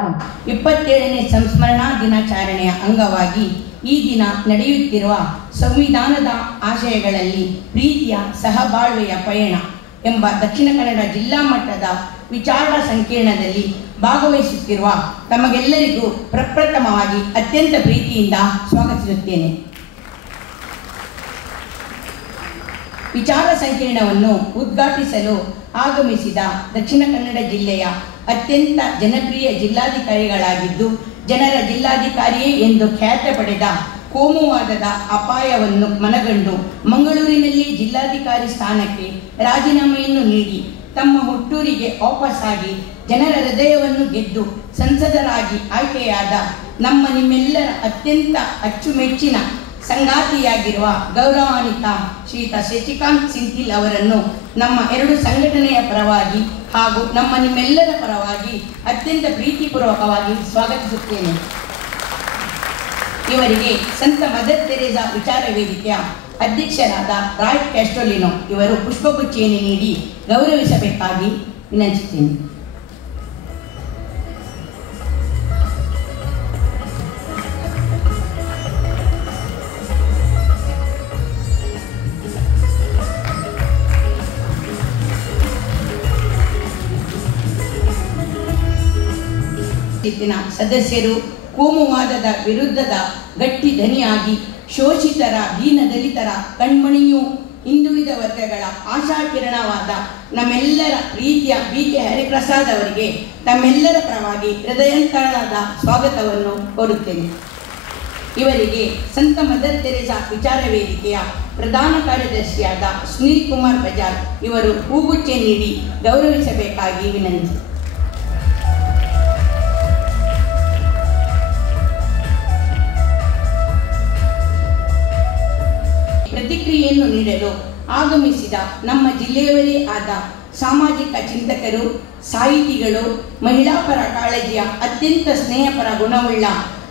27ನೇ ಸಂಸ್ಮರಣಾ ದಿನಾಚರಣೆಯ ಅಂಗವಾಗಿ ಈ ದಿನ ನಡೆಯುತ್ತಿರುವ ಸಂವಿಧಾನದ ಆಶಯಗಳಲ್ಲಿ ಪ್ರೀತಿಯ ಸಹಬಾಳ್ವೆಯ ಪಯಣ ಎಂಬ ದಕ್ಷಿಣ ಕನ್ನಡ ಜಿಲ್ಲಾ ಮಟ್ಟದ ವಿಚಾರ ಸಂಕಿರಣದಲ್ಲಿ ಭಾಗವಹಿಸುತ್ತಿರುವ ತಮಗೆಲ್ಲರಿಗೂ ಪ್ರಪ್ರಥಮವಾಗಿ ಅತ್ಯಂತ ಪ್ರೀತಿಯಿಂದ ಸ್ವಾಗತಿಸುತ್ತೇನೆ. ವಿಚಾರ ಸಂಕಿರಣವನ್ನು ಉದ್ಘಾಟಿಸಲು ಆಗಮಿಸಿದ ದಕ್ಷಿಣ ಕನ್ನಡ ಜಿಲ್ಲೆಯ ಅತ್ಯಂತ ಜನಪ್ರಿಯ ಜಿಲ್ಲಾಧಿಕಾರಿಗಳಾಗಿದ್ದು ಜನರ ಜಿಲ್ಲಾಧಿಕಾರಿಯೇ ಎಂದು ಖ್ಯಾತಿ ಪಡೆದ ಕೋಮುವಾದದ ಅಪಾಯವನ್ನು ಮನಗಂಡು ಮಂಗಳೂರಿನಲ್ಲಿ ಜಿಲ್ಲಾಧಿಕಾರಿ ಸ್ಥಾನಕ್ಕೆ ರಾಜೀನಾಮೆಯನ್ನು ನೀಡಿ ತಮ್ಮ ಹುಟ್ಟೂರಿಗೆ ವಾಪಸ್ಸಾಗಿ ಜನರ ಹೃದಯವನ್ನು ಗೆದ್ದು ಸಂಸದರಾಗಿ ಆಯ್ಕೆಯಾದ ನಿಮ್ಮೆಲ್ಲರ ಅತ್ಯಂತ ಅಚ್ಚುಮೆಚ್ಚಿನ ಸಂಗಾತಿಯಾಗಿರುವ ಗೌರವಾನ್ವಿತ ಶ್ರೀಯುತ ಶಶಿಕಾಂತ್ ಸಿಂಥಿಲ್ ಅವರನ್ನು ನಮ್ಮ ಎರಡು ಸಂಘಟನೆಯ ಪರವಾಗಿ ಹಾಗೂ ನಿಮ್ಮೆಲ್ಲರ ಪರವಾಗಿ ಅತ್ಯಂತ ಪ್ರೀತಿಪೂರ್ವಕವಾಗಿ ಸ್ವಾಗತಿಸುತ್ತೇನೆ. ಇವರಿಗೆ ಸಂತ ಮದರ್ ತೆರೇಸಾ ವಿಚಾರ ವೇದಿಕೆಯ ಅಧ್ಯಕ್ಷರಾದ ರಾಯ್ ಕ್ಯಾಸ್ಟೋಲಿನೋ ಇವರು ಪುಷ್ಪಗುಚ್ಛೆಯನ್ನು ನೀಡಿ ಗೌರವಿಸಬೇಕಾಗಿ ವಿನಂತಿಸುತ್ತೇನೆ. ಸದಸ್ಯರು ಕೋಮುವಾದದ ವಿರುದ್ಧದ ಗಟ್ಟಿ ಧ್ವನಿಯಾಗಿ ಶೋಷಿತರ ದೀನದಲಿತರ ಕಣ್ಮಣಿಯೂ ಹಿಂದುಳಿದ ವರ್ಗಗಳ ಆಶಾಕಿರಣವಾದ ನಮ್ಮೆಲ್ಲರ ಪ್ರೀತಿಯ BK ಹರಿಪ್ರಸಾದ್ ಅವರಿಗೆ ತಮ್ಮೆಲ್ಲರ ಪರವಾಗಿ ಹೃದಯಾಂತರಾಳದ ಸ್ವಾಗತವನ್ನು ಕೋರುತ್ತೇನೆ. ಇವರಿಗೆ ಸಂತ ಮದರ್ ತೆರೇಸಾ ವಿಚಾರ ವೇದಿಕೆಯ ಪ್ರಧಾನ ಕಾರ್ಯದರ್ಶಿಯಾದ ಸುನೀಲ್ ಕುಮಾರ್ ಬಜಾರ್ ಇವರು ಹೂಗುಚ್ಛೆ ನೀಡಿ ಗೌರವಿಸಬೇಕಾಗಿ ವಿನಂತಿ. ಪ್ರತಿಕ್ರಿಯೆಯನ್ನು ನೀಡಲು ಆಗಮಿಸಿದ ನಮ್ಮ ಜಿಲ್ಲೆಯವರೇ ಆದ ಸಾಮಾಜಿಕ ಚಿಂತಕರು, ಸಾಹಿತಿಗಳು, ಮಹಿಳಾ ಪರ ಕಾಳಜಿಯ ಅತ್ಯಂತ ಸ್ನೇಹಪರ ಗುಣವುಳ್ಳ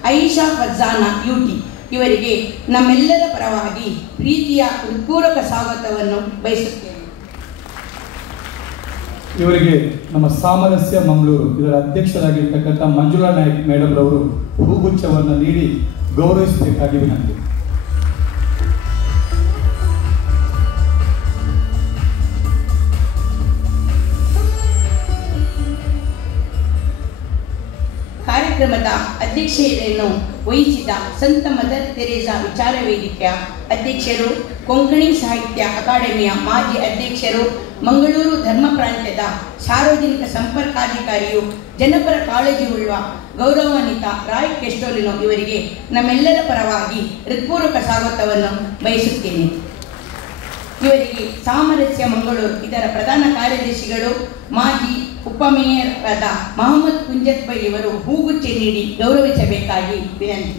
ಆಯಿಷಾ ಫರ್ಜಾನಾ ಯೂಟಿ ಇವರಿಗೆ ನಮ್ಮೆಲ್ಲರ ಪರವಾಗಿ ಪ್ರೀತಿಯ ಹೃತ್ಪೂರ್ವಕ ಸ್ವಾಗತವನ್ನು ಬಯಸುತ್ತೇನೆ. ಇವರಿಗೆ ನಮ್ಮ ಸಾಮರಸ್ಯ ಮಂಗಳೂರು ಇದರ ಅಧ್ಯಕ್ಷರಾಗಿರ್ತಕ್ಕಂಥ ಮಂಜುಳಾ ನಾಯ್ಕ್ ಮೇಡಮ್ ರವರು ಹೂಗುಚ್ಛವನ್ನು ನೀಡಿ ಗೌರವಿಸಬೇಕಾಗಿ ವಿನಂತಿ. ಕಾರ್ಯಕ್ರಮದ ಅಧ್ಯಕ್ಷತೆಯನ್ನು ವಹಿಸಿದ ಸಂತ ಮದರ್ ತೆರೇಸಾ ವಿಚಾರ ವೇದಿಕೆಯ ಅಧ್ಯಕ್ಷರು, ಕೊಂಕಣಿ ಸಾಹಿತ್ಯ ಅಕಾಡೆಮಿಯ ಮಾಜಿ ಅಧ್ಯಕ್ಷರು, ಮಂಗಳೂರು ಧರ್ಮ ಪ್ರಾಂತ್ಯದ ಸಾರ್ವಜನಿಕ ಸಂಪರ್ಕಾಧಿಕಾರಿಯು, ಜನಪರ ಕಾಳಜಿ ಉಳ್ಳ ಗೌರವಾನ್ವಿತ ರಾಯ್ ಕ್ಯಾಸ್ಟೋಲಿನೋ ಇವರಿಗೆ ನಮ್ಮೆಲ್ಲರ ಪರವಾಗಿ ಹೃತ್ಪೂರ್ವಕ ಸ್ವಾಗತವನ್ನು ಬಯಸುತ್ತೇನೆ. ಇವರಿಗೆ ಸಾಮರಸ್ಯ ಮಂಗಳೂರು ಇದರ ಪ್ರಧಾನ ಕಾರ್ಯದರ್ಶಿಗಳು, ಮಾಜಿ ಉಪಮೇಯರ್ ಆದ ಮೊಹಮ್ಮದ್ ಕುಂಜತ್ ಬೈ ಇವರು ಹೂಗುಚ್ಛೆ ನೀಡಿ ಗೌರವಿಸಬೇಕಾಗಿ ವಿನಂತಿ.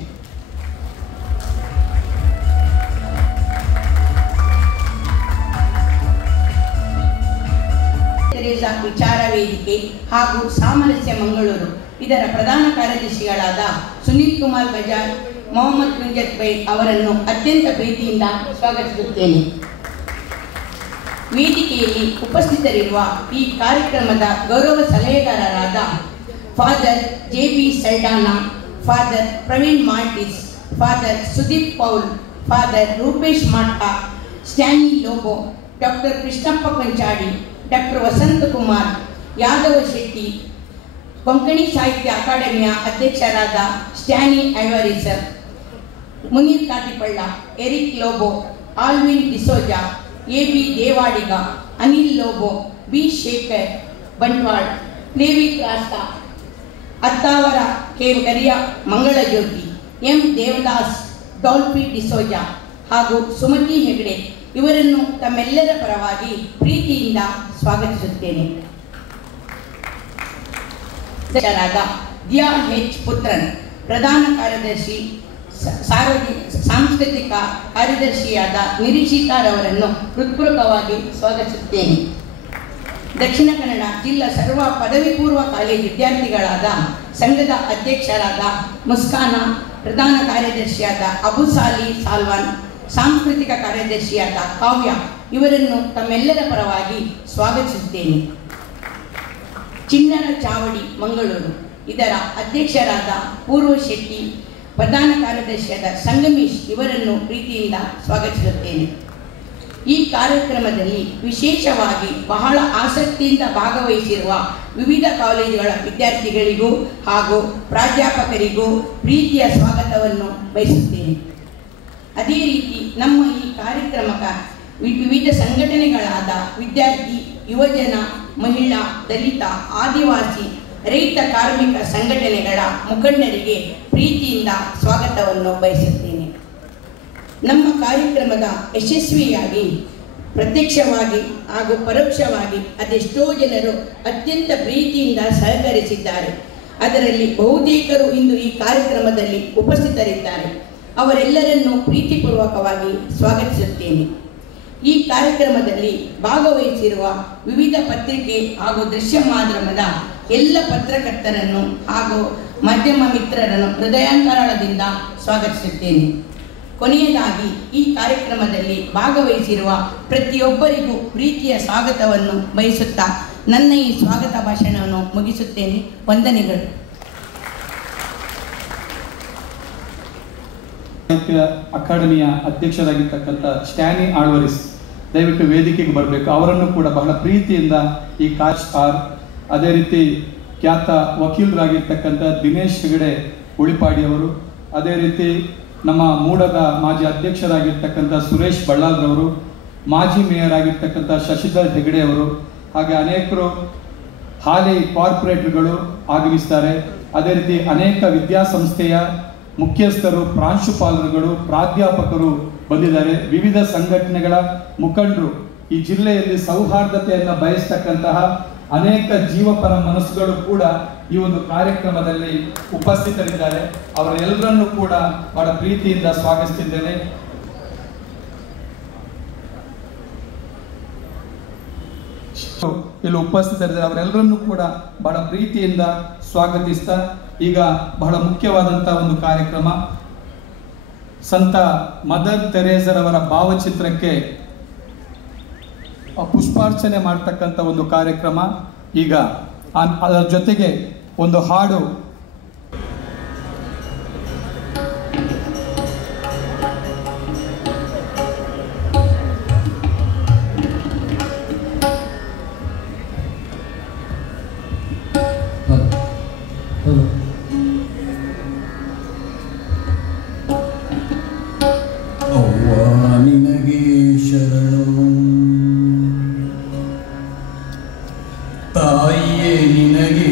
ತೆರೇಸಾ ವಿಚಾರ ವೇದಿಕೆ ಹಾಗೂ ಸಾಮರಸ್ಯ ಮಂಗಳೂರು ಇದರ ಪ್ರಧಾನ ಕಾರ್ಯದರ್ಶಿಗಳಾದ ಸುನೀಲ್ ಕುಮಾರ್ ಬಜಾರ್, ಮೊಹಮ್ಮದ್ ಕುಂಜತ್ ಬೈ ಅವರನ್ನು ಅತ್ಯಂತ ಪ್ರೀತಿಯಿಂದ ಸ್ವಾಗತಿಸುತ್ತೇನೆ. ವೇದಿಕೆಯಲ್ಲಿ ಉಪಸ್ಥಿತರಿರುವ ಈ ಕಾರ್ಯಕ್ರಮದ ಗೌರವ ಸಲಹೆಗಾರರಾದ father JB Saldanha, father Praveen Martis, father Sudeep Paul, father Rupesh Madtha, Stany Lobo, doctor Krishnappa Konchady, doctor Vasanth Kumar, Yadava Shetty, Konkani ಸಾಹಿತ್ಯ ಅಕಾಡೆಮಿಯ ಅಧ್ಯಕ್ಷರಾದ Stany Alvares, Muneer Katipalla, Eric Lobo, Alwyn D'Souza, AB Devadiga, Anil Lobo, B Shekar Bantwal, Levy Crasta, Attavar ಕೇವಕರಿಯ ಮಂಗಳಜ್ಯೋತಿ, M ದೇವದಾಸ್, ಡಾಲ್ಫಿ ಡಿಸೋಜಾ ಹಾಗೂ ಸುಮತಿ ಹೆಗಡೆ ಇವರನ್ನು ತಮ್ಮೆಲ್ಲರ ಪರವಾಗಿ ಪ್ರೀತಿಯಿಂದ ಸ್ವಾಗತಿಸುತ್ತೇನೆ. ದಿಯಾ H ಪುತ್ರನ್, ಪ್ರಧಾನ ಕಾರ್ಯದರ್ಶಿ, ಸಾಂಸ್ಕೃತಿಕ ಕಾರ್ಯದರ್ಶಿಯಾದ ನಿರೀಕ್ಷಿತಾರವರನ್ನು ಹೃತ್ಪೂರ್ವಕವಾಗಿ ಸ್ವಾಗತಿಸುತ್ತೇನೆ. ದಕ್ಷಿಣ ಕನ್ನಡ ಜಿಲ್ಲಾ ಸರ್ವ ಪದವಿ ಪೂರ್ವ ಕಾಲೇಜು ವಿದ್ಯಾರ್ಥಿಗಳಾದ ಸಂಘದ ಅಧ್ಯಕ್ಷರಾದ ಮುಸ್ಕಾನ, ಪ್ರಧಾನ ಕಾರ್ಯದರ್ಶಿಯಾದ ಅಬುಸಾಲಿ ಸಾಲ್ವಾನ್, ಸಾಂಸ್ಕೃತಿಕ ಕಾರ್ಯದರ್ಶಿಯಾದ ಕಾವ್ಯ ಇವರನ್ನು ತಮ್ಮೆಲ್ಲರ ಪರವಾಗಿ ಸ್ವಾಗತಿಸುತ್ತೇನೆ. ಚಿನ್ನರ ಚಾವಡಿ ಮಂಗಳೂರು ಇದರ ಅಧ್ಯಕ್ಷರಾದ ಪೂರ್ವ ಶೆಟ್ಟಿ, ಪ್ರಧಾನ ಕಾರ್ಯದರ್ಶಿಯಾದ ಸಂಗಮೇಶ್ ಇವರನ್ನು ಪ್ರೀತಿಯಿಂದ ಸ್ವಾಗತಿಸುತ್ತೇನೆ. ಈ ಕಾರ್ಯಕ್ರಮದಲ್ಲಿ ವಿಶೇಷವಾಗಿ ಬಹಳ ಆಸಕ್ತಿಯಿಂದ ಭಾಗವಹಿಸಿರುವ ವಿವಿಧ ಕಾಲೇಜುಗಳ ವಿದ್ಯಾರ್ಥಿಗಳಿಗೂ ಹಾಗೂ ಪ್ರಾಧ್ಯಾಪಕರಿಗೂ ಪ್ರೀತಿಯ ಸ್ವಾಗತವನ್ನು ಬಯಸುತ್ತೇನೆ. ಅದೇ ರೀತಿ ನಮ್ಮ ಈ ಕಾರ್ಯಕ್ರಮಕ್ಕೆ ವಿವಿಧ ಸಂಘಟನೆಗಳಾದ ವಿದ್ಯಾರ್ಥಿ, ಯುವಜನ, ಮಹಿಳಾ, ದಲಿತ, ಆದಿವಾಸಿ, ರೈತ, ಕಾರ್ಮಿಕ ಸಂಘಟನೆಗಳ ಮುಖಂಡರಿಗೆ ಪ್ರೀತಿಯಿಂದ ಸ್ವಾಗತವನ್ನು ಬಯಸುತ್ತೇನೆ. ನಮ್ಮ ಕಾರ್ಯಕ್ರಮದ ಯಶಸ್ವಿಯಾಗಿ ಪ್ರತ್ಯಕ್ಷವಾಗಿ ಹಾಗೂ ಪರೋಕ್ಷವಾಗಿ ಅದೆಷ್ಟೋ ಜನರು ಅತ್ಯಂತ ಪ್ರೀತಿಯಿಂದ ಸಹಕರಿಸಿದ್ದಾರೆ. ಅದರಲ್ಲಿ ಬಹುತೇಕರು ಇಂದು ಈ ಕಾರ್ಯಕ್ರಮದಲ್ಲಿ ಉಪಸ್ಥಿತರಿದ್ದಾರೆ. ಅವರೆಲ್ಲರನ್ನೂ ಪ್ರೀತಿಪೂರ್ವಕವಾಗಿ ಸ್ವಾಗತಿಸುತ್ತೇನೆ. ಈ ಕಾರ್ಯಕ್ರಮದಲ್ಲಿ ಭಾಗವಹಿಸಿರುವ ವಿವಿಧ ಪತ್ರಿಕೆ ಹಾಗೂ ದೃಶ್ಯ ಮಾಧ್ಯಮದ ಎಲ್ಲ ಪತ್ರಕರ್ತರನ್ನು ಹಾಗೂ ಮಾಧ್ಯಮ ಮಿತ್ರರನ್ನು ಹೃದಯಾಂತರಾಳದಿಂದ ಸ್ವಾಗತಿಸುತ್ತೇನೆ. ಕೊನೆಯದಾಗಿ ಈ ಕಾರ್ಯಕ್ರಮದಲ್ಲಿ ಭಾಗವಹಿಸಿರುವ ಪ್ರತಿಯೊಬ್ಬರಿಗೂ ಪ್ರೀತಿಯ ಸ್ವಾಗತವನ್ನು ಬಯಸುತ್ತಾ ನನ್ನ ಈ ಸ್ವಾಗತ ಭಾಷಣವನ್ನು ಮುಗಿಸುತ್ತೇನೆ. ವಂದನೆಗಳು. ಸಾಹಿತ್ಯ ಅಕಾಡೆಮಿಯ ಅಧ್ಯಕ್ಷರಾಗಿರ್ತಕ್ಕಂಥ ಸ್ಟ್ಯಾನಿ ಆಳ್ವರಿಸ್ ದಯವಿಟ್ಟು ವೇದಿಕೆಗೆ ಬರಬೇಕು. ಅವರನ್ನು ಕೂಡ ಬಹಳ ಪ್ರೀತಿಯಿಂದ ಈ ಕಾರ್, ಅದೇ ರೀತಿ ಖ್ಯಾತ ವಕೀಲರಾಗಿರ್ತಕ್ಕಂಥ ದಿನೇಶ್ ಹೆಗಡೆ ಉಳಿಪಾಡಿಯವರು, ಅದೇ ರೀತಿ ನಮ್ಮ ಮೂಡದ ಮಾಜಿ ಅಧ್ಯಕ್ಷರಾಗಿರ್ತಕ್ಕಂಥ ಸುರೇಶ್ ಬಳ್ಳಾಲ್ರವರು, ಮಾಜಿ ಮೇಯರ್ ಆಗಿರ್ತಕ್ಕಂಥ ಶಶಿಧರ್ ಹೆಗಡೆ ಅವರು, ಹಾಗೆ ಅನೇಕರು ಹಾಲಿ ಕಾರ್ಪೊರೇಟರ್ಗಳು ಆಗಮಿಸ್ತಾರೆ. ಅದೇ ರೀತಿ ಅನೇಕ ವಿದ್ಯಾಸಂಸ್ಥೆಯ ಮುಖ್ಯಸ್ಥರು, ಪ್ರಾಂಶುಪಾಲರುಗಳು, ಪ್ರಾಧ್ಯಾಪಕರು ಬಂದಿದ್ದಾರೆ. ವಿವಿಧ ಸಂಘಟನೆಗಳ ಮುಖಂಡರು, ಈ ಜಿಲ್ಲೆಯಲ್ಲಿ ಸೌಹಾರ್ದತೆಯನ್ನು ಬಯಸ್ತಕ್ಕಂತಹ ಅನೇಕ ಜೀವಪರ ಮನಸ್ಸುಗಳು ಕೂಡ ಈ ಒಂದು ಕಾರ್ಯಕ್ರಮದಲ್ಲಿ ಉಪಸ್ಥಿತರಿದ್ದಾರೆ. ಅವರೆಲ್ಲರನ್ನೂ ಕೂಡ ಬಹಳ ಪ್ರೀತಿಯಿಂದ ಸ್ವಾಗತಿಸಿದ್ದೇನೆ. ಇಲ್ಲಿ ಉಪಸ್ಥಿತರಿದ್ದಾರೆ, ಅವರೆಲ್ಲರನ್ನೂ ಕೂಡ ಬಹಳ ಪ್ರೀತಿಯಿಂದ ಸ್ವಾಗತಿಸ್ತಾ ಈಗ ಬಹಳ ಮುಖ್ಯವಾದಂತಹ ಒಂದು ಕಾರ್ಯಕ್ರಮ, ಸಂತ ಮದರ್ ತೆರೇಸರವರ ಭಾವಚಿತ್ರಕ್ಕೆ ಪುಷ್ಪಾರ್ಚನೆ ಮಾಡ್ತಕ್ಕಂಥ ಒಂದು ಕಾರ್ಯಕ್ರಮ. ಈಗ ಅದರ ಜೊತೆಗೆ ಒಂದು ಹಾಡು, ನಿನಗೆ ಶರಣು ತಾಯಿಯೇ ನಿನಗೆ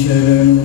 ಶರಣು.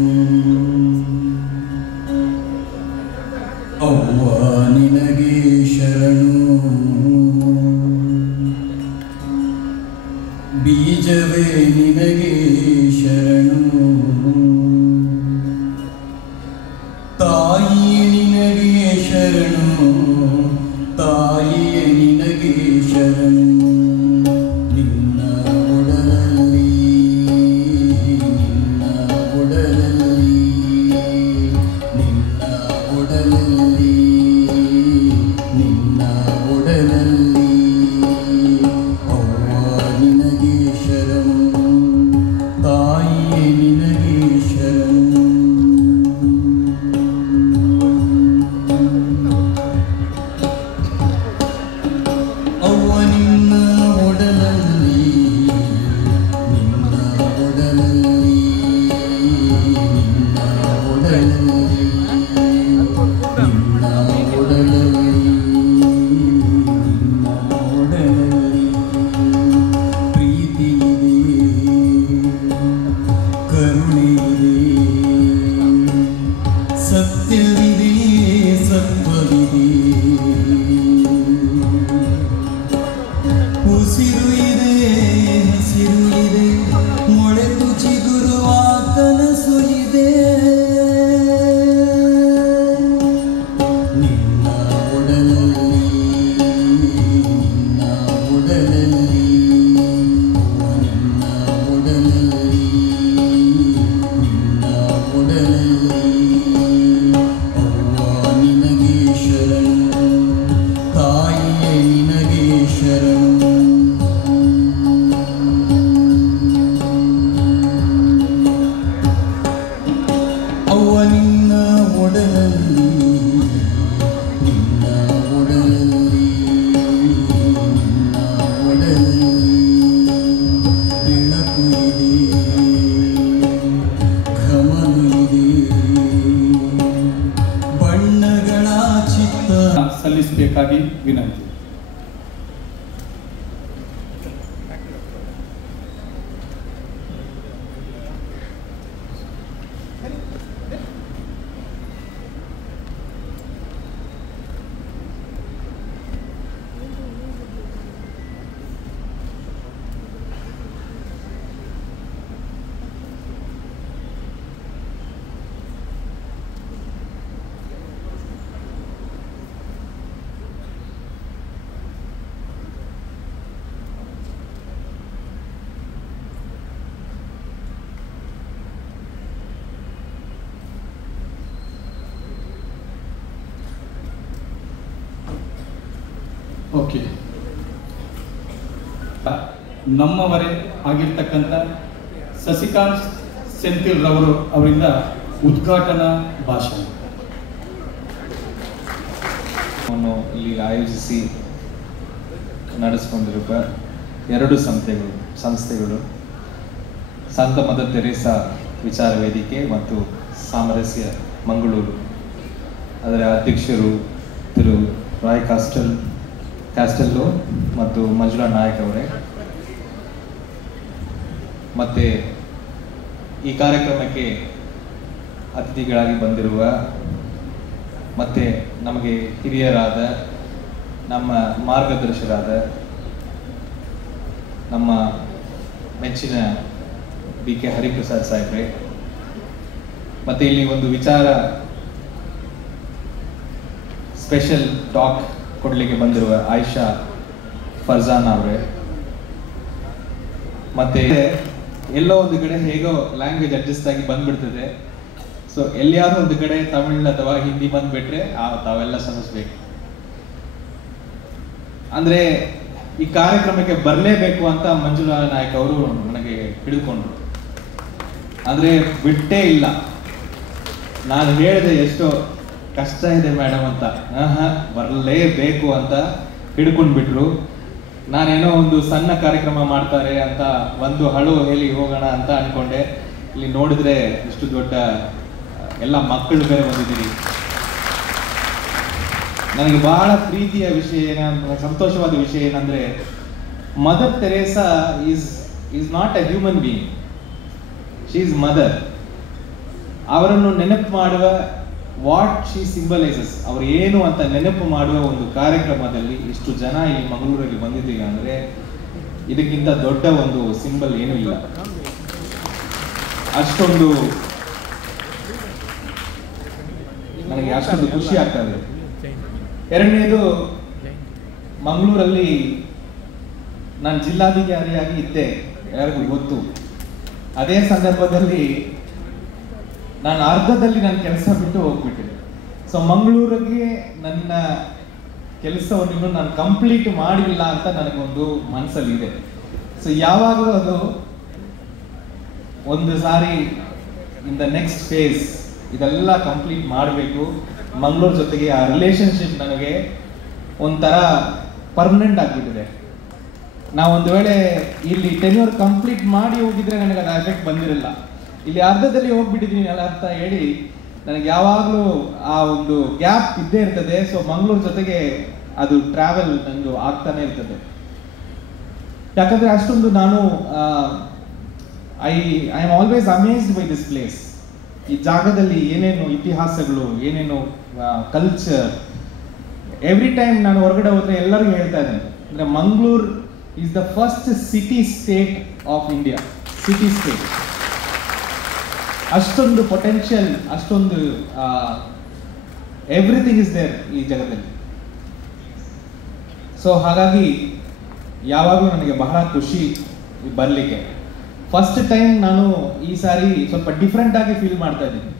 ಅವ್ವ ನಿನ್ನ ಒಡಲಲ್ಲಿ ನಿನ್ನ ಒಡಲಲ್ಲಿ ನಿನ್ನ ಒಡಲಲ್ಲಿ ಬೆಳಕು ಇದೆ ಘಮನು ಇದೆ ಬಣ್ಣಗಳ ಚಿತ್ತ ಸಲ್ಲಿಸಬೇಕಾಗಿ ವಿನಂತಿ. ಓಕೆ, ನಮ್ಮವರೇ ಆಗಿರ್ತಕ್ಕಂಥ ಸಸಿಕಾಂತ್ ಸೆಂಥಿಲ್ ರವರು ಅವರಿಂದ ಉದ್ಘಾಟನಾ ಭಾಷಣ. ಇಲ್ಲಿ ಆಯೋಜಿಸಿ ನಡೆಸಿಕೊಂಡಿರುವ 2 ಸಂಸ್ಥೆಗಳು ಸಂತ ಮದರ್ ತೆರೇಸಾ ವಿಚಾರ ವೇದಿಕೆ ಮತ್ತು ಸಾಮರಸ್ಯ ಮಂಗಳೂರು, ಅದರ ಅಧ್ಯಕ್ಷರು ತಿರು ರಾಯ್ ಕ್ಯಾಸ್ಟೆಲ್ಲೋ ಮತ್ತು ಮಂಜುಳಾ ನಾಯಕ್ ಅವರೇ, ಮತ್ತು ಈ ಕಾರ್ಯಕ್ರಮಕ್ಕೆ ಅತಿಥಿಗಳಾಗಿ ಬಂದಿರುವ ಮತ್ತು ನಮಗೆ ಹಿರಿಯರಾದ ನಮ್ಮ ಮಾರ್ಗದರ್ಶಕರಾದ ನಮ್ಮ ಮೆಚ್ಚಿನ BK ಹರಿಪ್ರಸಾದ್ ಸಾಹೇಬ್ರೆ, ಮತ್ತು ಇಲ್ಲಿ ಒಂದು ವಿಚಾರ ಸ್ಪೆಷಲ್ ಟಾಕ್ ಕೊಡಲಿಕ್ಕೆ ಬಂದಿರುವ ಆಯಿಷಾ ಫರ್ಜಾನ್ ಅವರೇ, ಮತ್ತೆ ಎಲ್ಲೋ ಒಂದು ಕಡೆ ಹೇಗೋ ಲ್ಯಾಂಗ್ವೇಜ್ ಅಡ್ಜಸ್ಟ್ ಆಗಿ ಬಂದ್ಬಿಡ್ತದೆ. ಸೊ ಎಲ್ಲಿಯಾದ್ರೂ ಒಂದು ಕಡೆ ತಮಿಳ್ ಅಥವಾ ಹಿಂದಿ ಬಂದ್ಬಿಟ್ರೆ ತಾವೆಲ್ಲ ಸಮಸ್ಬೇಕು. ಅಂದ್ರೆ ಈ ಕಾರ್ಯಕ್ರಮಕ್ಕೆ ಬರಲೇಬೇಕು ಅಂತ ಮಂಜುಳಾ ನಾಯಕ್ ಅವರು ನನಗೆ ಹಿಡಿದುಕೊಂಡ್ರು. ಅಂದ್ರೆ ಬಿಟ್ಟೇ ಇಲ್ಲ. ನಾನು ಹೇಳಿದೆ ಎಷ್ಟೋ ಕಷ್ಟ ಇದೆ ಮೇಡಮ್ ಅಂತ, ಬರಲೇಬೇಕು ಅಂತ ಹಿಡ್ಕೊಂಡು ಬಿಟ್ರು. ನಾನೇನೋ ಒಂದು ಸಣ್ಣ ಕಾರ್ಯಕ್ರಮ ಮಾಡ್ತಾರೆ ಅಂತ ಒಂದು ಹಳು ಹೇಳಿ ಹೋಗೋಣ ಅಂತ ಅನ್ಕೊಂಡೆ. ಇಲ್ಲಿ ನೋಡಿದ್ರೆ ಇಷ್ಟು ದೊಡ್ಡ ಎಲ್ಲ ಮಕ್ಕಳು ಬೇರೆ ಬಂದಿದ್ದೀರಿ. ನನಗೆ ಬಹಳ ಪ್ರೀತಿಯ ವಿಷಯ, ಸಂತೋಷವಾದ ವಿಷಯ ಏನಂದ್ರೆ, mother Teresa is not a human being, she is mother. ಅವರನ್ನು ನೆನಪು ಮಾಡುವ ವಾಟ್ ಶಿ ಸಿಂಬಲೈಸಸ್, ಅವ್ರು ಏನು ಅಂತ ನೆನಪು ಮಾಡುವ ಒಂದು ಕಾರ್ಯಕ್ರಮದಲ್ಲಿ ಇಷ್ಟು ಜನ ಇಲ್ಲಿ ಮಂಗಳೂರಲ್ಲಿ ಬಂದಿದ್ದೀವಿ ಅಂದ್ರೆ ಇದಕ್ಕಿಂತ ದೊಡ್ಡ ಒಂದು ಸಿಂಬಲ್ ಏನೂ ಇಲ್ಲ. ಅಷ್ಟೊಂದು ನನಗೆ ಅಷ್ಟೊಂದು ಖುಷಿ ಆಗ್ತಾ ಇದೆ. ಎರಡನೇದು, ಮಂಗಳೂರಲ್ಲಿ ನಾನು ಜಿಲ್ಲಾಧಿಕಾರಿಯಾಗಿ ಇದ್ದೆ, ಯಾರಿಗೂ ಗೊತ್ತು. ಅದೇ ಸಂದರ್ಭದಲ್ಲಿ ನಾನು ಅರ್ಧದಲ್ಲಿ ನನ್ನ ಕೆಲಸ ಬಿಟ್ಟು ಹೋಗ್ಬಿಟ್ಟೆ. ಸೊ ಮಂಗಳೂರಿಗೆ ನನ್ನ ಕೆಲಸವನ್ನು ಇನ್ನೂ ನಾನು ಕಂಪ್ಲೀಟ್ ಮಾಡಿಲ್ಲ ಅಂತ ನನಗೊಂದು ಮನಸ್ಸಲ್ಲಿ ಇದೆ. ಸೊ ಯಾವಾಗಲೂ ಅದು ಒಂದು ಸಾರಿ ಇನ್ ದ ನೆಕ್ಸ್ಟ್ ಫೇಸ್ ಇದೆಲ್ಲ ಕಂಪ್ಲೀಟ್ ಮಾಡಬೇಕು. ಮಂಗಳೂರು ಜೊತೆಗೆ ಆ ರಿಲೇಶನ್ಶಿಪ್ ನನಗೆ ಒಂಥರ ಪರ್ಮನೆಂಟ್ ಆಗಿಬಿಟ್ಟಿದೆ. ನಾವು ಒಂದು ವೇಳೆ ಇಲ್ಲಿ ಟೆನ್ಯೂರ್ ಕಂಪ್ಲೀಟ್ ಮಾಡಿ ಹೋಗಿದ್ರೆ ನನಗೆ ಅದು ಎಫೆಕ್ಟ್ ಬಂದಿರಲ್ಲ. ಇಲ್ಲಿ ಅರ್ಧದಲ್ಲಿ ಹೋಗ್ಬಿಟ್ಟಿದ್ದೀನಿ ಅಲ್ಲ ಅಂತ ಹೇಳಿ ನನಗೆ ಯಾವಾಗಲೂ ಆ ಒಂದು ಗ್ಯಾಪ್ ಇದ್ದೇ ಇರ್ತದೆ. ಸೊ ಮಂಗಳೂರು ಜೊತೆಗೆ ಅದು ಟ್ರಾವೆಲ್ ನಂದು ಆಗ್ತಾನೆ ಇರ್ತದೆ. ಯಾಕಂದ್ರೆ ಅಷ್ಟೊಂದು ನಾನು I am always amazed by this place. ಈ ಜಾಗದಲ್ಲಿ ಏನೇನು ಇತಿಹಾಸಗಳು, ಏನೇನು ಕಲ್ಚರ್, ಎವ್ರಿ ಟೈಮ್ ನಾನು ಹೊರಗಡೆ ಹೋದ್ರೆ ಎಲ್ಲರಿಗೂ ಹೇಳ್ತಾ ಇದ್ದೇನೆ, ಅಂದ್ರೆ Mangaluru is the first city state of India. City state, ಅಷ್ಟೊಂದು ಪೊಟೆನ್ಷಿಯಲ್, ಅಷ್ಟೊಂದು ಎವ್ರಿಥಿಂಗ್ ಇಸ್ ದೇರ್ ಈ ಜಗದಲ್ಲಿ. ಸೊ ಹಾಗಾಗಿ ಯಾವಾಗಲೂ ನನಗೆ ಬಹಳ ಖುಷಿ ಬರಲಿಕ್ಕೆ. ಫಸ್ಟ್ ಟೈಮ್ ನಾನು ಈ ಸಾರಿ ಸ್ವಲ್ಪ ಡಿಫ್ರೆಂಟ್ ಆಗಿ ಫೀಲ್ ಮಾಡ್ತಾ ಇದ್ದೀನಿ.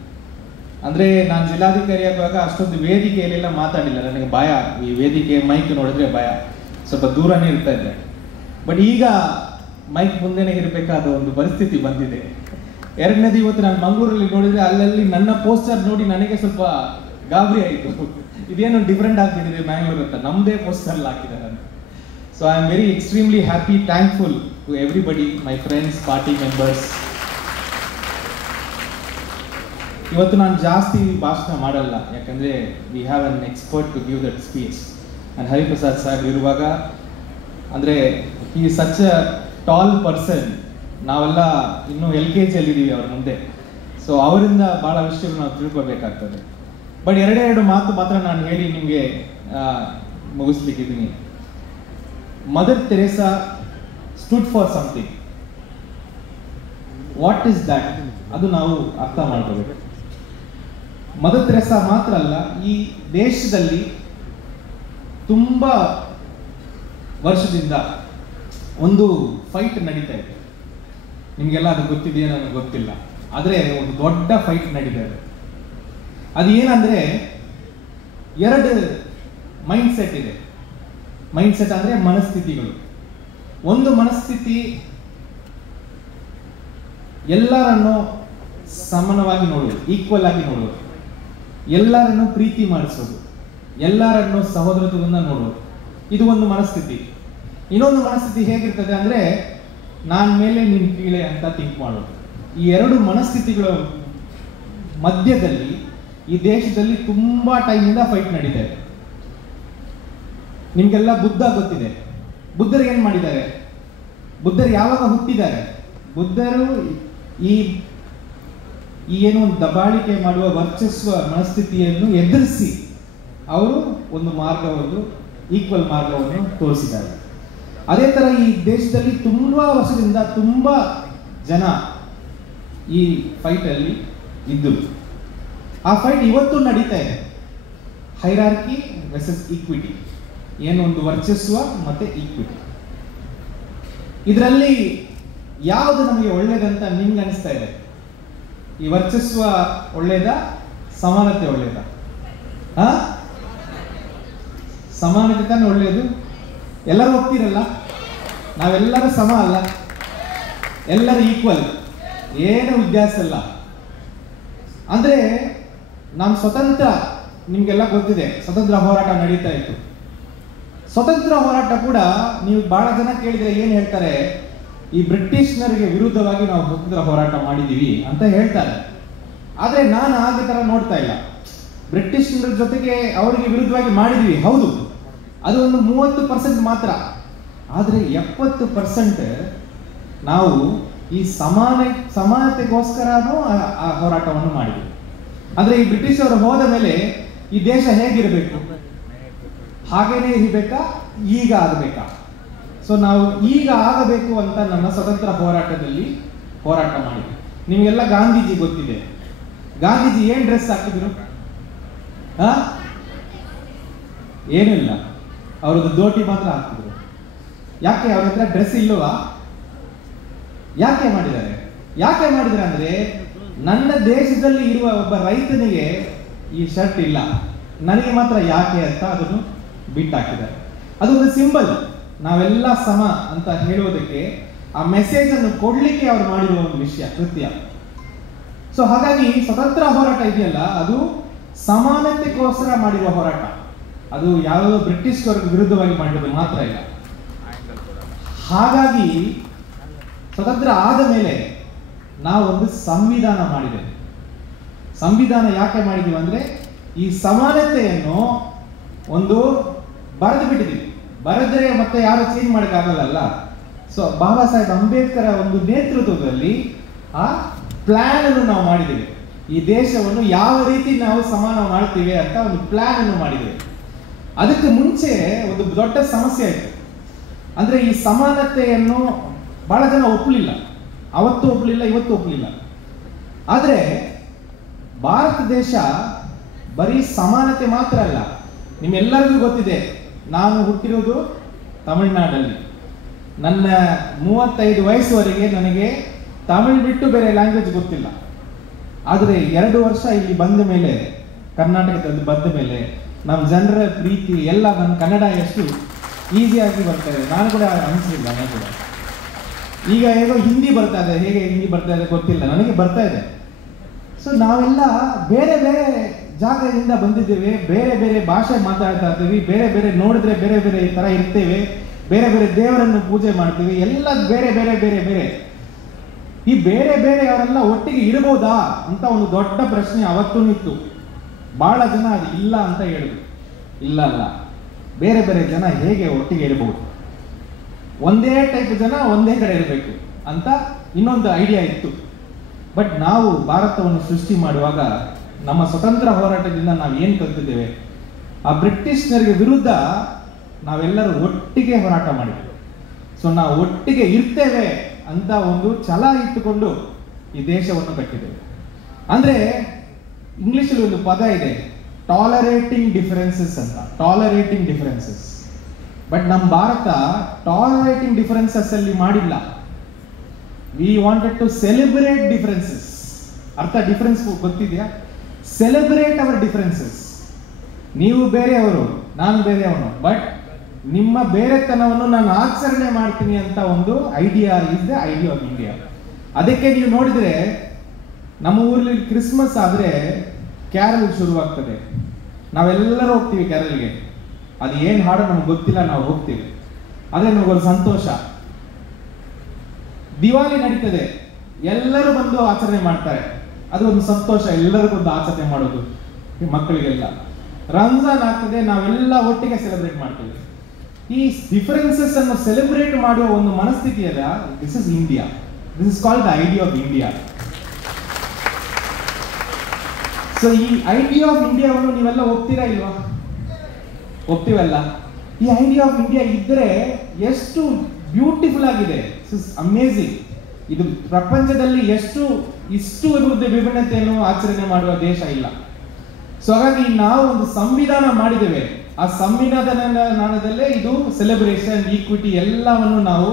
ಅಂದ್ರೆ ನಾನು ಜಿಲ್ಲಾಧಿಕಾರಿ ಆಗುವಾಗ ಅಷ್ಟೊಂದು ವೇದಿಕೆಯಲ್ಲೆಲ್ಲ ಮಾತಾಡಿಲ್ಲ, ನನಗೆ ಭಯ. ಈ ವೇದಿಕೆ ಮೈಕ್ ನೋಡಿದ್ರೆ ಭಯ, ಸ್ವಲ್ಪ ದೂರನೇ ಇರ್ತಾ ಇದ್ದೆ. ಬಟ್ ಈಗ ಮೈಕ್ ಮುಂದೆನೇ ಇರಬೇಕಾದ ಒಂದು ಪರಿಸ್ಥಿತಿ ಬಂದಿದೆ. ಎರಡನೇದು ಇವತ್ತು ನಾನು ಮಂಗಳೂರಲ್ಲಿ ನೋಡಿದ್ರೆ ಅಲ್ಲಲ್ಲಿ ನನ್ನ ಪೋಸ್ಟರ್ ನೋಡಿ ನನಗೆ ಸ್ವಲ್ಪ ಗಾಬರಿ ಆಯಿತು. ಇದೇನು ಡಿಫ್ರೆಂಟ್ ಆಗ್ಬಿಟ್ಟಿದೆ ಮ್ಯಾಂಗ್ಳೂರ್ ಅಂತ, ನಮ್ಮದೇ ಪೋಸ್ಟರ್ ಹಾಕಿದ್ದಾರೆ ಅಂತ. So I am very extremely happy, thankful to everybody, my friends, party members. ಇವತ್ತು ನಾನು ಜಾಸ್ತಿ ಭಾಷಣ ಮಾಡಲ್ಲ, ಯಾಕಂದರೆ we have an expert to give that speech. And Hariprasad Saheb ಇರುವಾಗ, ಅಂದರೆ ಈ ಸಚ್ ಅ ಟಾಲ್ ಪರ್ಸನ್, ನಾವೆಲ್ಲ ಇನ್ನೂ LKG ಇದ್ದೀವಿ ಅವ್ರ ಮುಂದೆ. ಸೊ ಅವರಿಂದ ಭಾಳ ವಿಷಯಗಳು ನಾವು ತಿಳ್ಕೊಬೇಕಾಗ್ತದೆ. ಬಟ್ ಎರಡೆರಡು ಮಾತು ಮಾತ್ರ ನಾನು ಹೇಳಿ ನಿಮಗೆ ಮುಗಿಸ್ಲಿಕ್ಕಿದ್ದೀನಿ. Mother Teresa stood for something. What is that? ಅದು ನಾವು ಅರ್ಥ ಮಾಡ್ಕೋಬೇಕು. ಮದರ್ ತೆರೇಸಾ ಮಾತ್ರ ಅಲ್ಲ, ಈ ದೇಶದಲ್ಲಿ ತುಂಬ ವರ್ಷದಿಂದ ಒಂದು ಫೈಟ್ ನಡೀತಾ ಇದೆ. ನಿಮಗೆಲ್ಲ ಅದು ಗೊತ್ತಿದೆಯಾ ನನಗೆ ಗೊತ್ತಿಲ್ಲ, ಆದರೆ ಒಂದು ದೊಡ್ಡ ಫೈಟ್ ನಡೀತಾ ಇದೆ. ಅದು ಏನಂದ್ರೆ, ಎರಡು ಮೈಂಡ್ ಸೆಟ್ ಇದೆ. ಮೈಂಡ್ ಸೆಟ್ ಅಂದ್ರೆ ಮನಸ್ಥಿತಿಗಳು. ಒಂದು ಮನಸ್ಥಿತಿ ಎಲ್ಲರನ್ನು ಸಮಾನವಾಗಿ ನೋಡುವುದು, ಈಕ್ವಲ್ ಆಗಿ ನೋಡುವುದು, ಎಲ್ಲರನ್ನು ಪ್ರೀತಿ ಮಾಡಿಸೋದು, ಎಲ್ಲರನ್ನು ಸಹೋದರತ್ವದಿಂದ ನೋಡುವುದು. ಇದು ಒಂದು ಮನಸ್ಥಿತಿ. ಇನ್ನೊಂದು ಮನಸ್ಥಿತಿ ಹೇಗಿರ್ತದೆ ಅಂದ್ರೆ, ನಾನು ಮೇಲೆ ನಿನ್ ಕೀಳೆ ಅಂತ ಥಿಂಕ್ ಮಾಡೋದು. ಈ ಎರಡು ಮನಸ್ಥಿತಿಗಳ ಮಧ್ಯದಲ್ಲಿ ಈ ದೇಶದಲ್ಲಿ ತುಂಬಾ ಟೈಮಿಂದ ಫೈಟ್ ನಡೀತಾ ಇದೆ. ನಿಮ್ಗೆಲ್ಲ ಬುದ್ಧ ಗೊತ್ತಿದೆ. ಬುದ್ಧರು ಏನ್ ಮಾಡಿದ್ದಾರೆ? ಬುದ್ಧರು ಯಾವಾಗ ಹುಟ್ಟಿದ್ದಾರೆ? ಬುದ್ಧರು ಈ ಏನು ಒಂದು ದಬ್ಬಾಳಿಕೆ ಮಾಡುವ ವರ್ಚಸ್ವ ಮನಸ್ಥಿತಿಯನ್ನು ಎದುರಿಸಿ ಅವರು ಒಂದು ಮಾರ್ಗವನ್ನು, ಈಕ್ವಲ್ ಮಾರ್ಗವನ್ನು ತೋರಿಸಿದ್ದಾರೆ. ಅದೇ ತರ ಈ ದೇಶದಲ್ಲಿ ತುಂಬಾ ವರ್ಷದಿಂದ ತುಂಬಾ ಜನ ಈ ಫೈಟ್ ಅಲ್ಲಿ ಇದ್ದರು. ಆ ಫೈಟ್ ಇವತ್ತು ನಡೀತಾ ಇದೆ. ಹೈರಾರ್ಕಿ ವರ್ಸಸ್ ಈಕ್ವಿಟಿ, ಏನು ಒಂದು ವರ್ಚಸ್ವ ಮತ್ತೆ ಈಕ್ವಿಟಿ. ಇದರಲ್ಲಿ ಯಾವುದು ನಮಗೆ ಒಳ್ಳೇದಂತ ನಿಮ್ಗೆ ಅನಿಸ್ತಾ ಇದೆ? ಈ ವರ್ಚಸ್ವ ಒಳ್ಳೇದಾ, ಸಮಾನತೆ ಒಳ್ಳೇದಾ? ಸಮಾನತೆ ತಾನೇ ಒಳ್ಳೇದು. ಎಲ್ಲರೂ ಒಪ್ತಿರಲ್ಲ, ನಾವೆಲ್ಲರೂ ಸಮ ಅಲ್ಲ, ಎಲ್ಲರೂ ಈಕ್ವಲ್, ಏನು ವ್ಯತ್ಯಾಸ ಇಲ್ಲ. ಅಂದ್ರೆ ನಮ್ಮ ಸ್ವತಂತ್ರ, ನಿಮ್ಗೆಲ್ಲ ಗೊತ್ತಿದೆ, ಸ್ವತಂತ್ರ ಹೋರಾಟ ನಡೀತಾ ಇತ್ತು. ಸ್ವತಂತ್ರ ಹೋರಾಟ ಕೂಡ ನೀವು ಬಹಳ ಜನ ಕೇಳಿದ್ರೆ ಏನ್ ಹೇಳ್ತಾರೆ? ಈ ಬ್ರಿಟಿಷ್ನರಿಗೆ ವಿರುದ್ಧವಾಗಿ ನಾವು ಸ್ವತಂತ್ರ ಹೋರಾಟ ಮಾಡಿದೀವಿ ಅಂತ ಹೇಳ್ತಾರೆ. ಆದ್ರೆ ನಾನು ಹಾಗೆ ತರ ನೋಡ್ತಾ ಇಲ್ಲ. ಬ್ರಿಟಿಷ್ನರ ಜೊತೆಗೆ ಅವರಿಗೆ ವಿರುದ್ಧವಾಗಿ ಮಾಡಿದೀವಿ, ಹೌದು, ಅದು ಒಂದು 30% ಮಾತ್ರ. ಆದ್ರೆ 70% ನಾವು ಈ ಸಮಾನತೆಗೋಸ್ಕರನೂ ಆ ಹೋರಾಟವನ್ನು ಮಾಡಿದ್ವಿ. ಅಂದ್ರೆ ಈ ಬ್ರಿಟಿಷ್ ಅವರು ಹೋದ ಮೇಲೆ ಈ ದೇಶ ಹೇಗಿರಬೇಕು, ಹಾಗೇನೆ ಇರಬೇಕಾ, ಈಗ ಆಗಬೇಕಾ? ಸೊ ನಾವು ಈಗ ಆಗಬೇಕು ಅಂತ ನನ್ನ ಸ್ವತಂತ್ರ ಹೋರಾಟದಲ್ಲಿ ಹೋರಾಟ ಮಾಡಿದ್ವಿ. ನಿಮಗೆಲ್ಲ ಗಾಂಧೀಜಿ ಗೊತ್ತಿದೆ. ಗಾಂಧೀಜಿ ಏನ್ ಡ್ರೆಸ್ ಹಾಕಿದ್ರು? ಏನಿಲ್ಲ, ಅವ್ರದ್ದು ದೋಟಿ ಮಾತ್ರ ಹಾಕಿದ್ರು. ಯಾಕೆ? ಅವ್ರ ಹತ್ರ ಡ್ರೆಸ್ ಇಲ್ಲವಾ? ಯಾಕೆ ಮಾಡಿದ್ದಾರೆ? ಯಾಕೆ ಮಾಡಿದ್ದಾರೆ ಅಂದ್ರೆ, ನನ್ನ ದೇಶದಲ್ಲಿ ಇರುವ ಒಬ್ಬ ರೈತನಿಗೆ ಈ ಶರ್ಟ್ ಇಲ್ಲ, ನನಗೆ ಮಾತ್ರ ಯಾಕೆ ಅಂತ ಅದನ್ನು ಬಿಟ್ಟಾಕಿದ್ದಾರೆ. ಅದೊಂದು ಸಿಂಬಲ್, ನಾವೆಲ್ಲ ಸಮ ಅಂತ ಹೇಳುವುದಕ್ಕೆ, ಆ ಮೆಸೇಜ್ ಅನ್ನು ಕೊಡ್ಲಿಕ್ಕೆ ಅವ್ರು ಮಾಡಿರುವ ಒಂದು ವಿಷಯ, ಕೃತ್ಯ. ಸೊ ಹಾಗಾಗಿ ಸ್ವತಂತ್ರ ಹೋರಾಟ ಇದೆಯಲ್ಲ, ಅದು ಸಮಾನತೆಗೋಸ್ಕರ ಮಾಡಿರುವ ಹೋರಾಟ. ಅದು ಯಾವುದೋ ಬ್ರಿಟಿಷ್ ವಿರುದ್ಧವಾಗಿ ಮಾಡಿರೋದು ಮಾತ್ರ ಇಲ್ಲ. ಹಾಗಾಗಿ ಸ್ವತಂತ್ರ ಆದ ಮೇಲೆ ನಾವು ಒಂದು ಸಂವಿಧಾನ ಮಾಡಿದ್ದೇವೆ. ಸಂವಿಧಾನ ಯಾಕೆ ಮಾಡಿದೀವಿ ಅಂದ್ರೆ, ಈ ಸಮಾನತೆಯನ್ನು ಒಂದು ಬರೆದು ಬಿಟ್ಟಿದ್ದೀವಿ. ಬರೆದ್ರೆ ಮತ್ತೆ ಯಾರು ಚೇಂಜ್ ಮಾಡಕ್ಕಾಗಲ್ಲ. ಸೊ ಬಾಬಾ ಸಾಹೇಬ್ ಅಂಬೇಡ್ಕರ್ ಒಂದು ನೇತೃತ್ವದಲ್ಲಿ ಆ ಪ್ಲಾನ್ ಅನ್ನು ನಾವು ಮಾಡಿದ್ದೇವೆ. ಈ ದೇಶವನ್ನು ಯಾವ ರೀತಿ ನಾವು ಸಮಾನ ಮಾಡ್ತೀವಿ ಅಂತ ಒಂದು ಪ್ಲಾನ್ ಅನ್ನು ಮಾಡಿದ್ದೇವೆ. ಅದಕ್ಕೆ ಮುಂಚೆ ಒಂದು ದೊಡ್ಡ ಸಮಸ್ಯೆ ಆಯಿತು. ಅಂದ್ರೆ ಈ ಸಮಾನತೆಯನ್ನು ಬಹಳ ಜನ ಒಪ್ಪಲಿಲ್ಲ. ಅವತ್ತು ಒಪ್ಪಲಿಲ್ಲ, ಇವತ್ತು ಒಪ್ಪಲಿಲ್ಲ. ಆದ್ರೆ ಭಾರತ ದೇಶ ಬರೀ ಸಮಾನತೆ ಮಾತ್ರ ಅಲ್ಲ. ನಿಮ್ಮೆಲ್ಲರಿಗೂ ಗೊತ್ತಿದೆ, ನಾನು ಹುಟ್ಟಿರೋದು ತಮಿಳುನಾಡಲ್ಲಿ. ನನ್ನ 35 ವಯಸ್ಸುವರೆಗೆ ನನಗೆ ತಮಿಳ್ ಬಿಟ್ಟು ಬೇರೆ ಲ್ಯಾಂಗ್ವೇಜ್ ಗೊತ್ತಿಲ್ಲ. ಆದರೆ 2 ವರ್ಷ ಇಲ್ಲಿ ಬಂದ ಮೇಲೆ, ಕರ್ನಾಟಕದಲ್ಲಿ ಬಂದ ಮೇಲೆ, ನಮ್ಮ ಜನರ ಪ್ರೀತಿ ಎಲ್ಲ ನನ್ನ ಕನ್ನಡ ಎಷ್ಟು ಈಸಿಯಾಗಿ ಬರ್ತಾ ಇದೆ. ನಾನು ಕೂಡ ಅನಿಸಲಿಲ್ಲ. ನಾನು ಕೂಡ ಈಗ ಹೇಗೋ ಹಿಂದಿ ಬರ್ತಾ ಇದೆ, ಹೇಗೆ ಹಿಂದಿ ಬರ್ತಾ ಇದೆ ಗೊತ್ತಿಲ್ಲ, ನನಗೆ ಬರ್ತಾ ಇದೆ. ಸೊ ನಾವೆಲ್ಲ ಬೇರೆ ಬೇರೆ ಜಾಗದಿಂದ ಬಂದಿದ್ದೇವೆ, ಬೇರೆ ಬೇರೆ ಭಾಷೆ ಮಾತಾಡ್ತಾ ಇರ್ತೀವಿ, ಬೇರೆ ಬೇರೆ ನೋಡಿದ್ರೆ ಬೇರೆ ಬೇರೆ ಈ ತರ ಇರ್ತೇವೆ, ಬೇರೆ ಬೇರೆ ದೇವರನ್ನು ಪೂಜೆ ಮಾಡ್ತೀವಿ, ಎಲ್ಲ ಬೇರೆ ಬೇರೆ ಬೇರೆ ಬೇರೆ. ಈ ಬೇರೆ ಬೇರೆ ಅವರೆಲ್ಲ ಒಟ್ಟಿಗೆ ಇರಬಹುದಾ ಅಂತ ಒಂದು ದೊಡ್ಡ ಪ್ರಶ್ನೆ ಅವತ್ತೂ ಇತ್ತು. ಬಹಳ ಜನ ಅದು ಇಲ್ಲ ಅಂತ ಹೇಳಿದ್ರು. ಇಲ್ಲ ಅಲ್ಲ, ಬೇರೆ ಬೇರೆ ಜನ ಹೇಗೆ ಒಟ್ಟಿಗೆ ಇರಬಹುದು, ಒಂದೇ ಟೈಪ್ ಜನ ಒಂದೇ ಕಡೆ ಇರಬೇಕು ಅಂತ ಇನ್ನೊಂದು ಐಡಿಯಾ ಇತ್ತು. ಬಟ್ ನಾವು ಭಾರತವನ್ನು ಸೃಷ್ಟಿ ಮಾಡುವಾಗ ನಮ್ಮ ಸ್ವತಂತ್ರ ಹೋರಾಟದಿಂದ ನಾವು ಏನು ಕಲ್ತಿದ್ದೇವೆ, ಆ ಬ್ರಿಟಿಷ್ನರಿಗೆ ವಿರುದ್ಧ ನಾವೆಲ್ಲರೂ ಒಟ್ಟಿಗೆ ಹೋರಾಟ ಮಾಡಿದ್ದೇವೆ. ಸೊ ನಾವು ಒಟ್ಟಿಗೆ ಇರ್ತೇವೆ ಅಂತ ಒಂದು ಛಲ ಇಟ್ಟುಕೊಂಡು ಈ ದೇಶವನ್ನು ಕಟ್ಟಿದ್ದೇವೆ. ಅಂದ್ರೆ ಇಂಗ್ಲಿಷಲ್ಲಿ ಒಂದು ಪದ ಇದೆ, ಟಾಲರೇಟಿಂಗ್ ಡಿಫರೆನ್ಸಸ್ ಅಂತ, ಟಾಲರೇಟಿಂಗ್ ಡಿಫರೆನ್ಸಸ್. ಬಟ್ ನಮ್ಮ ಭಾರತ ಟಾಲರೇಟಿಂಗ್ ಡಿಫರೆನ್ಸಸ್ ಅಲ್ಲಿ ಮಾಡಿಲ್ಲ. We wanted to celebrate differences. ಅರ್ಥ ಡಿಫರೆನ್ಸ್ ಗೊತ್ತಿದೆಯಾ? Celebrate our differences. ನೀವು ಬೇರೆಯವರು, ನಾನು ಬೇರೆಯವನು, ಬಟ್ ನಿಮ್ಮ ಬೇರೆತನವನ್ನು ನಾನು ಆಚರಣೆ ಮಾಡ್ತೀನಿ ಅಂತ ಒಂದು idea is the idea of India. ಅದಕ್ಕೆ ನೀವು ನೋಡಿದ್ರೆ ನಮ್ಮ ಊರಲ್ಲಿ ಕ್ರಿಸ್ಮಸ್ ಆದ್ರೆ ಕ್ಯಾರಲ್ ಶುರುವಾಗ್ತದೆ, ನಾವೆಲ್ಲರೂ ಹೋಗ್ತೀವಿ ಕ್ಯಾರಲ್ಗೆ. ಅದು ಏನು ಹಾಡೋ ನಮ್ಗೆ ಗೊತ್ತಿಲ್ಲ, ನಾವು ಹೋಗ್ತೀವಿ, ಆದ್ರೆ ನಮಗೊಂದು ಸಂತೋಷ. ದಿವಾಲಿ ನಡೀತದೆ, ಎಲ್ಲರೂ ಬಂದು ಆಚರಣೆ ಮಾಡ್ತಾರೆ, ಅದು ಒಂದು ಸಂತೋಷ, ಎಲ್ಲರಿಗೊಂದು ಆಚರಣೆ ಮಾಡೋದು ಮಕ್ಕಳಿಗೆಲ್ಲ. ರಂಜಾನ್ ಆಗ್ತದೆ, ನಾವೆಲ್ಲ ಒಟ್ಟಿಗೆ ಸೆಲೆಬ್ರೇಟ್ ಮಾಡ್ತೀವಿ. ಈ ಡಿಫರೆನ್ಸಸ್ ಅನ್ನು ಸೆಲೆಬ್ರೇಟ್ ಮಾಡುವ ಒಂದು ಮನಸ್ಥಿತಿ ಅಲ್ಲ, this is India. This is called the idea of India. So ಈ ಐಡಿಯಾ ಆಫ್ ಇಂಡಿಯಾವನ್ನು ನೀವೆಲ್ಲ ಒಪ್ತೀರಾ ಇಲ್ವಾ? ಒಪ್ತೀವಲ್ಲ? ಈ ಐಡಿಯಾ ಆಫ್ ಇಂಡಿಯಾ ಇದ್ರೆ ಎಷ್ಟು ಬ್ಯೂಟಿಫುಲ್ ಆಗಿದೆ, ಅಮೇಜಿಂಗ್. ಇದು ಪ್ರಪಂಚದಲ್ಲಿ ಇಷ್ಟು ವಿಭಿನ್ನತೆಯನ್ನು ಆಚರಣೆ ಮಾಡುವ ದೇಶ ಇಲ್ಲ. ಸೊ ಹಾಗಾಗಿ ನಾವು ಒಂದು ಸಂವಿಧಾನ ಮಾಡಿದ್ದೇವೆ, ಆ ಸಂವಿಧಾನದಲ್ಲೇ ಇದು ಸೆಲೆಬ್ರೇಷನ್, ಈಕ್ವಿಟಿ ಎಲ್ಲವನ್ನು ನಾವು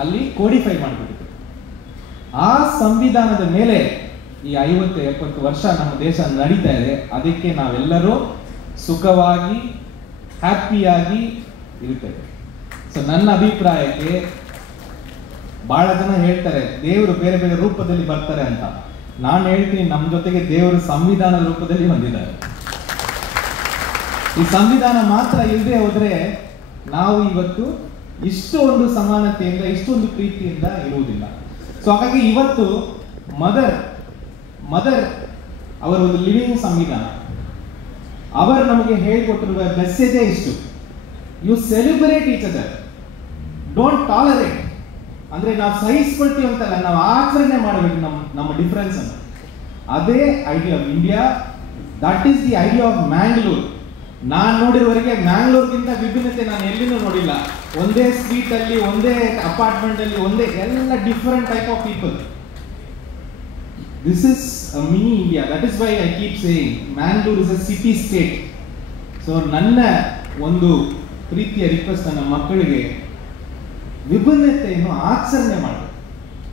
ಅಲ್ಲಿ ಕೋಡಿಫೈ ಮಾಡಿಬಿಟ್ಟಿದ್ದೇವೆ. ಆ ಸಂವಿಧಾನದ ಮೇಲೆ ಈ 50-70 ವರ್ಷ ನಮ್ಮ ದೇಶ ನಡೀತಾ ಇದೆ. ಅದಕ್ಕೆ ನಾವೆಲ್ಲರೂ ಸುಖವಾಗಿ ಹ್ಯಾಪಿಯಾಗಿ ಇರುತ್ತೇವೆ. ಸೊ ನನ್ನ ಅಭಿಪ್ರಾಯಕ್ಕೆ ಬಹಳ ಜನ ಹೇಳ್ತಾರೆ ದೇವರು ಬೇರೆ ಬೇರೆ ರೂಪದಲ್ಲಿ ಬರ್ತಾರೆ ಅಂತ. ನಾನು ಹೇಳ್ತೀನಿ, ನಮ್ಮ ಜೊತೆಗೆ ದೇವರು ಸಂವಿಧಾನದ ರೂಪದಲ್ಲಿ ಬಂದಿದ್ದಾರೆ. ಈ ಸಂವಿಧಾನ ಮಾತ್ರ ಇಲ್ಲದೆ ಹೋದ್ರೆ ನಾವು ಇವತ್ತು ಇಷ್ಟು ಒಂದು ಸಮಾನತೆಯಿಂದ, ಇಷ್ಟೊಂದು ಪ್ರೀತಿಯಿಂದ ಇರುವುದಿಲ್ಲ. ಸೊ ಹಾಗಾಗಿ ಇವತ್ತು ಮದರ್ ಅವರ ಒಂದು ಲಿವಿಂಗ್ ಸಂವಿಧಾನ, ಅವರು ನಮಗೆ ಹೇಳಿಕೊಟ್ಟಿರುವ ಮೆಸೇಜೇ ಇಷ್ಟು: you celebrate each other, don't tolerate. ಅಂದ್ರೆ ನಾವು ಸಹಿಸ್ಕೊಳ್ತೀವಿ ಅಂತಲ್ಲ, ನಾವು ಆಚರಣೆ ಮಾಡಬೇಕು ನಮ್ಮ ಡಿಫರೆನ್ಸ್ ಅನ್ನು. ಅದೇ idea of India. That is the idea of Mangalore. ನಾನು ನೋಡಿರುವವರೆಗೆ ಮ್ಯಾಂಗ್ಳೂರ್ಗಿಂತ ವಿಭಿನ್ನತೆ ನಾನು ಎಲ್ಲಿನೂ ನೋಡಿಲ್ಲ. ಒಂದೇ ಸ್ಟ್ರೀಟ್ ಅಲ್ಲಿ, ಒಂದೇ ಅಪಾರ್ಟ್ಮೆಂಟ್ ಅಲ್ಲಿ, ಒಂದೇ ಎಲ್ಲ different type of people. This is a mini India. That is why I keep saying Mangalore is a city state. So ನನ್ನ ಒಂದು ಪ್ರೀತಿಯ ರಿಕ್ವೆಸ್ಟ್ ನನ್ನ ಮಕ್ಕಳಿಗೆ, ವಿಭಿನ್ನತೆಯನ್ನು ಆಚರಣೆ ಮಾಡಬೇಕು,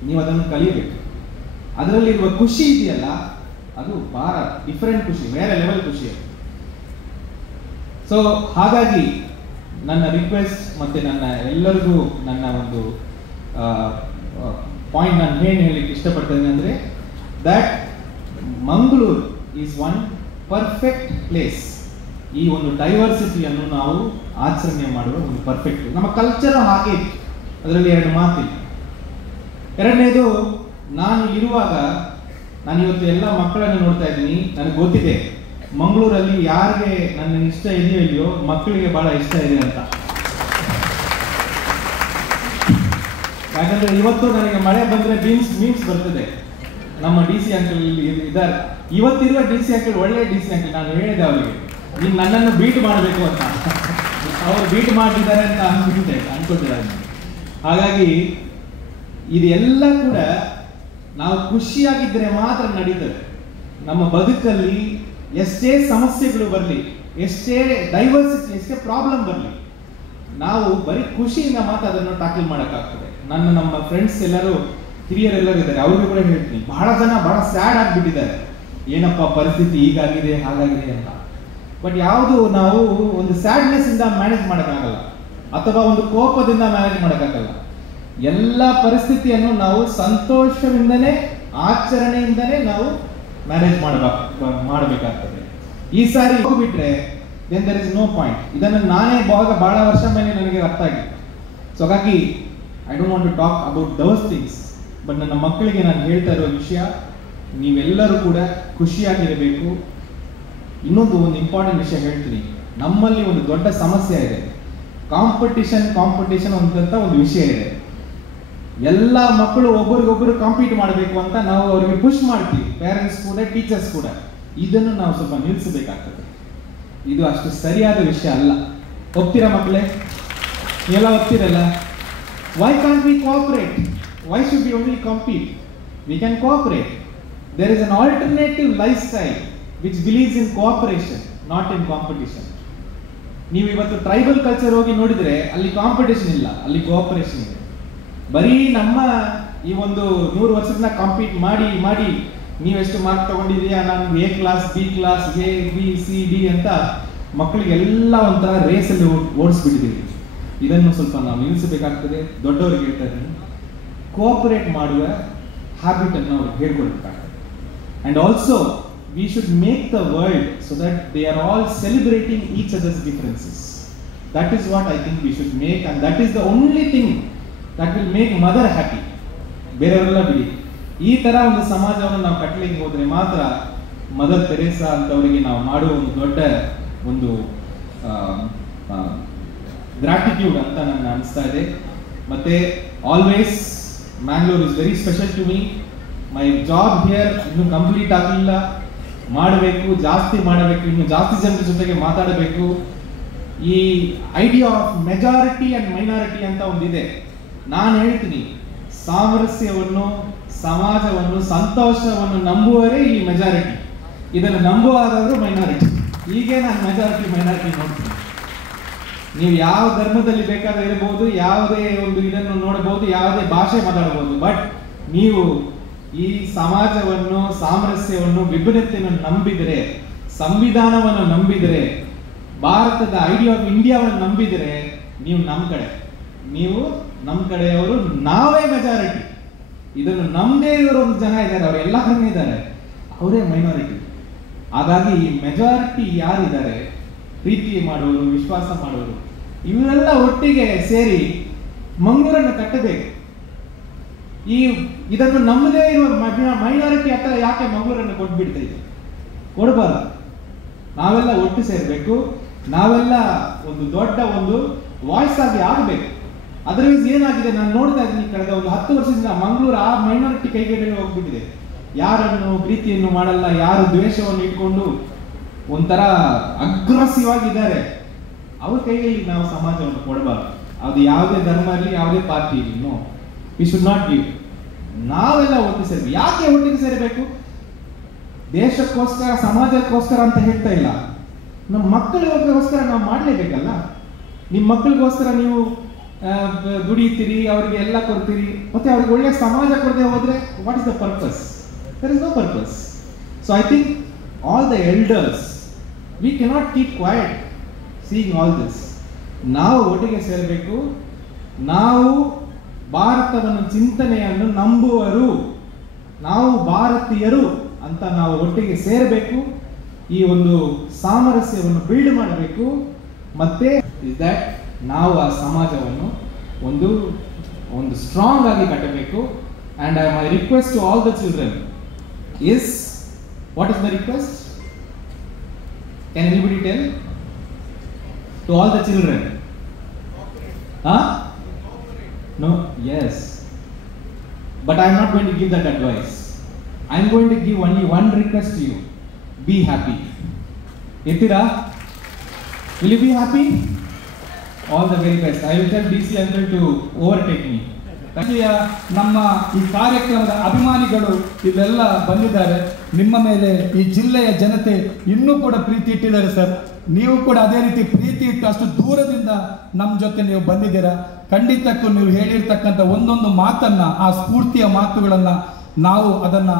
ನೀವು ಅದನ್ನು ಕಲಿಯಬೇಕು. ಅದರಲ್ಲಿರುವ ಖುಷಿ ಇದೆಯಲ್ಲ, ಅದು ಬಹಳ ಡಿಫರೆಂಟ್ ಖುಷಿ, ಬೇರೆ ಲೆವೆಲ್ ಖುಷಿ. ಸೊ ಹಾಗಾಗಿ ನನ್ನ ರಿಕ್ವೆಸ್ಟ್ ಮತ್ತೆ ನನ್ನ ಎಲ್ಲರಿಗೂ ನನ್ನ ಒಂದು ಪಾಯಿಂಟ್ ನಾನು ಏನು ಹೇಳಲಿಕ್ಕೆ ಇಷ್ಟಪಡ್ತೇನೆ ಅಂದರೆ, that Mangaluru is one perfect place. ಈ ಒಂದು ಡೈವರ್ಸಿಟಿಯನ್ನು ನಾವು ಆಚರಣೆ ಮಾಡುವ ಒಂದು ಪರ್ಫೆಕ್ಟ್. ನಮ್ಮ ಕಲ್ಚರ್ ಹಾಗೆ ಇತ್ತು, ಅದರಲ್ಲಿ ಎರಡು ಮಾತಿಲ್ಲ. ಎರಡನೇದು, ನಾನು ಇರುವಾಗ, ನಾನು ಇವತ್ತು ಎಲ್ಲ ಮಕ್ಕಳನ್ನು ನೋಡ್ತಾ ಇದ್ದೀನಿ, ನನಗೆ ಗೊತ್ತಿದೆ ಮಂಗಳೂರಲ್ಲಿ ಯಾರಿಗೆ ನನ್ನ ಇಷ್ಟ ಇದೆಯೋ ಇಲ್ಲೋ ಮಕ್ಕಳಿಗೆ ಬಹಳ ಇಷ್ಟ ಇದೆ ಅಂತ. ಯಾಕಂದ್ರೆ ಇವತ್ತು ನನಗೆ ಮಳೆ ಬಂದ್ರೆ ಮೀನ್ಸ್ ಬರ್ತದೆ. ನಮ್ಮ DC ಅಂಕಲ್ ಇದ್ದಾರೆ, ಇವತ್ತಿರುವ DC ಅಂಕಲ್ ಒಳ್ಳೆ DC ಅಂಕಲ್. ನಾನು ಹೇಳಿದೆ ಅವರಿಗೆ, ನೀನು ನನ್ನನ್ನು ಬೀಟ್ ಮಾಡಬೇಕು ಅಂತ. ಅವರು ಬೀಟ್ ಮಾಡಿದ್ದಾರೆ ಅಂತ ಅನ್ಕೊಂಡಿದ್ದಾರೆ. ಹಾಗಾಗಿ ಇದೆಲ್ಲ ಕೂಡ ನಾವು ಖುಷಿಯಾಗಿದ್ದರೆ ಮಾತ್ರ ನಡೀತದೆ. ನಮ್ಮ ಬದುಕಲ್ಲಿ ಎಷ್ಟೇ ಸಮಸ್ಯೆಗಳು ಬರಲಿ, ಎಷ್ಟೇ ಡೈವರ್ಸಿಟಿ, ಎಷ್ಟೇ ಪ್ರಾಬ್ಲಮ್ ಬರಲಿ, ನಾವು ಬರೀ ಖುಷಿಯಿಂದ ಮಾತ್ರ ಅದನ್ನು ಟ್ಯಾಕಲ್ ಮಾಡೋಕ್ಕಾಗ್ತದೆ. ನಮ್ಮ ಫ್ರೆಂಡ್ಸ್ ಎಲ್ಲರೂ, ಹಿರಿಯರೆಲ್ಲರೂ ಇದ್ದಾರೆ, ಅವ್ರಿಗೂ ಕೂಡ ಹೇಳ್ತೀನಿ, ಬಹಳ ಜನ ಬಹಳ ಸ್ಯಾಡ್ ಆಗಿಬಿಟ್ಟಿದ್ದಾರೆ, ಏನಪ್ಪ ಪರಿಸ್ಥಿತಿ ಹೀಗಾಗಿದೆ ಹಾಗಾಗಿದೆ ಅಂತ. ಬಟ್ ಯಾವುದು ನಾವು ಒಂದು ಸ್ಯಾಡ್ನೆಸ್ ಇಂದ ಮ್ಯಾನೇಜ್ ಮಾಡೋಕ್ಕಾಗಲ್ಲ, ಅಥವಾ ಒಂದು ಕೋಪದಿಂದ ಮ್ಯಾನೇಜ್ ಮಾಡೋಕ್ಕಾಗಲ್ಲ. ಎಲ್ಲ ಪರಿಸ್ಥಿತಿಯನ್ನು ನಾವು ಸಂತೋಷದಿಂದನೇ ಆಚರಣೆಯಿಂದನೇ ನಾವು ಮ್ಯಾನೇಜ್ ಮಾಡಬೇಕಾಗ್ತದೆ. ಈ ಸಾರಿ ಹೋಗ್ಬಿಟ್ರೆ then there is no point. ಇದನ್ನು ನಾನೇ ಬಹಳ ವರ್ಷ ಮೇಲೆ ನನಗೆ ಅರ್ಥ ಆಗಿದೆ. ಸೊ ಹಾಗಾಗಿ I don't want to talk about those things, but ನನ್ನ ಮಕ್ಕಳಿಗೆ ನಾನು ಹೇಳ್ತಾ ಇರೋ ವಿಷಯ, ನೀವೆಲ್ಲರೂ ಕೂಡ ಖುಷಿಯಾಗಿರಬೇಕು. ಇನ್ನೊಂದು ಇಂಪಾರ್ಟೆಂಟ್ ವಿಷಯ ಹೇಳ್ತೀನಿ. ನಮ್ಮಲ್ಲಿ ಒಂದು ದೊಡ್ಡ ಸಮಸ್ಯೆ ಇದೆ, ಕಾಂಪಿಟೇಷನ್ ಅಂತ ಒಂದು ವಿಷಯ ಇದೆ. ಎಲ್ಲ ಮಕ್ಕಳು ಒಬ್ಬರಿಗೊಬ್ಬರು ಕಾಂಪೀಟ್ ಮಾಡಬೇಕು ಅಂತ ನಾವು ಅವರಿಗೆ ಪುಷ್ ಮಾಡ್ತೀವಿ, ಪೇರೆಂಟ್ಸ್ ಕೂಡ ಟೀಚರ್ಸ್ ಕೂಡ. ಇದನ್ನು ನಾವು ಸ್ವಲ್ಪ ನಿಲ್ಲಿಸಬೇಕಾಗ್ತದೆ. ಇದು ಅಷ್ಟು ಸರಿಯಾದ ವಿಷಯ ಅಲ್ಲ. ಒಪ್ತೀರಾ ಮಕ್ಕಳೇ? ನೀವೆಲ್ಲ ಒಪ್ತೀರಲ್ಲ? Why can't we cooperate? Why should we only compete? We can cooperate. There is an alternative life style which believes in cooperation, not in competition. ನೀವು ಇವತ್ತು ಟ್ರೈಬಲ್ ಕಲ್ಚರ್ ಹೋಗಿ ನೋಡಿದ್ರೆ ಅಲ್ಲಿ ಕಾಂಪಿಟೇಷನ್ ಇಲ್ಲ, ಅಲ್ಲಿ ಕೋಆಪರೇಷನ್ ಇದೆ. ಬರೀ ನಮ್ಮ ಈ ಒಂದು 100 ವರ್ಷದಿಂದ ಕಾಂಪೀಟ್ ಮಾಡಿ ನೀವೆಷ್ಟು ಮಾರ್ಕ್ ತಗೊಂಡಿದೀಯಾ, ನಾನು A class, B class, A B C D ಅಂತ ಮಕ್ಕಳಿಗೆಲ್ಲ ಒಂಥರ ರೇಸಲ್ಲಿ ಓಡಿಸ್ಬಿಟ್ಟಿದ್ದೀವಿ. ಇದನ್ನು ಸ್ವಲ್ಪ ನಾವು ನಿಲ್ಲಿಸಬೇಕಾಗ್ತದೆ. ದೊಡ್ಡವರಿಗೆ ಹೇಳ್ತಾ ಇದ್ದೀನಿ, ಕೋಆಪರೇಟ್ ಮಾಡುವ ಹ್ಯಾಬಿಟ್ ಅನ್ನು ಅವ್ರಿಗೆ ಹೇಳ್ಕೊಡ್ಬೇಕಾಗ್ತದೆ. And also we should make the world so that they are all celebrating each other's differences. That is what I think we should make, and that is the only thing that will make mother happy. ಬೇರೆಯವರೆಲ್ಲ ಬಿಡಿ. ಈ ತರ ಒಂದು ಸಮಾಜವನ್ನು ನಾವು ಕಟ್ಟಲಿಕ್ಕೆ ಹೋದ್ರೆ ಮಾತ್ರ ಮದರ್ ತೆರೇಸಾ ಅಂತವರಿಗೆ ನಾವು ಮಾಡುವ ಒಂದು ದೊಡ್ಡ ಒಂದು ಗ್ರಾಟಿಟ್ಯೂಡ್ ಅಂತ ನನಗೆ ಅನಿಸ್ತಾ ಇದೆ. ಮತ್ತೆ always Mangalore is very special to me. My job here ಇನ್ನೂ ಕಂಪ್ಲೀಟ್ ಆಗಲಿಲ್ಲ, ಮಾಡಬೇಕು, ಜಾಸ್ತಿ ಮಾಡಬೇಕು, ಇನ್ನು ಜಾಸ್ತಿ ಜನರ ಜೊತೆಗೆ ಮಾತಾಡಬೇಕು. ಈ idea of majority and minority ಅಂತ ಒಂದಿದೆ. ನಾನು ಹೇಳ್ತೀನಿ, ಸಾಮರಸ್ಯವನ್ನು, ಸಮಾಜವನ್ನು, ಸಂತೋಷವನ್ನು ನಂಬುವವರೇ ಈ ಮೆಜಾರಿಟಿ. ಇದನ್ನು ನಂಬುವಾದವರು ಮೈನಾರಿಟಿ. ಹೀಗೆ ನಾನು ಮೆಜಾರಿಟಿ ಮೈನಾರಿಟಿ ನೋಡ್ತೀನಿ. ನೀವು ಯಾವ ಧರ್ಮದಲ್ಲಿ ಬೇಕಾದ್ರೆ ಇರಬಹುದು, ಯಾವುದೇ ಒಂದು ಇದನ್ನು ನೋಡಬಹುದು, ಯಾವುದೇ ಭಾಷೆ ಮಾತಾಡಬಹುದು, ಬಟ್ ನೀವು ಈ ಸಮಾಜವನ್ನು, ಸಾಮರಸ್ಯವನ್ನು, ವಿಭಿನ್ನತೆಯನ್ನು ನಂಬಿದರೆ, ಸಂವಿಧಾನವನ್ನು ನಂಬಿದರೆ, ಭಾರತದ ಐಡಿಯಾ ಆಫ್ ಇಂಡಿಯಾವನ್ನು ನಂಬಿದರೆ ನೀವು ನಮ್ಮ ಕಡೆ, ನೀವು ನಮ್ಮ ಕಡೆಯವರು, ನಾವೇ ಮೆಜಾರಿಟಿ. ಇದನ್ನು ನಮ್ಮದೇ ಇರೋ ಒಂದು ಜನ ಇದ್ದಾರೆ, ಅವರು ಎಲ್ಲ ಕಡೆ ಇದ್ದಾರೆ, ಅವರೇ ಮೈನಾರಿಟಿ. ಹಾಗಾಗಿ ಈ ಮೆಜಾರಿಟಿ ಯಾರಿದ್ದಾರೆ, ಪ್ರೀತಿ ಮಾಡುವರು, ವಿಶ್ವಾಸ ಮಾಡುವರು, ಇವರೆಲ್ಲ ಒಟ್ಟಿಗೆ ಸೇರಿ ಮಂಗಳೂರನ್ನು ಕಟ್ಟಬೇಕು. ಇದನ್ನು ನಮ್ಮದೇ ಇರುವ ಮೈನಾರಿಟಿ ಹತ್ರ ಯಾಕೆ ಮಂಗಳೂರನ್ನು ಕೊಟ್ಬಿಡ್ತಾ ಇದೆ? ಕೊಡಬಾರ್ದು. ನಾವೆಲ್ಲ ಒಟ್ಟು ಸೇರಬೇಕು, ನಾವೆಲ್ಲ ಒಂದು ದೊಡ್ಡ ಒಂದು ವಾಯ್ಸ್ ಆಗಿ ಆಗಬೇಕು. ಅದರ್ವೈಸ್ ಏನಾಗಿದೆ, ನಾನು ನೋಡ್ತಾ ಇದ್ದೀನಿ ಕಳೆದ ಒಂದು 10 ವರ್ಷದಿಂದ ಮಂಗಳೂರು ಆ ಮೈನಾರಿಟಿ ಕೈಗೆಡೆ ಹೋಗ್ಬಿಟ್ಟಿದೆ. ಯಾರನ್ನು ಪ್ರೀತಿಯನ್ನು ಮಾಡಲ್ಲ, ಯಾರು ದ್ವೇಷವನ್ನು ಇಟ್ಕೊಂಡು ಒಂಥರ ಅಗ್ರೆಸಿವ್ ಆಗಿದ್ದಾರೆ, ಅವ್ರ ಕೈಯಲ್ಲಿ ನಾವು ಸಮಾಜವನ್ನು ಕೊಡಬಾರ್ದು. ಅದು ಯಾವುದೇ ಧರ್ಮ ಇರಲಿ, ಯಾವುದೇ ಪಾರ್ಟಿ ಇರಲಿ, no, we should not give. ನಾವೆಲ್ಲ ಒಟ್ಟು ಸೇರಬೇಕು. ಯಾಕೆ ಒಟ್ಟಿಗೆ ಸೇರಬೇಕು? ದೇಶಕ್ಕೋಸ್ಕರ, ಸಮಾಜಕ್ಕೋಸ್ಕರ ಅಂತ ಹೇಳ್ತಾ ಇಲ್ಲ, ನಮ್ಮ ಮಕ್ಕಳಿಗೋಸ್ಕರ ನಾವು ಮಾಡಲೇಬೇಕಲ್ಲ. ನಿಮ್ಮ ಮಕ್ಕಳಿಗೋಸ್ಕರ ನೀವು ದುಡಿತೀರಿ, ಅವರಿಗೆ ಎಲ್ಲ ಕೊಡ್ತೀರಿ, ಮತ್ತೆ ಅವ್ರಿಗೆ ಒಳ್ಳೆ ಸಮಾಜ ಕೊಡದೆ ಹೋದ್ರೆ what is the purpose? There is no purpose. So I think all the elders, we cannot keep quiet seeing all this. ನಾವು ಒಟ್ಟಿಗೆ ಸೇರಬೇಕು. ನಾವು ಭಾರತವನ್ನು, ಚಿಂತನೆಯನ್ನು ನಂಬುವರು, ನಾವು ಭಾರತೀಯರು ಅಂತ ನಾವು ಒಟ್ಟಿಗೆ ಸೇರಬೇಕು. ಈ ಒಂದು ಸಾಮರಸ್ಯವನ್ನು ಬಿಲ್ಡ್ ಮಾಡಬೇಕು. ಮತ್ತೆ ಇಸ್ ದಟ್ ನಾವು ಆ ಸಮಾಜವನ್ನು ಒಂದು ಸ್ಟ್ರಾಂಗ್ ಆಗಿ ಕಟ್ಟಬೇಕು. And my request to all the children is, what is my request? Can anybody tell? To all the children, no, yes, but I am not going to give that advice. I am going to give only one request to you: be happy. Etira, will you be happy? All the very best. I will tell DC uncle to overtake me. ನಮ್ಮ ಈ ಕಾರ್ಯಕ್ರಮದ ಅಭಿಮಾನಿಗಳು ಇಲ್ಲೆಲ್ಲ ಬಂದಿದ್ದಾರೆ. ನಿಮ್ಮ ಮೇಲೆ ಈ ಜಿಲ್ಲೆಯ ಜನತೆ ಇನ್ನೂ ಕೂಡ ಪ್ರೀತಿ ಇಟ್ಟಿದ್ದಾರೆ ಸರ್. ನೀವು ಕೂಡ ಅದೇ ರೀತಿ ಪ್ರೀತಿ ಇಟ್ಟು ಅಷ್ಟು ದೂರದಿಂದ ನಮ್ಮ ಜೊತೆ ನೀವು ಬಂದಿದ್ದೀರಾ. ಖಂಡಿತಕ್ಕೂ ನೀವು ಹೇಳಿರ್ತಕ್ಕಂಥ ಒಂದೊಂದು ಮಾತನ್ನ, ಆ ಸ್ಫೂರ್ತಿಯ ಮಾತುಗಳನ್ನ ನಾವು ಅದನ್ನ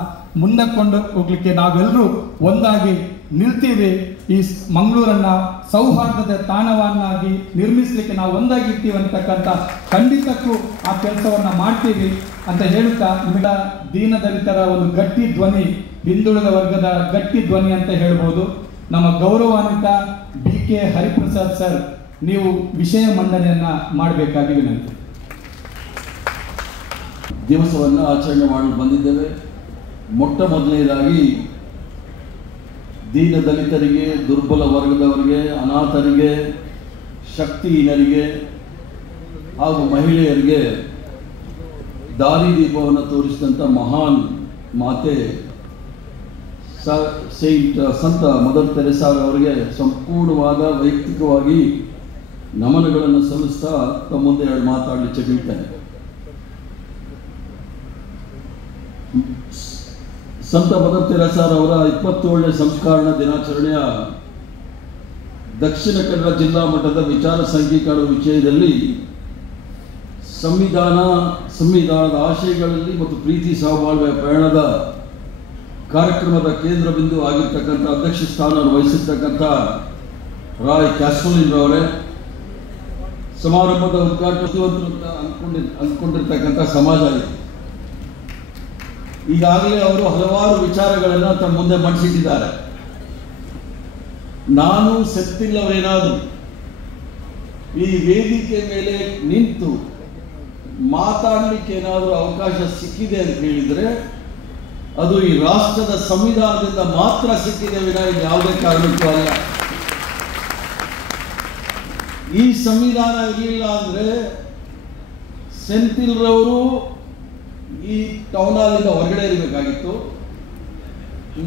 ಮುಂದಕ್ಕೆ ಹೋಗ್ಲಿಕ್ಕೆ ನಾವೆಲ್ಲರೂ ಒಂದಾಗಿ ನಿಲ್ತೀವಿ. ಈ ಮಂಗಳೂರನ್ನ ಸೌಹಾರ್ದದ ತಾಣವನ್ನಾಗಿ ನಿರ್ಮಿಸಲಿಕ್ಕೆ ನಾವು ಒಂದಾಗಿರ್ತೀವಿ ಅಂತಕ್ಕಂಥ ಖಂಡಿತಕ್ಕೂ ಆ ಕೆಲಸವನ್ನ ಮಾಡ್ತೀವಿ ಅಂತ ಹೇಳುತ್ತಾ, ನಿಮಗೆ ದೀನದಲಿತರ ಒಂದು ಗಟ್ಟಿ ಧ್ವನಿ, ಹಿಂದುಳಿದ ವರ್ಗದ ಗಟ್ಟಿ ಧ್ವನಿ ಅಂತ ಹೇಳ್ಬೋದು. ನಮ್ಮ ಗೌರವಾನ್ವಿತ BK ಹರಿಪ್ರಸಾದ್ ಸರ್, ನೀವು ವಿಷಯ ಮಂಡನೆಯನ್ನ ಮಾಡಬೇಕಾಗಿ ವಿನಂತಿ. ದಿವಸವನ್ನು ಆಚರಣೆ ಮಾಡಲು ಬಂದಿದ್ದೇವೆ. ಮೊಟ್ಟ ಮೊದಲನೇದಾಗಿ ದೀನ ದಲಿತರಿಗೆ, ದುರ್ಬಲ ವರ್ಗದವರಿಗೆ, ಅನಾಥರಿಗೆ, ಶಕ್ತಿಹೀನರಿಗೆ ಹಾಗೂ ಮಹಿಳೆಯರಿಗೆ ದಾರಿದೀಪವನ್ನು ತೋರಿಸಿದಂಥ ಮಹಾನ್ ಮಾತೆ ಸಂತ ಮದರ್ ತೆರೆಸಾರವರಿಗೆ ಸಂಪೂರ್ಣವಾದ ವೈಯಕ್ತಿಕವಾಗಿ ನಮನಗಳನ್ನು ಸಲ್ಲಿಸ್ತಾ ತಮ್ಮ ಮುಂದೆ ಎರಡು ಮಾತಾಡಲಿಕ್ಕೆ ಬೀಳ್ತೇನೆ. ಸಂತ ಮದರ್ ತೆರೆಸಾರವರ 27ನೇ ಸಂಸ್ಕರಣ ದಿನಾಚರಣೆಯ ದಕ್ಷಿಣ ಕನ್ನಡ ಜಿಲ್ಲಾ ಮಟ್ಟದ ವಿಚಾರ ಸಂಕಿರಣ ವಿಷಯದಲ್ಲಿ ಸಂವಿಧಾನದ ಆಶಯಗಳಲ್ಲಿ ಮತ್ತು ಪ್ರೀತಿ ಸಹಬಾಳ್ವೆಯ ಪ್ರಯಾಣದ ಕಾರ್ಯಕ್ರಮದ ಕೇಂದ್ರ ಬಿಂದು ಆಗಿರ್ತಕ್ಕಂಥ ಅಧ್ಯಕ್ಷ ಸ್ಥಾನವನ್ನು ವಹಿಸಿರ್ತಕ್ಕಂಥ ರಾಯ್ ಕ್ಯಾಸ್ಟೋಲಿನ್ ರವರೇ, ಸಮಾರಂಭದ ಉದ್ಘಾಟಕರು ಅಂತ ಅಂದ್ಕೊಂಡಿರ್ತಕ್ಕಂಥ ಸಮಾಜ ಇದೆ. ಈಗಾಗಲೇ ಅವರು ಹಲವಾರು ವಿಚಾರಗಳನ್ನು ತಮ್ಮ ಮುಂದೆ ಮಂಡಿಸಿಟ್ಟಿದ್ದಾರೆ. ನಾನು ಸತ್ತಿಲ್ಲವರೇನಾದರೂ ಈ ವೇದಿಕೆ ಮೇಲೆ ನಿಂತು ಮಾತಾಡಲಿಕ್ಕೆ ಏನಾದರೂ ಅವಕಾಶ ಸಿಕ್ಕಿದೆ ಅಂತ ಹೇಳಿದರೆ ಅದು ಈ ರಾಷ್ಟ್ರದ ಸಂವಿಧಾನದಿಂದ ಮಾತ್ರ ಸಿಕ್ಕಿದೆ ವಿನ ಯಾವುದೇ ಕಾರಣಕ್ಕೂ ಅಲ್ಲ. ಈ ಸಂವಿಧಾನ ಇರಲಿಲ್ಲ ಅಂದ್ರೆ ಸೆಂಥಿಲ್ ರವರು ಈ ಟೌನ್ ಹಾಲಿಂದ ಹೊರಗಡೆ ಇರಬೇಕಾಗಿತ್ತು.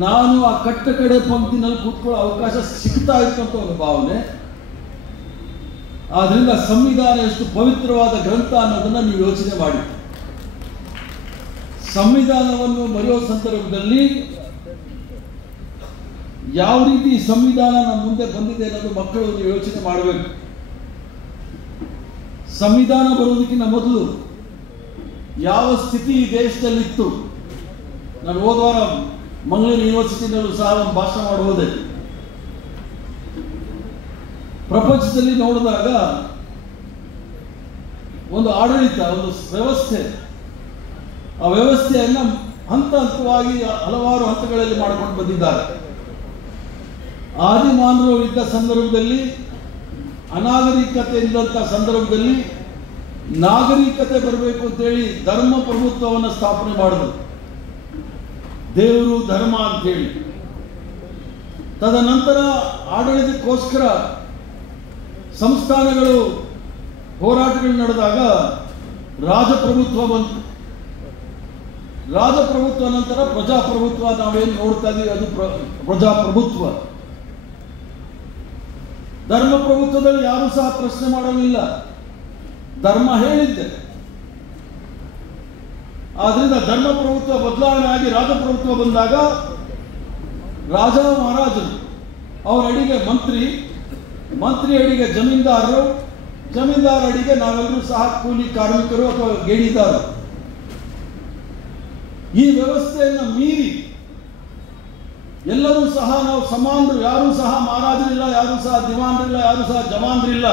ನಾನು ಆ ಕಟ್ಟ ಕಡೆ ಪಂಕ್ತಿನಲ್ಲಿ ಕೂತ್ಕೊಳ್ಳೋ ಅವಕಾಶ ಸಿಗ್ತಾ ಇತ್ತು ಅಂತ ಒಂದು ಭಾವನೆ. ಆದ್ರಿಂದ ಸಂವಿಧಾನ ಎಷ್ಟು ಪವಿತ್ರವಾದ ಗ್ರಂಥ ಅನ್ನೋದನ್ನ ನೀವು ಯೋಚನೆ ಮಾಡಿ. ಸಂವಿಧಾನವನ್ನು ಮರೆಯೋ ಸಂದರ್ಭದಲ್ಲಿ ಯಾವ ರೀತಿ ಸಂವಿಧಾನ ನಮ್ಮ ಮುಂದೆ ಬಂದಿದೆ ಅನ್ನೋದು ಮಕ್ಕಳು ಯೋಚನೆ ಮಾಡಬೇಕು. ಸಂವಿಧಾನ ಬರೋದಕ್ಕಿಂತ ಮೊದಲು ಯಾವ ಸ್ಥಿತಿ ಈ ದೇಶದಲ್ಲಿತ್ತು. ನಾನು ಹೋದ ವಾರ ಮಂಗಳೂರು ಯೂನಿವರ್ಸಿಟಿನಲ್ಲೂ ಸಹ ಒಂದು ಭಾಷಣ ಮಾಡಿ ಹೋದೆ. ಪ್ರಪಂಚದಲ್ಲಿ ನೋಡಿದಾಗ ಒಂದು ಆಡಳಿತ, ಒಂದು ವ್ಯವಸ್ಥೆ, ಆ ವ್ಯವಸ್ಥೆಯನ್ನು ಹಂತ ಹಂತವಾಗಿ ಹಲವಾರು ಹಂತಗಳಲ್ಲಿ ಮಾಡಿಕೊಂಡು ಬಂದಿದ್ದಾರೆ. ಆದಿಮಾನವರು ಇದ್ದ ಸಂದರ್ಭದಲ್ಲಿ, ಅನಾಗರಿಕತೆ ಇದ್ದಂಥ ಸಂದರ್ಭದಲ್ಲಿ ನಾಗರಿಕತೆ ಬರಬೇಕು ಅಂತೇಳಿ ಧರ್ಮ ಪ್ರಭುತ್ವವನ್ನು ಸ್ಥಾಪನೆ ಮಾಡಿದ್ರು. ದೇವರು ಧರ್ಮ ಅಂತೇಳಿ. ತದನಂತರ ಆಡಳಿತಕ್ಕೋಸ್ಕರ ಸಂಸ್ಥಾನಗಳು ಹೋರಾಟಗಳು ನಡೆದಾಗ ರಾಜಪ್ರಭುತ್ವ ಬಂತು. ರಾಜಪ್ರಭುತ್ವ ನಂತರ ಪ್ರಜಾಪ್ರಭುತ್ವ ನಾವೇನು ನೋಡ್ತಾ ಇದೀವಿ ಅದು ಪ್ರಜಾಪ್ರಭುತ್ವ. ಧರ್ಮ ಪ್ರಭುತ್ವದಲ್ಲಿ ಯಾರು ಸಹ ಪ್ರಶ್ನೆ ಮಾಡೋದಿಲ್ಲ, ಧರ್ಮ ಹೇಳಿದ್ದೆ. ಆದ್ರಿಂದ ಧರ್ಮ ಪ್ರಭುತ್ವ ಬದಲಾವಣೆ ಆಗಿ ರಾಜಪ್ರಭುತ್ವ ಬಂದಾಗ ರಾಜ ಮಹಾರಾಜರು, ಅವರ ಅಡಿಗೆ ಮಂತ್ರಿ ಅಡಿಗೆ ಜಮೀನ್ದಾರರು, ಜಮೀನ್ದಾರ ಅಡಿಗೆ ನಾವೆಲ್ಲರೂ ಸಹ ಕೂಲಿ ಕಾರ್ಮಿಕರು ಅಥವಾ ಗೇಣಿದಾರರು. ಈ ವ್ಯವಸ್ಥೆಯನ್ನು ಮೀರಿ ಎಲ್ಲರೂ ಸಹ ನಾವು ಸಮಾನರು, ಯಾರೂ ಸಹ ಮಹಾರಾಜರಿಲ್ಲ, ಯಾರೂ ಸಹ ದಿವಾನರಿಲ್ಲ, ಯಾರೂ ಸಹ ಜವಾನರಿಲ್ಲ,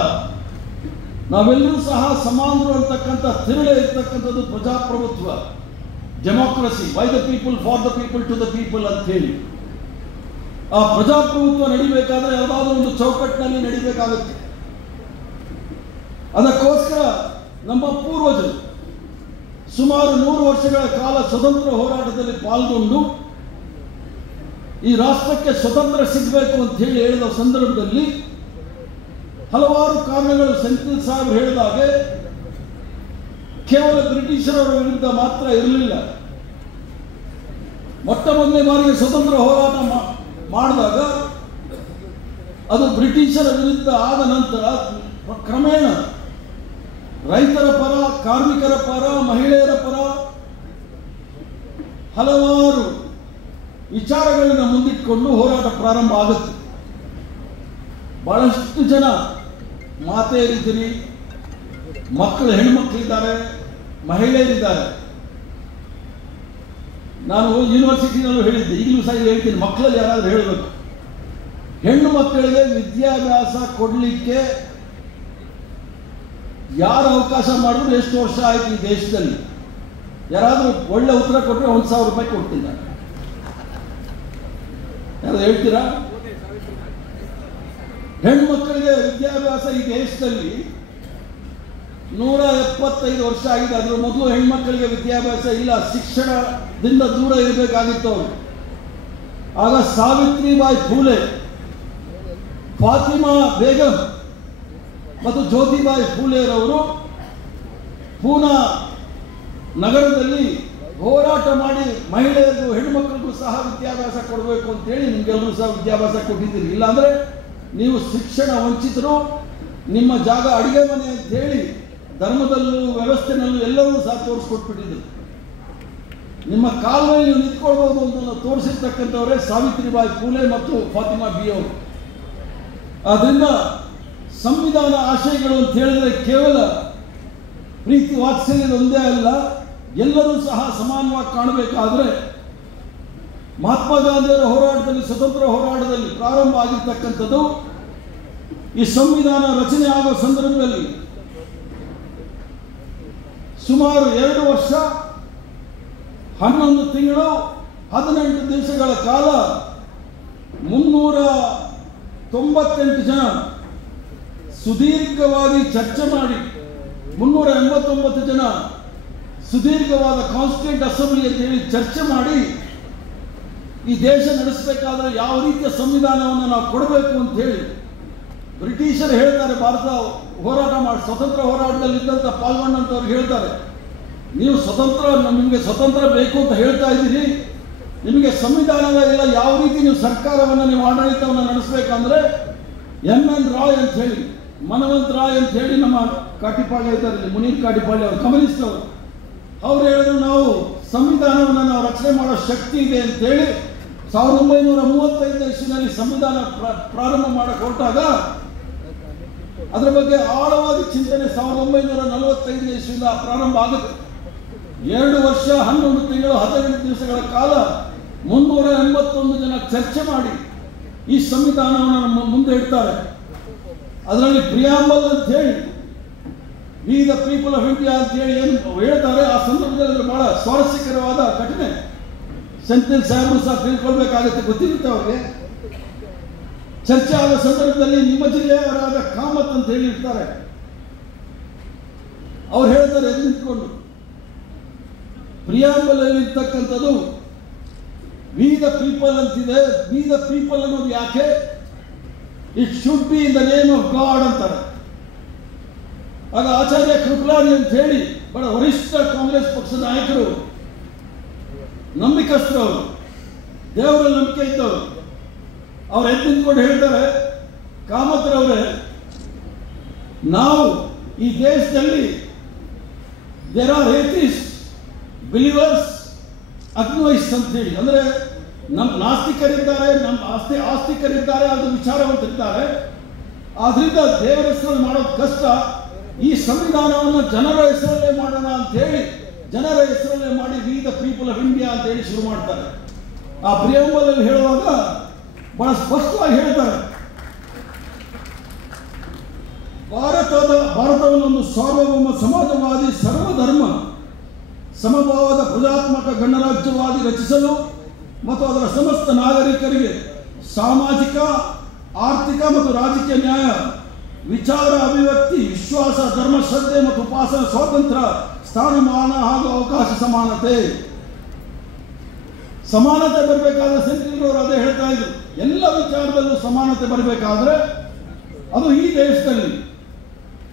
ನಾವೆಲ್ಲರೂ ಸಹ ಸಮಾನರು ಅಂತಕ್ಕಂಥ ತಿರುಳೆ ಇರ್ತಕ್ಕಂಥದ್ದು ಪ್ರಜಾಪ್ರಭುತ್ವ, democracy, by the people, for the people, to the people ಅಂತ ಹೇಳಿ. ಆ ಪ್ರಜಾಪ್ರಭುತ್ವ ನಡಿಬೇಕಾದ್ರೆ ಯಾವುದಾದ್ರೂ ಒಂದು ಚೌಕಟ್ಟಿನಲ್ಲಿ ನಡಿಬೇಕಾಗುತ್ತೆ. ಅದಕ್ಕೋಸ್ಕರ ನಮ್ಮ ಪೂರ್ವಜರು ಸುಮಾರು 100 ವರ್ಷಗಳ ಕಾಲ ಸ್ವತಂತ್ರ ಹೋರಾಟದಲ್ಲಿ ಪಾಲ್ಗೊಂಡು ಈ ರಾಷ್ಟ್ರಕ್ಕೆ ಸ್ವತಂತ್ರ ಸಿಗಬೇಕು ಅಂತ ಹೇಳಿ ಹೇಳಿದ ಸಂದರ್ಭದಲ್ಲಿ ಹಲವಾರು ಕಾರಣಗಳು ಸೆಂಥಿಲ್ ಸಾಹೇಬ್ ಹೇಳಿದಾಗೆ ಕೇವಲ ಬ್ರಿಟಿಷರವರ ವಿರುದ್ಧ ಮಾತ್ರ ಇರಲಿಲ್ಲ. ಮೊಟ್ಟ ಮೊದಲನೇ ಬಾರಿಗೆ ಸ್ವತಂತ್ರ ಹೋರಾಟ ಮಾಡಿದಾಗ ಅದು ಬ್ರಿಟಿಷರ ವಿರುದ್ಧ ಆದ ನಂತರ ಕ್ರಮೇಣ ರೈತರ ಪರ, ಕಾರ್ಮಿಕರ ಪರ, ಮಹಿಳೆಯರ ಪರ ಹಲವಾರು ವಿಚಾರಗಳನ್ನು ಮುಂದಿಟ್ಟುಕೊಂಡು ಹೋರಾಟ ಪ್ರಾರಂಭ ಆಗುತ್ತೆ. ಬಹಳಷ್ಟು ಜನ ಮಾತೆಯರಿದ್ದೀರಿ, ಮಕ್ಕಳು, ಹೆಣ್ಮಕ್ಳಿದ್ದಾರೆ, ಮಹಿಳೆಯರಿದ್ದಾರೆ. ನಾನು ಯೂನಿವರ್ಸಿಟಿನಲ್ಲೂ ಹೇಳಿದ್ದೆ, ಈಗಲೂ ಸಹ ಹೇಳ್ತೀನಿ, ಮಕ್ಕಳಲ್ಲಿ ಯಾರಾದರೂ ಹೇಳಬೇಕು, ಹೆಣ್ಣು ಮಕ್ಕಳಿಗೆ ವಿದ್ಯಾಭ್ಯಾಸ ಕೊಡಲಿಕ್ಕೆ ಯಾರು ಅವಕಾಶ ಮಾಡಿದ್ರು ಎಷ್ಟು ವರ್ಷ ಆಯ್ತು ಈ ದೇಶದಲ್ಲಿ? ಯಾರಾದರೂ ಒಳ್ಳೆ ಉತ್ತರ ಕೊಟ್ಟರೆ 1,000 ರೂಪಾಯಿ ಕೊಡ್ತಿದ್ದಾರೆ. ಯಾರು ಹೇಳ್ತೀರಾ? ಹೆಣ್ಣು ಮಕ್ಕಳಿಗೆ ವಿದ್ಯಾಭ್ಯಾಸ ಈ ದೇಶದಲ್ಲಿ 175 ವರ್ಷ ಆಗಿದೆ. ಅದರ ಮೊದಲು ಹೆಣ್ಮಕ್ಕಳಿಗೆ ವಿದ್ಯಾಭ್ಯಾಸ ಇಲ್ಲ, ಶಿಕ್ಷಣದಿಂದ ದೂರ ಇರಬೇಕಾಗಿತ್ತು ಅವರು. ಆಗ ಸಾವಿತ್ರಿಬಾಯಿ ಫೂಲೆ, ಫಾತಿಮಾ ಬೇಗಂ ಮತ್ತು ಜ್ಯೋತಿಬಾಯಿ ಫೂಲೆರವರು ಪೂನಾ ನಗರದಲ್ಲಿ ಹೋರಾಟ ಮಾಡಿ ಮಹಿಳೆಯರಿಗೂ ಹೆಣ್ಣುಮಕ್ಕಳಿಗೂ ಸಹ ವಿದ್ಯಾಭ್ಯಾಸ ಕೊಡಬೇಕು ಅಂತೇಳಿ ನಿಮಗೆಲ್ಲರೂ ಸಹ ವಿದ್ಯಾಭ್ಯಾಸ ಕೊಟ್ಟಿದ್ದೀರಿ. ಇಲ್ಲಾಂದರೆ ನೀವು ಶಿಕ್ಷಣ ವಂಚಿತರು, ನಿಮ್ಮ ಜಾಗ ಅಡಿಗೆ ಮನೆ ಅಂತ ಹೇಳಿ ಧರ್ಮದಲ್ಲೂ ವ್ಯವಸ್ಥೆನಲ್ಲೂ ಎಲ್ಲವೂ ಸಹ ತೋರಿಸ್ಕೊಟ್ಬಿಟ್ಟಿದ್ರು. ನಿಮ್ಮ ಕಾಲದಲ್ಲಿ ನೀವು ನಿಂತ್ಕೊಳ್ಬೋದು ಅಂತ ತೋರಿಸಿರ್ತಕ್ಕಂಥವರೇ ಸಾವಿತ್ರಿಬಾಯಿ ಫೂಲೆ ಮತ್ತು ಫಾತಿಮಾ ಬಿ ಅವರು. ಆದ್ದರಿಂದ ಸಂವಿಧಾನ ಆಶಯಗಳು ಅಂತ ಹೇಳಿದ್ರೆ ಕೇವಲ ಪ್ರೀತಿ ವಾತ್ಸಲ್ಯದ ಒಂದೇ ಅಲ್ಲ, ಎಲ್ಲರೂ ಸಹ ಸಮಾನವಾಗಿ ಕಾಣಬೇಕಾದ್ರೆ ಮಹಾತ್ಮ ಗಾಂಧಿಯವರ ಹೋರಾಟದಲ್ಲಿ, ಸ್ವತಂತ್ರ ಹೋರಾಟದಲ್ಲಿ ಪ್ರಾರಂಭ ಆಗಿರ್ತಕ್ಕಂಥದ್ದು ಈ ಸಂವಿಧಾನ ರಚನೆ ಆಗೋ ಸಂದರ್ಭದಲ್ಲಿ ಸುಮಾರು 2 ವರ್ಷ 11 ತಿಂಗಳು 18 ದಿವಸಗಳ ಕಾಲ 398 ಜನ ಸುದೀರ್ಘವಾಗಿ ಚರ್ಚೆ ಮಾಡಿ 389 ಜನ ಸುದೀರ್ಘವಾದ ಕಾನ್ಸ್ಟಿಟ್ಯೂಂಟ್ ಅಸೆಂಬ್ಲಿ ಅಂತ ಹೇಳಿ ಚರ್ಚೆ ಮಾಡಿ ಈ ದೇಶ ನಡೆಸಬೇಕಾದ್ರೆ ಯಾವ ರೀತಿಯ ಸಂವಿಧಾನವನ್ನು ನಾವು ಕೊಡಬೇಕು ಅಂತ ಹೇಳಿ ಬ್ರಿಟಿಷರು ಹೇಳ್ತಾರೆ. ಭಾರತ ಹೋರಾಟ ಮಾಡಿ ಸ್ವತಂತ್ರ ಹೋರಾಟದಲ್ಲಿ ಇದ್ದಂಥ ಪಾಲ್ಗೊಂಡಂಥವ್ರು ಹೇಳ್ತಾರೆ, ನೀವು ನಿಮಗೆ ಸ್ವತಂತ್ರ ಬೇಕು ಅಂತ ಹೇಳ್ತಾ ಇದ್ದೀರಿ, ನಿಮಗೆ ಸಂವಿಧಾನದ ಇಲ್ಲ, ಯಾವ ರೀತಿ ನೀವು ಸರ್ಕಾರವನ್ನು ನೀವು ಆಡಳಿತವನ್ನು ನಡೆಸಬೇಕಂದ್ರೆ MN ರಾಯ್ ಅಂತ ಹೇಳಿ, ಮನವಂತ್ ರಾಯ್ ಅಂತ ಹೇಳಿ ನಮ್ಮ ಕಾಟಿಪಾಳ್ಯ ಇದ್ದಾರೆ, ಮುನೀರ್ ಕಾಟಿಪಾಳ್ಯ ಅವರು, ಕಮ್ಯುನಿಸ್ಟ್ ಅವರು ಹೇಳಿದ್ರು ನಾವು ಸಂವಿಧಾನವನ್ನು ನಾವು ರಚನೆ ಮಾಡೋ ಶಕ್ತಿ ಇದೆ ಅಂತ ಹೇಳಿ 1935 ಇಸ್ವಿನಲ್ಲಿ ಸಂವಿಧಾನ ಪ್ರಾರಂಭ ಮಾಡಕ್ಕೆ ಹೊರಟಾಗ ಅದರ ಬಗ್ಗೆ ಆಳವಾಗಿ ಚಿಂತನೆ 1945 ಇಸ್ವಿಯಿಂದ ಪ್ರಾರಂಭ ಆಗುತ್ತೆ. 2 ವರ್ಷ 11 ತಿಂಗಳು 18 ದಿವಸಗಳ ಕಾಲ 381 ಜನ ಚರ್ಚೆ ಮಾಡಿ ಈ ಸಂವಿಧಾನವನ್ನು ನಮ್ಮ ಮುಂದೆ ಇಡ್ತಾರೆ. ಅದರಲ್ಲಿ ಪ್ರಿಯಾಂಬಲ್ ಅಂತ ಹೇಳಿ we the people of India ಅಂತ ಹೇಳಿ ಏನು ಹೇಳ್ತಾರೆ, ಆ ಸಂದರ್ಭದಲ್ಲಿ ಬಹಳ ಸ್ವಾರಸ್ಯಕರವಾದ ಘಟನೆ. ಸೆಂಥಿಲ್ ಸಾಹೇಬರು ಸಹ ತಿಳ್ಕೊಳ್ಬೇಕಾಗುತ್ತೆ, ಗೊತ್ತಿರುತ್ತೆ ಅವ್ರಿಗೆ. ಚರ್ಚೆ ಆದ ಸಂದರ್ಭದಲ್ಲಿ ನಿಮ್ಮ ಜಿಲ್ಲೆಯವರಾದ ಕಾಮತ್ ಅಂತ ಹೇಳಿರ್ತಾರೆ, ಅವ್ರು ಹೇಳ್ತಾರೆ ಎದ್ದು ನಿಂತ್ಕೊಂಡು, ಪ್ರಿಯಾಂಬಲ್ ಅಲ್ಲಿ ಇರ್ತಕ್ಕಂಥದ್ದು ವಿ ದ ಪೀಪಲ್ ಅಂತಿದೆ, ವಿ ದ ಪೀಪಲ್ ಅನ್ನೋದು ಯಾಕೆ, it should be in the name of god ಅಂತಾರೆ. ಆಗ ಆಚಾರ್ಯ ಕೃಪಲಾನಿ ಅಂತ ಹೇಳಿ ಬಹಳ ವರಿಷ್ಠ ಕಾಂಗ್ರೆಸ್ ಪಕ್ಷದ ನಾಯಕರು, ನಂಬಿಕಸ್ಥರು, ಅವರು ದೇವರಲ್ಲಿ ನಂಬಿಕೆ ಇದ್ದವರು, ಅವ್ರು ಎದ್ದು ನಿಂತ್ಕೊಂಡು ಹೇಳ್ತಾರೆ, ಕಾಮತ್ರವರೇ, ನಾವು ಈ ದೇಶದಲ್ಲಿ ದೇರ್ ಆರ್ ಏಥಿಸ್ಟ್ ಬಿಲೀವರ್ಸ್ ಅಗ್ನೋಯಿಸ್ಟ್ ಅಂತ ಹೇಳಿ, ಅಂದರೆ ನಮ್ಮ ನಾಸ್ತಿಕರಿದ್ದಾರೆ, ನಮ್ಮ ಆಸ್ತಿಕರಿದ್ದಾರೆ, ಅದು ವಿಚಾರವಂತರಿದ್ದಾರೆ. ಆದ್ರಿಂದ ದೇವರ ಹೆಸರಲ್ಲಿ ಮಾಡೋದು ಕಷ್ಟ, ಈ ಸಂವಿಧಾನವನ್ನು ಜನರ ಹೆಸರಲ್ಲೇ ಮಾಡೋಣ ಅಂತ ಹೇಳಿ ಜನರ ಹೆಸರಲ್ಲೇ ಮಾಡಿ we the people of India ಅಂತ ಹೇಳಿ ಶುರು ಮಾಡ್ತಾರೆ. ಆ ಪ್ರಿಯಾಂಬಲ್ ಅಲ್ಲಿ ಹೇಳುವಾಗ ಬಹಳ ಸ್ಪಷ್ಟವಾಗಿ ಹೇಳ್ತಾರೆ, ಭಾರತವನ್ನು ಒಂದು ಸಾರ್ವಭೌಮ ಸಮಾಜವಾದಿ ಸರ್ವಧರ್ಮ ಸಮಭಾವದ ಪ್ರಜಾತ್ಮಕ ಗಣರಾಜ್ಯವಾದಿ ರಚಿಸಲು ಮತ್ತು ಅದರ ಸಮಸ್ತ ನಾಗರಿಕರಿಗೆ ಸಾಮಾಜಿಕ, ಆರ್ಥಿಕ ಮತ್ತು ರಾಜಕೀಯ ನ್ಯಾಯ, ವಿಚಾರ ಅಭಿವ್ಯಕ್ತಿ, ವಿಶ್ವಾಸ, ಧರ್ಮ ಶ್ರದ್ಧೆ ಮತ್ತು ಉಪಾಸನಾ ಸ್ವಾತಂತ್ರ್ಯ, ಸ್ಥಾನಮಾನ ಹಾಗೂ ಅವಕಾಶ ಸಮಾನತೆ ಬರಬೇಕಾದ್ರೆ ಸೆಂಟ್ರಲ್ ಅದೇ ಹೇಳ್ತಾ ಇದ್ರು, ಎಲ್ಲ ವಿಚಾರದಲ್ಲೂ ಸಮಾನತೆ ಬರಬೇಕಾದ್ರೆ ಅದು ಈ ದೇಶದಲ್ಲಿ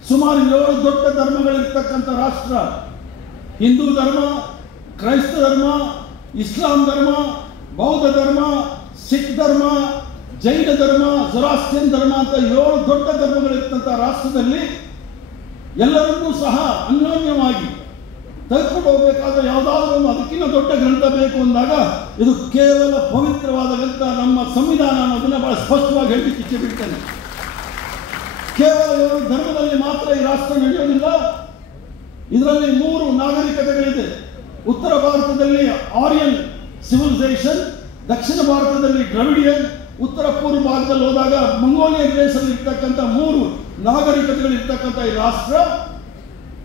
ಸುಮಾರು 7 ದೊಡ್ಡ ಧರ್ಮಗಳಿರ್ತಕ್ಕಂಥ ರಾಷ್ಟ್ರ, ಹಿಂದೂ ಧರ್ಮ, ಕ್ರೈಸ್ತ ಧರ್ಮ, ಇಸ್ಲಾಂ ಧರ್ಮ, ಬೌದ್ಧ ಧರ್ಮ, ಸಿಖ್ ಧರ್ಮ, ಜೈನ ಧರ್ಮ, ಜೊರಾಸ್ಟ್ರಿಯನ್ ಧರ್ಮ ಅಂತ 7 ದೊಡ್ಡ ಧರ್ಮಗಳಿರ್ತಂಥ ರಾಷ್ಟ್ರದಲ್ಲಿ ಎಲ್ಲರನ್ನೂ ಸಹ ಅನ್ಯೋನ್ಯವಾಗಿ ತೆಗೆದುಕೊಂಡು ಹೋಗಬೇಕಾದ್ರೆ ಯಾವುದಾದ್ರೂ ಒಂದು ಅದಕ್ಕಿಂತ ದೊಡ್ಡ ಗ್ರಂಥ ಬೇಕು ಅಂದಾಗ ಇದು ಕೇವಲ ಪವಿತ್ರವಾದ ಗ್ರಂಥ, ನಮ್ಮ ಸಂವಿಧಾನ ಅನ್ನೋದನ್ನ ಬಹಳ ಸ್ಪಷ್ಟವಾಗಿ ಹೇಳಲಿಕ್ಕೆ ಇಚ್ಛೆ ಬಿಡ್ತೇನೆ. ಕೇವಲ 7 ಧರ್ಮದಲ್ಲಿ ಮಾತ್ರ ಈ ರಾಷ್ಟ್ರ ನಡೆಯೋದಿಲ್ಲ. ಇದರಲ್ಲಿ 3 ನಾಗರಿಕತೆಗಳಿದೆ. ಉತ್ತರ ಭಾರತದಲ್ಲಿ ಆರ್ಯನ್ ಸಿವಿಲೈಸೇಷನ್, ದಕ್ಷಿಣ ಭಾರತದಲ್ಲಿ ದ್ರವಿಡಿಯನ್, ಉತ್ತರ ಪೂರ್ವ ಭಾಗದಲ್ಲಿ ಹೋದಾಗ ಮಂಗೋಲಿಯನ್ ರೇಸಲ್ಲಿ ಇರ್ತಕ್ಕಂಥ 3 ನಾಗರಿಕತೆಗಳಿರ್ತಕ್ಕಂಥ ಈ ರಾಷ್ಟ್ರ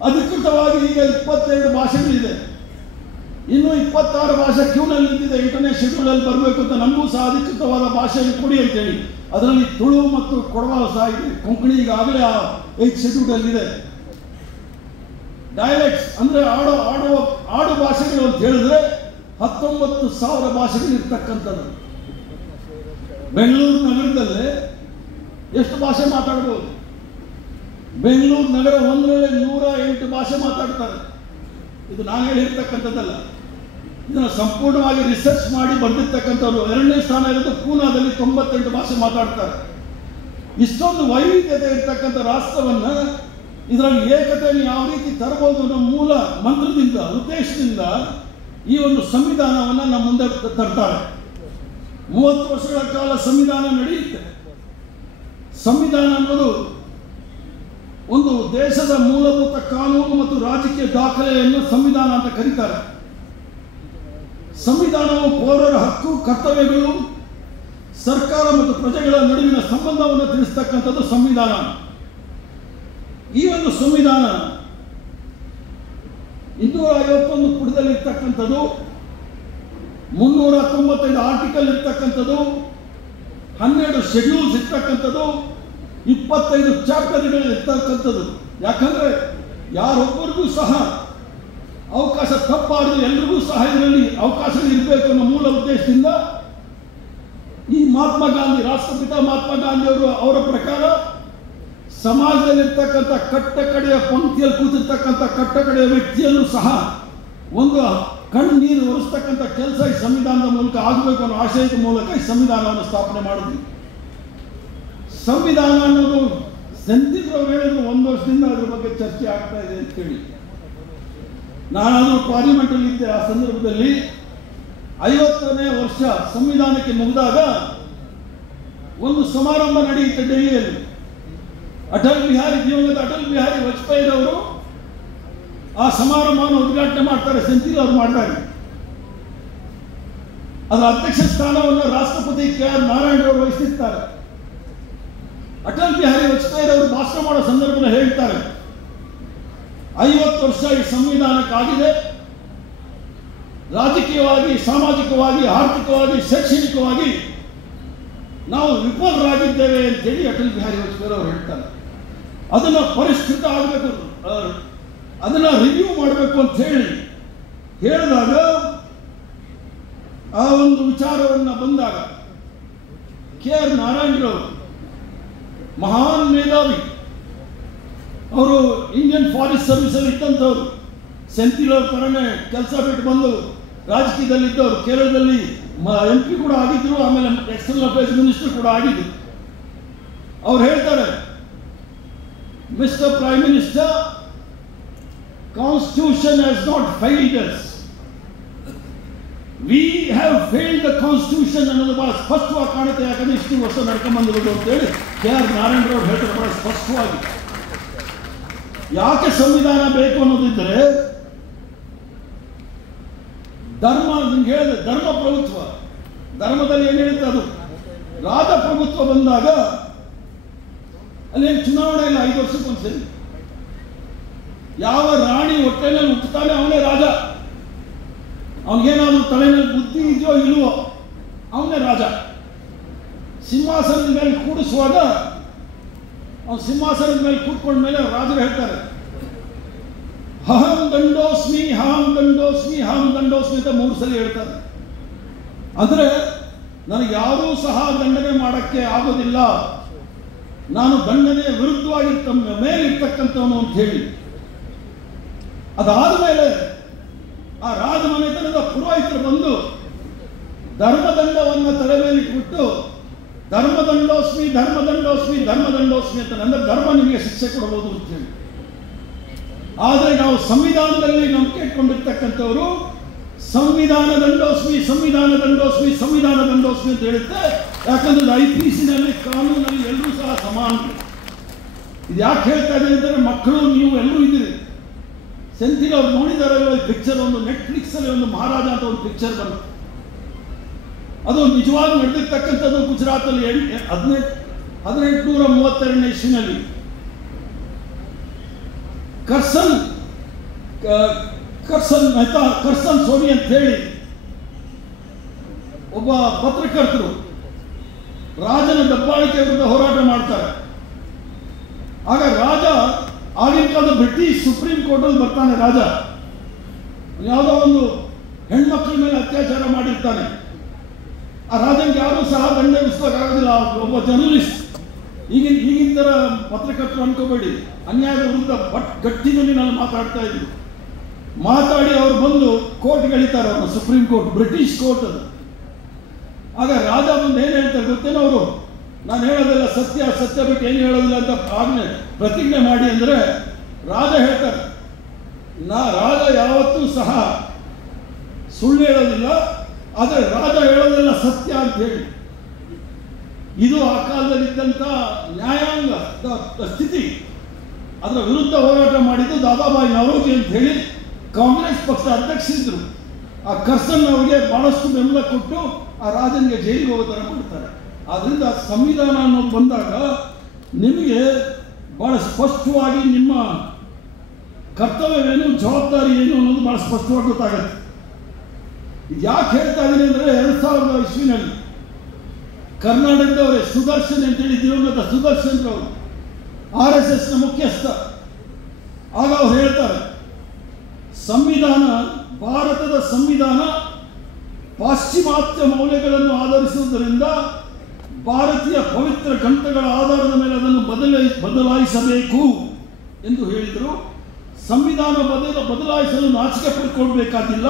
ಅಧಿಕೃತವಾಗಿ ಈಗ 22 ಭಾಷೆಗಳಿದೆ. ಇನ್ನು 26 ಭಾಷೆ ಕ್ಯೂನಲ್ಲಿ ನಿಂತಿದೆ, ಇಂಟರ್ನೆಟ್ ಶೆಡ್ಯೂಲಲ್ಲಿ ಬರಬೇಕು ಅಂತ. ನಮಗೂ ಸಹ ಅಧಿಕೃತವಾದ ಭಾಷೆಯನ್ನು ಕೊಡಿ ಅಂತೇಳಿ. ಅದರಲ್ಲಿ ತುಳು ಮತ್ತು ಕೊಡವ ಸಹ ಇದೆ. ಕೊಂಕಣಿ ಈಗಾಗಲೇ 8 ಶೆಡ್ಯೂಲಲ್ಲಿದೆ. ಡೈಲೆಕ್ಟ್ಸ್ ಅಂದರೆ ಆಡು ಭಾಷೆಗಳು ಅಂತ ಹೇಳಿದ್ರೆ 19,000 ಭಾಷೆಗಳು ಇರ್ತಕ್ಕಂಥದ್ದು. ಬೆಂಗಳೂರು ನಗರದಲ್ಲೇ ಎಷ್ಟು ಭಾಷೆ ಮಾತಾಡ್ಬೋದು? ಬೆಂಗಳೂರು ನಗರ ಒಂದರಲ್ಲಿ 108 ಭಾಷೆ ಮಾತಾಡ್ತಾರೆ. ಇದು ನಾನು ಹೇಳಿರ್ತಕ್ಕಂಥದ್ದಲ್ಲ, ಇದನ್ನು ಸಂಪೂರ್ಣವಾಗಿ ರಿಸರ್ಚ್ ಮಾಡಿ ಬಂದಿರ್ತಕ್ಕಂಥವ್ರು. 2ನೇ ಸ್ಥಾನ ಇರೋದು ಪೂನಾದಲ್ಲಿ 98 ಭಾಷೆ ಮಾತಾಡ್ತಾರೆ. ಇಷ್ಟೊಂದು ವೈವಿಧ್ಯತೆ ಇರ್ತಕ್ಕಂಥ ರಾಷ್ಟ್ರವನ್ನ ಇದರಲ್ಲಿ ಏಕತೆಯನ್ನು ಯಾವ ರೀತಿ ತರಬಹುದು ಅನ್ನೋ ಮೂಲ ಮಂತ್ರದಿಂದ, ಉದ್ದೇಶದಿಂದ ಈ ಒಂದು ಸಂವಿಧಾನವನ್ನು ನಮ್ಮ ಮುಂದೆ ತರ್ತಾರೆ. 30 ವರ್ಷಗಳ ಕಾಲ ಸಂವಿಧಾನ ನಡೆಯುತ್ತೆ. ಸಂವಿಧಾನ ಅನ್ನೋದು ಒಂದು ದೇಶದ ಮೂಲಭೂತ ಕಾನೂನು ಮತ್ತು ರಾಜಕೀಯ ದಾಖಲೆಯನ್ನು ಸಂವಿಧಾನ ಅಂತ ಕರೀತಾರೆ. ಸಂವಿಧಾನವು ಪೌರರ ಹಕ್ಕು, ಕರ್ತವ್ಯಗಳು, ಸರ್ಕಾರ ಮತ್ತು ಪ್ರಜೆಗಳ ನಡುವಿನ ಸಂಬಂಧವನ್ನು ತಿಳಿಸ್ತಕ್ಕಂಥದ್ದು ಸಂವಿಧಾನ. ಈ ಒಂದು ಸಂವಿಧಾನ 251 ಪುಟದಲ್ಲಿರ್ತಕ್ಕಂಥದ್ದು, 395 ಆರ್ಟಿಕಲ್ ಇರ್ತಕ್ಕಂಥದ್ದು, 12 ಶೆಡ್ಯೂಲ್ಸ್ ಇರ್ತಕ್ಕಂಥದ್ದು, 25 ಚಾಪ್ಟರ್ಗಳು ಇರ್ತಕ್ಕಂಥದ್ದು. ಯಾಕಂದ್ರೆ ಯಾರೊಬ್ಬರಿಗೂ ಸಹ ಅವಕಾಶ ತಪ್ಪಾರದು, ಎಲ್ರಿಗೂ ಸಹ ಇದರಲ್ಲಿ ಅವಕಾಶ ಇರಬೇಕು ಅನ್ನೋ ಮೂಲ ಉದ್ದೇಶದಿಂದ ಈ ಮಹಾತ್ಮ ಗಾಂಧಿ, ರಾಷ್ಟ್ರಪಿತ ಮಹಾತ್ಮ ಗಾಂಧಿ ಅವರ ಪ್ರಕಾರ ಸಮಾಜದಲ್ಲಿರ್ತಕ್ಕಂಥ ಕಟ್ಟಕಡೆಯ ಪಂಕ್ತಿಯಲ್ಲಿ ಕೂತಿರ್ತಕ್ಕಂಥ ಕಟ್ಟಕಡೆಯ ವ್ಯಕ್ತಿಯಲ್ಲೂ ಸಹ ಒಂದು ಕಣ್ಣೀರು ಒರೆಸ್ತಕ್ಕಂಥ ಕೆಲಸ ಈ ಸಂವಿಧಾನದ ಮೂಲಕ ಆಗಬೇಕು ಅನ್ನೋ ಆಶಯದ ಮೂಲಕ ಈ ಸಂವಿಧಾನವನ್ನು ಸ್ಥಾಪನೆ ಮಾಡಿದ್ವಿ. ಸಂವಿಧಾನ ಅನ್ನೋದು ಸೆಂಥಿಲ್ ಅವರು ಹೇಳಿದ್ರು 1 ವರ್ಷದಿಂದ ಅದ್ರ ಬಗ್ಗೆ ಚರ್ಚೆ ಆಗ್ತಾ ಇದೆ ಅಂತ ಹೇಳಿ. ನಾನಾದರೂ ಪಾರ್ಲಿಮೆಂಟ್ ಅಲ್ಲಿ ಇದ್ದೆ. ಆ ಸಂದರ್ಭದಲ್ಲಿ 50ನೇ ವರ್ಷ ಸಂವಿಧಾನಕ್ಕೆ ಮುಗಿದಾಗ ಒಂದು ಸಮಾರಂಭ ನಡೆಯುತ್ತೆ ಡೆಲ್ಲಿಯಲ್ಲಿ. ದಿವಂಗತ ಅಟಲ್ ಬಿಹಾರಿ ವಾಜಪೇಯಿ ಅವರು ಆ ಸಮಾರಂಭವನ್ನು ಉದ್ಘಾಟನೆ ಮಾಡ್ತಾರೆ. ಸೆಂಥಿಲ್ ಅವರು ಮಾಡ್ತಾರೆ. ಅದರ ಅಧ್ಯಕ್ಷ ಸ್ಥಾನವನ್ನು ರಾಷ್ಟ್ರಪತಿ KR ನಾರಾಯಣ್ ಅವರು ವಹಿಸಿರ್ತಾರೆ. ಅಟಲ್ ಬಿಹಾರಿ ವಾಜಪೇಯಿ ಅವರು ಭಾಷಣ ಮಾಡೋ ಸಂದರ್ಭದಲ್ಲಿ ಹೇಳ್ತಾರೆ, 50 ವರ್ಷ ಈ ಸಂವಿಧಾನಕ್ಕಾಗಿದೆ. ರಾಜಕೀಯವಾಗಿ, ಸಾಮಾಜಿಕವಾಗಿ, ಆರ್ಥಿಕವಾಗಿ, ಶೈಕ್ಷಣಿಕವಾಗಿ ನಾವು ವಿಫಲರಾಗಿದ್ದೇವೆ ಅಂತೇಳಿ ಅಟಲ್ ಬಿಹಾರಿ ವಾಜಪೇಯಿ ಅವರು ಹೇಳ್ತಾರೆ. ಅದನ್ನು ಪರಿಷ್ಕೃತ ಆಗಬೇಕು, ಅದನ್ನು ರಿವ್ಯೂ ಮಾಡಬೇಕು ಅಂತ ಹೇಳಿದಾಗ ಆ ಒಂದು ವಿಚಾರವನ್ನು ಬಂದಾಗ KR ನಾರಾಯಣ್ ಮಹಾನ್ ಮೇಧಾವಿ, ಅವರು ಇಂಡಿಯನ್ ಫಾರೆಸ್ಟ್ ಸರ್ವಿಸ್ ಅಲ್ಲಿ ಇದ್ದಂಥವ್ರು. ಸೆಂಥಿಲ್ ಅವ್ರ ತರನೇ ಕೆಲಸ ಬಿಟ್ಟು ಬಂದು ರಾಜಕೀಯದಲ್ಲಿದ್ದವರು. ಕೇರಳದಲ್ಲಿ MP ಕೂಡ ಆಗಿದ್ರು, ಆಮೇಲೆ ಎಕ್ಸ್ಟರ್ನಲ್ ಅಫೇರ್ಸ್ ಮಿನಿಸ್ಟರ್ ಕೂಡ ಆಗಿದ್ರು. ಅವ್ರು ಹೇಳ್ತಾರೆ, mister prime minister, constitution has not filed us, we have failed the constitution ಅನ್ನೋದು ಬಹಳ ಸ್ಪಷ್ಟವಾಗಿ ಕಾಣುತ್ತೆ. ಯಾಕಂದ್ರೆ ಇಷ್ಟು ವರ್ಷ ನಡ್ಕೊಂಡು ಬಂದಿರೋದು ಅಂತೇಳಿ KR ನಾರಾಯಣ್ ಅವರು ಹೇಳ್ತಾರೆ ಬಹಳ ಸ್ಪಷ್ಟವಾಗಿ. ಯಾಕೆ ಸಂವಿಧಾನ ಬೇಕು ಅನ್ನೋದಿದ್ರೆ, ಧರ್ಮ, ನಿಮ್ಗೆ ಹೇಳಿದ್ರೆ ಧರ್ಮ ಪ್ರಭುತ್ವ, ಧರ್ಮದಲ್ಲಿ ಏನು ಹೇಳುತ್ತೆ ಅದು. ರಾಜಪ್ರಭುತ್ವ ಬಂದಾಗ ಅಲ್ಲೇನು ಚುನಾವಣೆ ಇಲ್ಲ, 5 ವರ್ಷಕ್ಕೊಂದ್ಸರಿ. ಯಾವ ರಾಣಿ ಹೊಟ್ಟೆನಲ್ಲಿ ಹುಟ್ಟುತ್ತಾನೆ ಅವನೇ ರಾಜ. ಅವನಿಗೇನಾದ್ರೂ ತಲೆನಲ್ಲಿ ಬುದ್ಧಿ ಇದೆಯೋ ಇಲ್ವೋ ಅವನೇ ರಾಜ. ಸಿಂಹಾಸನದ ಮೇಲೆ ಕೂಡಿಸುವಾಗ ಅವನು ಸಿಂಹಾಸನದ ಮೇಲೆ ಕೂತ್ಕೊಂಡ ಮೇಲೆ ರಾಜರು ಹೇಳ್ತಾರೆ, ಅಹಂ ದಂಡೋಸ್ಮಿ, ಅಹಂ ದಂಡೋಸ್ಮಿ, ಅಹಂ ದಂಡೋಸ್ಮಿ ಅಂತ 3 ಸಲ ಹೇಳ್ತಾರೆ. ಅಂದ್ರೆ ನನಗೆ ಯಾರೂ ಸಹ ದಂಡನೆ ಮಾಡಕ್ಕೆ ಆಗೋದಿಲ್ಲ, ನಾನು ದಂಡನೆಯ ವಿರುದ್ಧವಾಗಿ ಮೇಲಿರ್ತಕ್ಕಂಥವನು ಅಂತ ಹೇಳಿ. ಅದಾದ ಮೇಲೆ ಆ ರಾಜಮನೆತನದ ಪುರೋಹಿತರು ಬಂದು ಧರ್ಮದಂಡವನ್ನು ತಲೆ ಮೇಲೆ ಇಟ್ಬಿಟ್ಟು ಧರ್ಮದಂಡೋಸ್ಮಿ, ಧರ್ಮದಂಡೋಸ್ಮಿ, ಧರ್ಮದಂಡೋಸ್ಮಿ ಅಂತ, ಅಂದ್ರೆ ಧರ್ಮ ನಿಮಗೆ ಶಿಕ್ಷೆ ಕೊಡಬಹುದು ಅಂತ ಹೇಳಿ. ಆದರೆ ನಾವು ಸಂವಿಧಾನದಲ್ಲಿ ನಂಬಿಕೆ ಇಟ್ಕೊಂಡಿರ್ತಕ್ಕಂಥವರು ಸಂವಿಧಾನ ದಂಡೋಸ್ಮಿ, ಸಂವಿಧಾನ ದಂಡೋಸ್ಮಿ, ಸಂವಿಧಾನ ದಂಡೋಸ್ಮಿ ಅಂತ ಹೇಳುತ್ತೆ. ಯಾಕಂದ್ರೆ IPC ನಲ್ಲಿ, ಕಾನೂನಲ್ಲಿ ಎಲ್ಲರೂ ಸಹ ಸಮಾನರು. ಇದು ಯಾಕೆ ಹೇಳ್ತಾ ಇದ್ದೀವಿ ಅಂತಂದ್ರೆ, ಮಕ್ಕಳು ನೀವು ಎಲ್ಲರೂ ಇದ್ದೀರಿ. ಸೆಂಥಿಲ್ ಅವ್ರು ನೋಡಿದಾರೆ ಪಿಕ್ಚರ್, ಒಂದು ನೆಟ್ಫ್ಲಿಕ್ಸ್ ಅಲ್ಲಿ ಒಂದು ಮಹಾರಾಜ ಅಂತ ಒಂದು ಪಿಕ್ಚರ್ ಬಂತು. ಅದು ನಿಜವಾಗಿ ನಡೆದಿರ್ತಕ್ಕಂಥದ್ದು ಗುಜರಾತಲ್ಲಿ 1832 ಇಸ್ವಿನಲ್ಲಿ ಕರ್ಸನ್ ಸೋನಿ ಅಂತ ಹೇಳಿ ಒಬ್ಬ ಪತ್ರಕರ್ತರು ರಾಜನ ದಬ್ಬಾಳಿಕೆ ವಿರುದ್ಧ ಹೋರಾಟ ಮಾಡ್ತಾರೆ. ಆಗ ರಾಜ, ಆಗಿನ ಕಾಲದ ಬ್ರಿಟಿಷ್ ಸುಪ್ರೀಂ ಕೋರ್ಟಲ್ಲಿ ಬರ್ತಾನೆ ರಾಜ, ಯಾವುದೋ ಒಂದು ಹೆಣ್ಮಕ್ಳ ಮೇಲೆ ಅತ್ಯಾಚಾರ ಮಾಡಿರ್ತಾನೆ. ಆ ರಾಜನಿಗೆ ಯಾರೂ ಸಹ ದಂಡ ವಿಧಿಸೋಕ್ಕಾಗೋದಿಲ್ಲ. ಒಬ್ಬ ಜರ್ನಲಿಸ್ಟ್, ಈಗಿನ ಥರ ಪತ್ರಕರ್ತರು ಅನ್ಕೋಬೇಡಿ, ಅನ್ಯಾಯದ ವಿರುದ್ಧ ಗಟ್ಟಿನಲ್ಲಿ ನಾನು ಮಾತಾಡ್ತಾ ಇದ್ರು. ಮಾತಾಡಿ ಅವರು ಬಂದು ಕೋರ್ಟ್ಗೆ ಎಳಿತಾರೆ, ಅವರು ಸುಪ್ರೀಂ ಕೋರ್ಟ್, ಬ್ರಿಟಿಷ್ ಕೋರ್ಟ್ ಅದು. ಆಗ ರಾಜ ಬಂದು ಏನು ಹೇಳ್ತಾರೆ ಗೊತ್ತೇನೋ, ಅವರು ನಾನು ಹೇಳೋದಿಲ್ಲ ಸತ್ಯ, ಸತ್ಯ ಬಿಟ್ಟು ಏನು ಹೇಳೋದಿಲ್ಲ ಅಂತ ಪ್ರತಿಜ್ಞೆ ಮಾಡಿ ಅಂದರೆ ರಾಜ ಹೇಳ್ತಾರೆ, ರಾಜ ಯಾವತ್ತೂ ಸಹ ಸುಳ್ಳು ಹೇಳೋದಿಲ್ಲ, ಆದರೆ ರಾಜ ಹೇಳೋದೆಲ್ಲ ಸತ್ಯ ಅಂತ ಹೇಳಿ. ಇದು ಆ ಕಾಲದಲ್ಲಿದ್ದಂಥ ನ್ಯಾಯಾಂಗ ಸ್ಥಿತಿ. ಅದರ ವಿರುದ್ಧ ಹೋರಾಟ ಮಾಡಿದ್ದು ದಾದಾಬಾಯಿ ನವರೋಜಿ ಅಂತ ಹೇಳಿ ಕಾಂಗ್ರೆಸ್ ಪಕ್ಷ ಅಧ್ಯಕ್ಷರಿದ್ದರು. ಆ ಕರ್ಸನ್ ಅವರಿಗೆ ಬಹಳಷ್ಟು ಬೆಂಬಲ ಕೊಟ್ಟು ಆ ರಾಜನಿಗೆ ಜೈಲಿಗೆ ಹೋಗೋ ಥರ ಮಾಡ್ತಾರೆ. ಆದ್ದರಿಂದ ಸಂವಿಧಾನ ಅನ್ನೋದು ಬಂದಾಗ ನಿಮಗೆ ಬಹಳ ಸ್ಪಷ್ಟವಾಗಿ ನಿಮ್ಮ ಕರ್ತವ್ಯವೇನು, ಜವಾಬ್ದಾರಿ ಏನು ಅನ್ನೋದು ಬಹಳ ಸ್ಪಷ್ಟವಾಗಿ ಗೊತ್ತಾಗುತ್ತೆ. ಇದು ಯಾಕೆ ಹೇಳ್ತಾ ಇದ್ದೀನಿ ಅಂದರೆ 2000 ಇಸ್ವಿನಲ್ಲಿ ಕರ್ನಾಟಕದವರೇ ಸುದರ್ಶನ್ ಅಂತೇಳಿ ದಿವಂಗತ ಸುದರ್ಶನ್ ಅವರು RSSನ ಮುಖ್ಯಸ್ಥ. ಆಗ ಅವ್ರು ಹೇಳ್ತಾರೆ, ಸಂವಿಧಾನ, ಭಾರತದ ಸಂವಿಧಾನ ಪಾಶ್ಚಿಮಾತ್ಯ ಮೌಲ್ಯಗಳನ್ನು ಆಧರಿಸುವುದರಿಂದ ಭಾರತೀಯ ಪವಿತ್ರ ಗ್ರಂಥಗಳ ಆಧಾರದ ಮೇಲೆ ಅದನ್ನು ಬದಲಾಯಿಸಬೇಕು ಎಂದು ಹೇಳಿದರು. ಸಂವಿಧಾನ ಬದಲಾಯಿಸಲು ನಾಚಿಕೆ ಪಡ್ಕೊಳ್ಬೇಕಾಗಿಲ್ಲ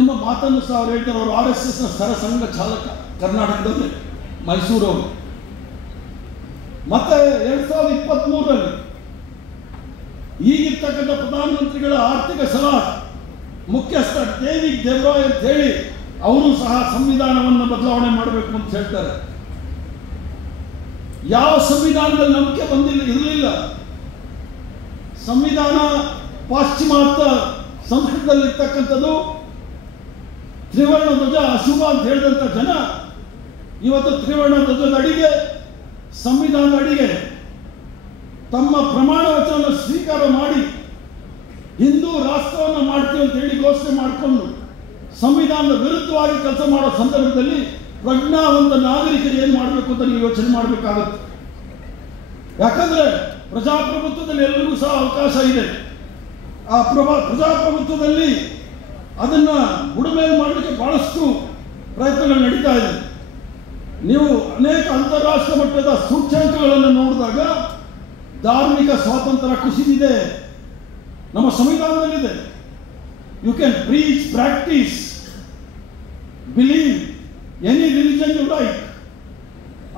ಎಂಬ ಮಾತನ್ನು ಸಹ ಅವರು ಹೇಳ್ತಾರೆ. ಅವರು RSSನ ಸರಸಂಘ ಚಾಲಕ ಕರ್ನಾಟಕದಲ್ಲಿ, ಮೈಸೂರವರು. ಮತ್ತೆ 2023ರಲ್ಲಿ ಈಗಿರ್ತಕ್ಕಂಥ ಪ್ರಧಾನಮಂತ್ರಿಗಳ ಆರ್ಥಿಕ ಸಲಹಾ ಮುಖ್ಯಸ್ಥ ಡೇವಿಡ್ ಡೆಬ್ರಾಯ್ ಅಂತ ಹೇಳಿ ಅವರು ಸಹ ಸಂವಿಧಾನವನ್ನು ಬದಲಾವಣೆ ಮಾಡಬೇಕು ಅಂತ ಹೇಳ್ತಾರೆ. ಯಾವ ಸಂವಿಧಾನದಲ್ಲಿ ನಂಬಿಕೆ ಇರಲಿಲ್ಲ. ಸಂವಿಧಾನ ಪಾಶ್ಚಿಮಾತ್ಯ ಸಂಸ್ಕೃತದಲ್ಲಿರ್ತಕ್ಕಂಥದ್ದು, ತ್ರಿವರ್ಣ ಧ್ವಜ ಅಶುಭ ಅಂತ ಹೇಳಿದಂಥ ಜನ ಇವತ್ತು ತ್ರಿವರ್ಣ ಧ್ವಜದ ಅಡಿಗೆ, ಸಂವಿಧಾನದ ಅಡಿಗೆ ತಮ್ಮ ಪ್ರಮಾಣ ವಚನವನ್ನು ಸ್ವೀಕಾರ ಮಾಡಿ ಹಿಂದೂ ರಾಷ್ಟ್ರವನ್ನು ಮಾಡ್ತೀವಿ ಅಂತ ಹೇಳಿ ಘೋಷಣೆ ಮಾಡಿಕೊಂಡು ಸಂವಿಧಾನದ ವಿರುದ್ಧವಾಗಿ ಕೆಲಸ ಮಾಡೋ ಸಂದರ್ಭದಲ್ಲಿ ಪ್ರಜ್ಞಾವಂತ ನಾಗರಿಕರು ಏನು ಮಾಡಬೇಕು ಅಂತ ನೀವು ಯೋಚನೆ ಮಾಡಬೇಕಾಗುತ್ತೆ. ಯಾಕಂದ್ರೆ ಪ್ರಜಾಪ್ರಭುತ್ವದಲ್ಲಿ ಎಲ್ಲರಿಗೂ ಸಹ ಅವಕಾಶ ಇದೆ. ಆ ಪ್ರಜಾಪ್ರಭುತ್ವದಲ್ಲಿ ಅದನ್ನ ಬುಡಮೇಲು ಮಾಡಲಿಕ್ಕೆ ಬಹಳಷ್ಟು ಪ್ರಯತ್ನಗಳು ನಡೀತಾ ಇದೆ. ನೀವು ಅನೇಕ ಅಂತಾರಾಷ್ಟ್ರೀಯ ಮಟ್ಟದ ಸೂಚ್ಯಂಕಗಳನ್ನು ನೋಡಿದಾಗ ಧಾರ್ಮಿಕ ಸ್ವಾತಂತ್ರ್ಯ ಕುಸಿದಿದೆ, ನಮ್ಮ ಸಂವಿಧಾನದಲ್ಲಿದೆ. You can preach, practice, believe any religion you like.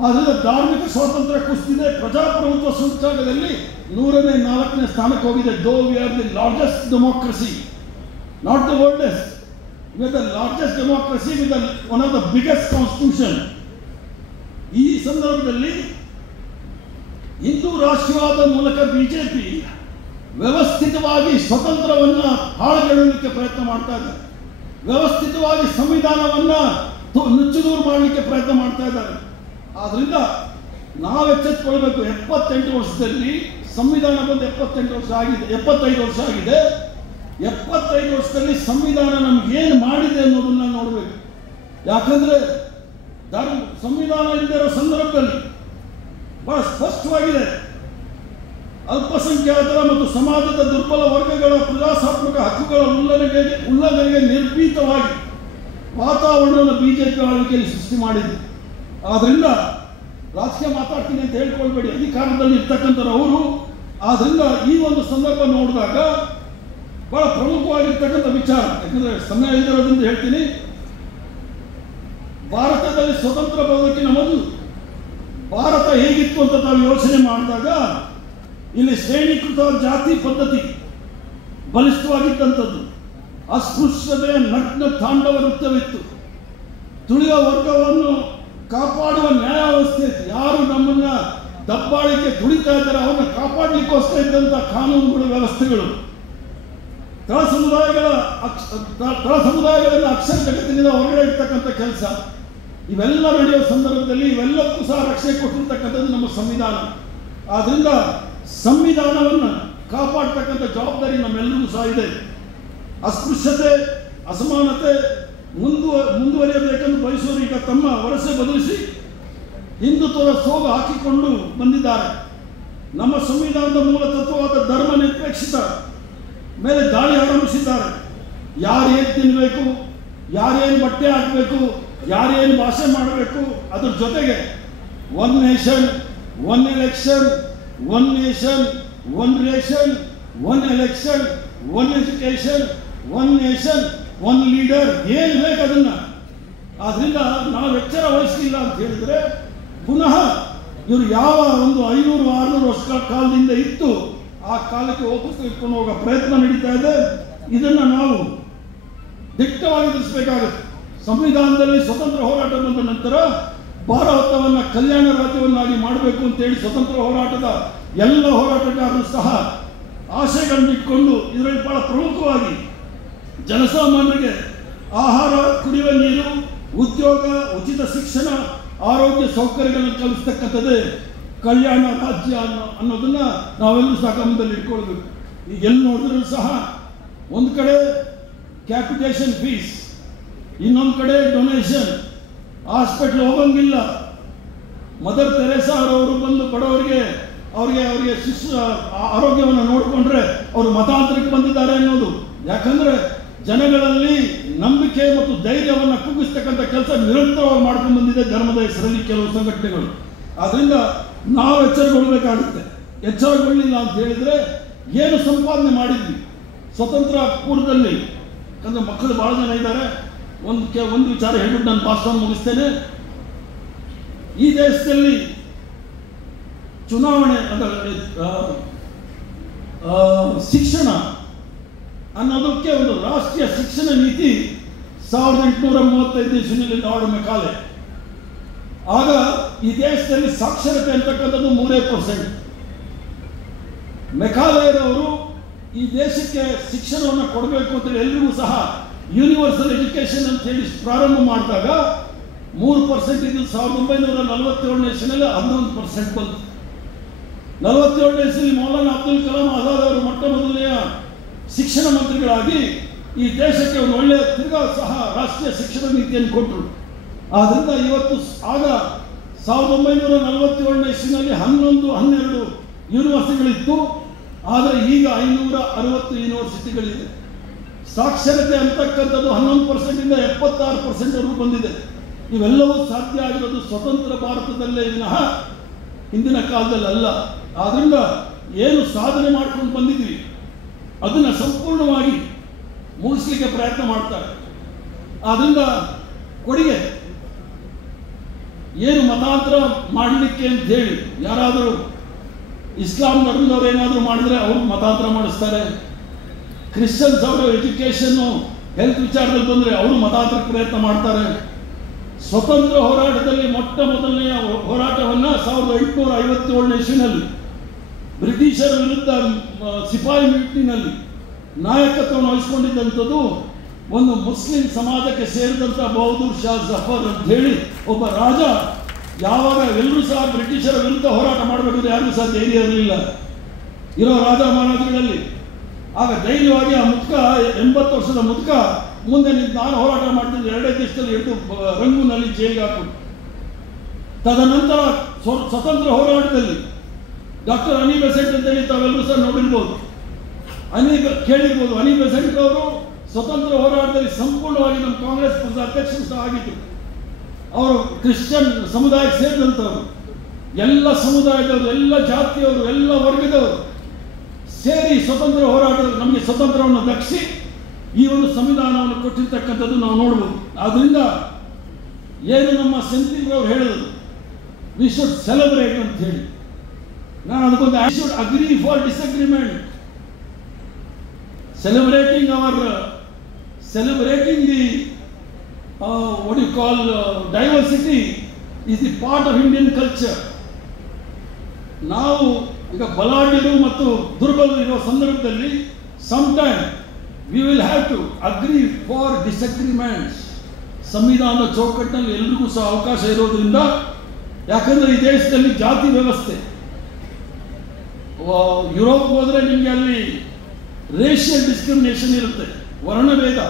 ಆದ್ದರಿಂದ ಧಾರ್ಮಿಕ ಸ್ವಾತಂತ್ರ್ಯ ಕುಸಿದಿದೆ. ಪ್ರಜಾಪ್ರಭುತ್ವ ಸೂಚ್ಯಂಕದಲ್ಲಿ 104ನೇ ಸ್ಥಾನಕ್ಕೆ ಹೋಗಿದೆ. ದೋ we are the largest democracy, not the oldest, we are the largest democracy with one of the biggest constitution. ಈ ಸಂದರ್ಭದಲ್ಲಿ ಹಿಂದೂ ರಾಷ್ಟ್ರವಾದ ಮೂಲಕ ಬಿಜೆಪಿ ವ್ಯವಸ್ಥಿತವಾಗಿ ಸ್ವತಂತ್ರವನ್ನು ಹಾಳುಗೆಡಲಿಕ್ಕೆ ಪ್ರಯತ್ನ ಮಾಡ್ತಾ ಇದ್ದಾರೆ. ವ್ಯವಸ್ಥಿತವಾಗಿ ಸಂವಿಧಾನವನ್ನು ನುಚ್ಚುನೂರು ಮಾಡಲಿಕ್ಕೆ ಪ್ರಯತ್ನ ಮಾಡ್ತಾ ಇದ್ದಾರೆ. ಆದ್ರಿಂದ ನಾವು ಎಚ್ಚೆತ್ತುಕೊಳ್ಬೇಕು. 78 ವರ್ಷದಲ್ಲಿ ಸಂವಿಧಾನ ಬಂದು 75 ವರ್ಷ ಆಗಿದೆ. 75 ವರ್ಷದಲ್ಲಿ ಸಂವಿಧಾನ ನಮ್ಗೇನು ಮಾಡಿದೆ ಅನ್ನೋದನ್ನ ನೋಡಬೇಕು. ಯಾಕಂದ್ರೆ ಸಂವಿಧಾನ ಇಲ್ಲದಿರೋ ಸಂದರ್ಭದಲ್ಲಿ ಬಹಳ ಸ್ಪಷ್ಟವಾಗಿದೆ, ಅಲ್ಪಸಂಖ್ಯಾತರ ಮತ್ತು ಸಮಾಜದ ದುರ್ಬಲ ವರ್ಗಗಳ ಪ್ರಜಾಸತ್ತಾತ್ಮಕ ಹಕ್ಕುಗಳ ಉಲ್ಲಂಘನೆಗೆ ನಿರ್ಭೀತವಾಗಿ ವಾತಾವರಣವನ್ನು ಬಿಜೆಪಿ ಆಳ್ವಿಕೆಯಲ್ಲಿ ಸೃಷ್ಟಿ ಮಾಡಿದೆ. ಆದ್ರಿಂದ ರಾಜಕೀಯ ಮಾತಾಡ್ತೀನಿ ಅಂತ ಹೇಳ್ಕೊಳ್ಬೇಡಿ, ಅಧಿಕಾರದಲ್ಲಿ ಇರ್ತಕ್ಕಂಥವ್ರು ಅವರು. ಆದ್ರಿಂದ ಈ ಒಂದು ಸಂದರ್ಭ ನೋಡಿದಾಗ ಬಹಳ ಪ್ರಮುಖವಾಗಿರ್ತಕ್ಕಂಥ ವಿಚಾರ, ಯಾಕಂದ್ರೆ ಸಮಯ ಇಲ್ಲಿರೋದ್ರಿಂದ ಹೇಳ್ತೀನಿ. ಭಾರತದಲ್ಲಿ ಸ್ವತಂತ್ರ ಬರೋದಕ್ಕಿಂತ ಮೊದಲು ಭಾರತ ಹೇಗಿತ್ತು ಅಂತ ನಾವು ಯೋಚನೆ ಮಾಡಿದಾಗ ಇಲ್ಲಿ ಶ್ರೇಣೀಕೃತ ಜಾತಿ ಪದ್ಧತಿ ಬಲಿಷ್ಠವಾಗಿದ್ದಂಥದ್ದು, ಅಸ್ಪೃಶ್ಯತೆಯ ನಗ್ನ ತಾಂಡವ ನೃತ್ಯವಿತ್ತು, ತುಳಿಯುವ ವರ್ಗವನ್ನು ಕಾಪಾಡುವ ನ್ಯಾಯಾವ್ಯವಸ್ಥೆ, ಯಾರು ನಮ್ಮನ್ನ ದಬ್ಬಾಳಿಕೆ ತುಳಿತಾ ಇದ್ದಾರೆ ಅವನ್ನ ಕಾಪಾಡಲಿಕ್ಕೋಸ್ಕರ ಇದ್ದಂಥ ಕಾನೂನುಗಳು, ವ್ಯವಸ್ಥೆಗಳು, ತಳ ಸಮುದಾಯಗಳನ್ನು ಅಕ್ಷರ ಜಗತ್ತಿನಿಂದ ಹೊರಗಡೆ ಇರ್ತಕ್ಕಂಥ ಕೆಲಸ, ಇವೆಲ್ಲ ನಡೆಯುವ ಸಂದರ್ಭದಲ್ಲಿ ಇವೆಲ್ಲಕ್ಕೂ ಸಹ ರಕ್ಷಣೆ ಕೊಟ್ಟಿರ್ತಕ್ಕಂಥದ್ದು ನಮ್ಮ ಸಂವಿಧಾನ. ಆದ್ದರಿಂದ ಸಂವಿಧಾನವನ್ನು ಕಾಪಾಡ್ತಕ್ಕಂಥ ಜವಾಬ್ದಾರಿ ನಮ್ಮೆಲ್ಲರಿಗೂ ಸಹ ಇದೆ. ಅಸ್ಪೃಶ್ಯತೆ, ಅಸಮಾನತೆ ಮುಂದುವರಿಯಬೇಕೆಂದು ಬಯಸುವರು ಈಗ ತಮ್ಮ ವರಸೆ ಬದಲಿಸಿ ಹಿಂದುತ್ವದ ಸೋಗು ಹಾಕಿಕೊಂಡು ಬಂದಿದ್ದಾರೆ. ನಮ್ಮ ಸಂವಿಧಾನದ ಮೂಲ ತತ್ವವಾದ ಧರ್ಮ ನಿರಪೇಕ್ಷಿತ ಮೇಲೆ ದಾಳಿ ಆರಂಭಿಸಿದ್ದಾರೆ. ಯಾರೇನು ತಿನ್ನಬೇಕು, ಯಾರೇನು ಬಟ್ಟೆ ಹಾಕಬೇಕು, ಯಾರೇನು ಭಾಷೆ ಮಾಡಬೇಕು, ಅದ್ರ ಜೊತೆಗೆ one nation one election, one nation one ration, one election one education, one nation one leader, ಏನು ಬೇಕು ಅದನ್ನ. ಆದ್ರಿಂದ ನಾವು ಎಚ್ಚರ ವಹಿಸಲಿಲ್ಲ ಅಂತ ಹೇಳಿದ್ರೆ ಪುನಃ ಇವರು ಯಾವ ಒಂದು 500-600 ವರ್ಷಗಳ ಕಾಲದಿಂದ ಇತ್ತು ಆ ಕಾಲಕ್ಕೆ ವಾಪಸ್ ತೆಗೆದುಕೊಂಡು ಹೋಗೋ ಪ್ರಯತ್ನ ನಡೀತಾ ಇದೆ. ಇದನ್ನ ನಾವು ದಿಟ್ಟವಾಗಿ ತಿಳಿಸಬೇಕಾಗುತ್ತೆ. ಸಂವಿಧಾನದಲ್ಲಿ ಸ್ವತಂತ್ರ ಹೋರಾಟ ಬಂದ ನಂತರ ಭಾರತವನ್ನು ಕಲ್ಯಾಣ ರಾಜ್ಯವನ್ನಾಗಿ ಮಾಡಬೇಕು ಅಂತೇಳಿ ಸ್ವತಂತ್ರ ಹೋರಾಟದ ಎಲ್ಲ ಹೋರಾಟಗಾರರು ಸಹ ಆಶಯಗಳನ್ನು ಇಟ್ಕೊಂಡು ಇದರಲ್ಲಿ ಬಹಳ ಪ್ರಮುಖವಾಗಿ ಜನಸಾಮಾನ್ಯರಿಗೆ ಆಹಾರ, ಕುಡಿಯುವ ನೀರು, ಉದ್ಯೋಗ, ಉಚಿತ ಶಿಕ್ಷಣ, ಆರೋಗ್ಯ ಸೌಕರ್ಯಗಳನ್ನು ಕಲಿಸ್ತಕ್ಕಂಥದ್ದೇ ಕಲ್ಯಾಣ ರಾಜ್ಯ ಅನ್ನೋದನ್ನ ನಾವೆಲ್ಲರೂ ಸಹ ಗಮನದಲ್ಲಿ ಇಟ್ಕೊಳ್ಬೇಕು. ಈಗ ಎಲ್ಲಿ ನೋಡಿದ್ರೂ ಸಹ ಒಂದು ಕಡೆ ಕ್ಯಾಪಿಟೇಷನ್ ಫೀಸ್, ಇನ್ನೊಂದು ಕಡೆ ಡೊನೇಷನ್, ಹಾಸ್ಪಿಟ್ಲ್ ಹೋಗಂಗಿಲ್ಲ. ಮದರ್ ತೆರೇಸಾ ಅವರು ಬಂದು ಬಡವರಿಗೆ ಅವರಿಗೆ ಆರೋಗ್ಯವನ್ನು ನೋಡಿಕೊಂಡ್ರೆ ಅವರು ಮತಾಂತರಕ್ಕೆ ಬಂದಿದ್ದಾರೆ ಅನ್ನೋದು. ಯಾಕಂದ್ರೆ ಜನಗಳಲ್ಲಿ ನಂಬಿಕೆ ಮತ್ತು ಧೈರ್ಯವನ್ನು ಕುಗ್ಗಿಸ್ತಕ್ಕಂಥ ಕೆಲಸ ನಿರಂತರವಾಗಿ ಮಾಡ್ಕೊಂಡು ಬಂದಿದೆ ಧರ್ಮದ ಹೆಸರಲ್ಲಿ ಕೆಲವು ಸಂಘಟನೆಗಳು. ಆದ್ರಿಂದ ನಾವು ಎಚ್ಚರಗೊಳ್ಳಬೇಕಾಗುತ್ತೆ. ಎಚ್ಚರಗೊಳ್ಳಿಲ್ಲ ಅಂತ ಹೇಳಿದ್ರೆ ಏನು ಸಂಪಾದನೆ ಮಾಡಿದ್ವಿ ಸ್ವತಂತ್ರ ಪೂರ್ವದಲ್ಲಿ, ಯಾಕಂದ್ರೆ ಮಕ್ಕಳು ಬಹಳ ಜನ ಇದ್ದಾರೆ. ಒಂದು ವಿಚಾರ ಹೇಳ್ಬಿಟ್ಟು ನಾನು ಭಾಷಣ ಮುಗಿಸ್ತೇನೆ. ಈ ದೇಶದಲ್ಲಿ ಚುನಾವಣೆ ಶಿಕ್ಷಣ ಅನ್ನೋದಕ್ಕೆ ಒಂದು ರಾಷ್ಟ್ರೀಯ ಶಿಕ್ಷಣ ನೀತಿ 1835 ಇಸ್ವಿನಲ್ಲಿ ಲಾರ್ಡ್ ಮೆಕಾಲೆ. ಆಗ ಈ ದೇಶದಲ್ಲಿ ಸಾಕ್ಷರತೆ ಅಂತಕ್ಕಂಥದ್ದು 3%. ಮೆಕಾಲೆಯವರು ಈ ದೇಶಕ್ಕೆ ಶಿಕ್ಷಣವನ್ನು ಕೊಡಬೇಕು ಅಂತೇಳಿ ಎಲ್ರಿಗೂ ಸಹ ಯೂನಿವರ್ಸಲ್ ಎಜುಕೇಶನ್ ಅಂತ ಹೇಳಿ ಪ್ರಾರಂಭ ಮಾಡಿದಾಗ 3% ಇದು 1947ನೇ ಇಸ್ವಿನಲ್ಲಿ 11% ಬಂತು. 47ನೇ ಇಸ್ವಿಯಲ್ಲಿ ಮೌಲಾನಾ ಅಬ್ದುಲ್ ಕಲಾಂ ಆಜಾದ್ ಅವರು ಮೊಟ್ಟ ಮೊದಲನೆಯ ಶಿಕ್ಷಣ ಮಂತ್ರಿಗಳಾಗಿ ಈ ದೇಶಕ್ಕೆ ಒಂದು ಒಳ್ಳೆಯ ತಿರ್ಗಾ ಸಹ ರಾಷ್ಟ್ರೀಯ ಶಿಕ್ಷಣ ನೀತಿಯನ್ನು ಕೊಟ್ಟರು. ಆದ್ರಿಂದ ಇವತ್ತು ಆಗ 1947ನೇ ಇಸ್ವಿನಲ್ಲಿ 11-12 ಯೂನಿವರ್ಸಿಟಿಗಳಿತ್ತು. ಆದರೆ ಈಗ 560 ಯೂನಿವರ್ಸಿಟಿಗಳಿದೆ. ಸಾಕ್ಷರತೆ ಅಂತಕ್ಕಂಥದ್ದು 11% ಇಂದ 76% ಬಂದಿದೆ. ಇವೆಲ್ಲವೂ ಸಾಧ್ಯ ಆಗಿರೋದು ಸ್ವತಂತ್ರ ಭಾರತದಲ್ಲೇ ವಿನಃ ಹಿಂದಿನ ಕಾಲದಲ್ಲಿ ಅಲ್ಲ. ಆದ್ರಿಂದ ಏನು ಸಾಧನೆ ಮಾಡ್ಕೊಂಡು ಬಂದಿದ್ವಿ ಅದನ್ನ ಸಂಪೂರ್ಣವಾಗಿ ಮುಗಿಸ್ಲಿಕ್ಕೆ ಪ್ರಯತ್ನ ಮಾಡ್ತಾರೆ. ಆದ್ರಿಂದ ಕೊಡುಗೆ ಏನು ಮತಾಂತರ ಮಾಡಲಿಕ್ಕೆ ಅಂತ ಹೇಳಿ ಯಾರಾದರೂ ಇಸ್ಲಾಂ ಧರ್ಮದವ್ರು ಏನಾದರೂ ಮಾಡಿದ್ರೆ ಅವರು ಮತಾಂತರ ಮಾಡಿಸ್ತಾರೆ. ಕ್ರಿಶ್ಚಿಯನ್ಸ್ ಅವರು ಎಜುಕೇಶನ್ನು, ಹೆಲ್ತ್ ವಿಚಾರದಲ್ಲಿ ಬಂದರೆ ಅವರು ಮತಾಂತರಕ್ಕೆ ಪ್ರಯತ್ನ ಮಾಡ್ತಾರೆ. ಸ್ವತಂತ್ರ ಹೋರಾಟದಲ್ಲಿ ಮೊಟ್ಟ ಮೊದಲನೆಯ ಹೋರಾಟವನ್ನು 1857ನೇ ಇಸ್ವಿನಲ್ಲಿ ಬ್ರಿಟಿಷರ ವಿರುದ್ಧ ಸಿಪಾಯಿ ಮಿಲಿಟರಿನಲ್ಲಿ ನಾಯಕತ್ವವನ್ನು ವಹಿಸಿಕೊಂಡಿದ್ದಂಥದ್ದು ಒಂದು ಮುಸ್ಲಿಂ ಸಮಾಜಕ್ಕೆ ಸೇರಿದಂಥ ಬಹದ್ದೂರ್ ಶಾ ಜಫರ್ ಅಂತ ಹೇಳಿ ಒಬ್ಬ ರಾಜ. ಯಾವಾಗ ಎಲ್ಲರೂ ಸಹ ಬ್ರಿಟಿಷರ ವಿರುದ್ಧ ಹೋರಾಟ ಮಾಡಬೇಕಾದ್ರೆ ಯಾರಿಗೂ ಸಹ ಧೈರ್ಯ ಇರಲಿಲ್ಲ ಇರೋ ರಾಜ ಮಹಾರಾಜಗಳಲ್ಲಿ. ಆಗ ಧೈರ್ಯವಾಗಿ ಆ ಮುದ್ಕ 80 ವರ್ಷದ ಮುದ್ಕ ಮುಂದೆ ನಾನು ಹೋರಾಟ ಮಾಡ್ತಿದ್ದೆ 2 ದಿವಸದಲ್ಲಿ ಹಿಡಿದು ರಂಗೂನಲ್ಲಿ ಜೈಲಿಗೆ ಹಾಕೊಂಡು. ತದನಂತರ ಸ್ವತಂತ್ರ ಹೋರಾಟದಲ್ಲಿ ಡಾಕ್ಟರ್ ಅನಿ ಬೆಸೆಂಟ್ ಅಂತೇಳಿ ತಾವೆಲ್ಲರೂ ಸಹ ನೋಡಿರ್ಬೋದು, ಕೇಳಿರ್ಬೋದು. ಅನಿ ಬೆಸೆಂಟ್ ಅವರು ಸ್ವತಂತ್ರ ಹೋರಾಟದಲ್ಲಿ ಸಂಪೂರ್ಣವಾಗಿ ನಮ್ಮ ಕಾಂಗ್ರೆಸ್ ಪಕ್ಷದ ಅಧ್ಯಕ್ಷರು ಸಹ ಆಗಿದ್ರು. ಅವರು ಕ್ರಿಶ್ಚಿಯನ್ ಸಮುದಾಯಕ್ಕೆ ಸೇರಿದಂಥವರು, ಎಲ್ಲ ಸಮುದಾಯದವರು, ಎಲ್ಲ ಜಾತಿಯವರು, ಎಲ್ಲ ವರ್ಗದವರು ಸೇರಿ ಸ್ವತಂತ್ರ ಹೋರಾಟದಲ್ಲಿ ನಮಗೆ ಸ್ವತಂತ್ರವನ್ನು ದಕ್ಷಿ ಈ ಒಂದು ಸಂವಿಧಾನವನ್ನು ಕೊಟ್ಟಿರ್ತಕ್ಕಂಥದ್ದು ನಾವು ನೋಡ್ಬೋದು. ಆದ್ರಿಂದ ಏನು ನಮ್ಮ ಸೆಂಥಿಲ್ರವ್ರು ಹೇಳಿದ್ರು, ವಿ ಶುಡ್ ಸೆಲೆಬ್ರೇಟ್ ಅಂತ ಹೇಳಿ, ನಾನು ಅದಕ್ಕೊಂದು I should agree for disagreement. celebrating the what you call diversity is the part of Indian culture. ನಾವು ಈಗ ಬಲಾಢ್ಯರು ಮತ್ತು ದುರ್ಬಲರು ಇರುವ ಸಂದರ್ಭದಲ್ಲಿ sometime we will have to agree for disagreements. ಸಂವಿಧಾನದ ಚೌಕಟ್ಟಿನಲ್ಲಿ ಎಲ್ರಿಗೂ ಸಹ ಅವಕಾಶ ಇರೋದ್ರಿಂದ, ಯಾಕಂದರೆ ಈ ದೇಶದಲ್ಲಿ ಜಾತಿ ವ್ಯವಸ್ಥೆ, ಯುರೋಪ್ ಹೋದರೆ ನಿಮಗೆ ಅಲ್ಲಿ ರೇಷಿಯಲ್ ಡಿಸ್ಕ್ರಿಮಿನೇಷನ್ ಇರುತ್ತೆ, ವರ್ಣಭೇದ,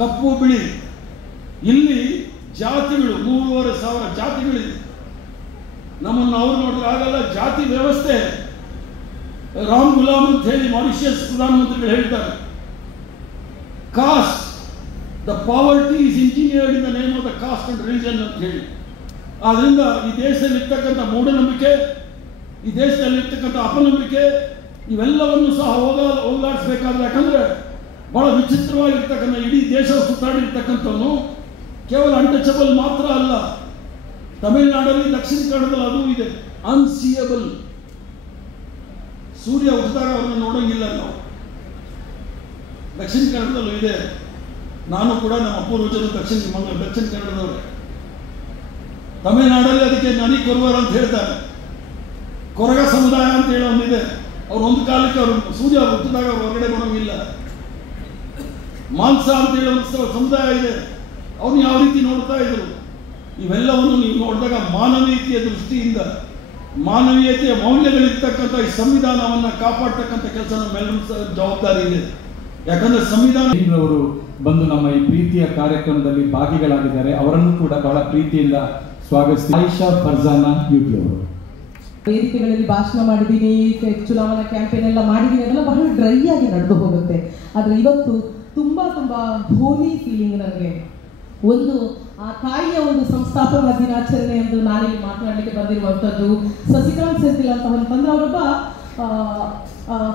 ಕಪ್ಪು ಬಿಳಿ. ಇಲ್ಲಿ ಜಾತಿಗಳು 3,500 ಜಾತಿಗಳಿದೆ. ನಮ್ಮನ್ನು ಅವ್ರು ನೋಡಿದ್ರೆ ಆಗಲ್ಲ. ಜಾತಿ ವ್ಯವಸ್ಥೆ ರಾಮ್ ಗುಲಾಮ್ ಅಂತ ಹೇಳಿ ಮಾರಿಷಿಯಸ್ ಪ್ರಧಾನಮಂತ್ರಿಗಳು ಹೇಳ್ತಾರೆ, cost the poverty is engineered in the name of the cost and religion ಅಂತ ಹೇಳಿ. ಆದ್ರಿಂದ ಈ ದೇಶದಲ್ಲಿರ್ತಕ್ಕಂಥ ಮೂಢನಂಬಿಕೆ, ಈ ದೇಶದಲ್ಲಿರ್ತಕ್ಕಂಥ ಅಪನಂಬಿಕೆ ಇವೆಲ್ಲವನ್ನು ಸಹ ಹೋಗಲಾಡಿಸ್ಬೇಕಾದ್ರೆ, ಯಾಕಂದ್ರೆ ಬಹಳ ವಿಚಿತ್ರವಾಗಿರ್ತಕ್ಕಂಥ ಇಡೀ ದೇಶ ಸುತ್ತಾಡಿರ್ತಕ್ಕಂಥವನು ಕೇವಲ ಅನ್ಟಚಬಲ್ ಮಾತ್ರ ಅಲ್ಲ. ತಮಿಳುನಾಡಲ್ಲಿ, ದಕ್ಷಿಣ ಕನ್ನಡದಲ್ಲಿ ಅದು ಇದೆ, ಅನ್ಸಿಯಬಲ್. ಸೂರ್ಯ ಹುಟ್ಟಿದಾಗ ಅವ್ರನ್ನ ನೋಡಂಗಿಲ್ಲ ನಾವು. ದಕ್ಷಿಣ ಕನ್ನಡದಲ್ಲೂ ಇದೆ. ನಾನು ಕೂಡ ನಮ್ಮ ಪೂರ್ವಜರು ದಕ್ಷಿಣ ಕನ್ನಡದವರೇ. ತಮಿಳುನಾಡಲ್ಲಿ ಅದಕ್ಕೆ ನನಿ ಕೊರುವರ್ ಅಂತ ಹೇಳ್ತಾರೆ. ಕೊರಗ ಸಮುದಾಯ ಅಂತ ಹೇಳೋ ಒಂದಿದೆ. ಅವ್ರು ಒಂದು ಕಾಲಕ್ಕೆ ಅವರು ಸೂರ್ಯ ಹುಟ್ಟಿದಾಗ ಅವ್ರು ಹೊರಗಡೆ ಬರೋಂಗಿಲ್ಲ. ಮಾನ್ಸ ಅಂತ ಹೇಳೋ ಒಂದು ಸಮುದಾಯ ಇದೆ. ಅವ್ನು ಯಾವ ರೀತಿ ನೋಡ್ತಾ ಇದ್ರು. ಇವೆಲ್ಲವನ್ನು ನೀವು ನೋಡಿದಾಗ ಮಾನವೀಯತೆಯ ದೃಷ್ಟಿಯಿಂದ, ಮಾನವೀಯತೆಯ ಮೌಲ್ಯಗಳಿರ್ತಕ್ಕಂಥ ಈ ಸಂವಿಧಾನವನ್ನು ಕಾಪಾಡ್ತಕ್ಕಂಥ ಕೆಲಸ ನಮ್ಮೆಲ್ಲರೂ ಜವಾಬ್ದಾರಿ ಇದೆ. ಯಾಕಂದ್ರೆ ಸಂವಿಧಾನ ಅವರು ಬಂದು ನಮ್ಮ ಈ ಪ್ರೀತಿಯ ಕಾರ್ಯಕ್ರಮದಲ್ಲಿ ಭಾಗಿಗಳಾಗಿದ್ದಾರೆ. ಅವರನ್ನು ಕೂಡ ಬಹಳ ಪ್ರೀತಿಯಿಂದ ಸ್ವಾಗತಿಸಿ. ಆಯಿಷಾ ಫರ್ಜಾನಾ ಯುಟಿ ಅವರು ವೇದಿಕೆಗಳಲ್ಲಿ ಭಾಷಣ ಮಾಡಿದ್ದೀನಿ, ಚುನಾವಣಾ ಕ್ಯಾಂಪೇನ್ ಎಲ್ಲ ಮಾಡಿದ್ದೀನಿ. ಅದೆಲ್ಲ ಬಹಳ ಡ್ರೈ ಆಗಿ ನಡೆದು ಹೋಗುತ್ತೆ. ಆದರೆ ಇವತ್ತು ತುಂಬಾ ಹೋಲಿ ಫೀಲಿಂಗ್ ನನಗೆ. ಒಂದು ಆ ತಾಯಿಯ ಒಂದು ಸಂಸ್ಥಾಪನಾ ದಿನಾಚರಣೆ ಎಂದು ನಾನಿಲ್ಲಿ ಮಾತನಾಡಲಿಕ್ಕೆ ಬಂದಿರುವಂಥದ್ದು. ಸಸಿಕಾಂತ್ ಸೆಂಥಿಲ್ ಅಂತ ಅಂತಂದ್ರೆ ಅವರೊಬ್ಬ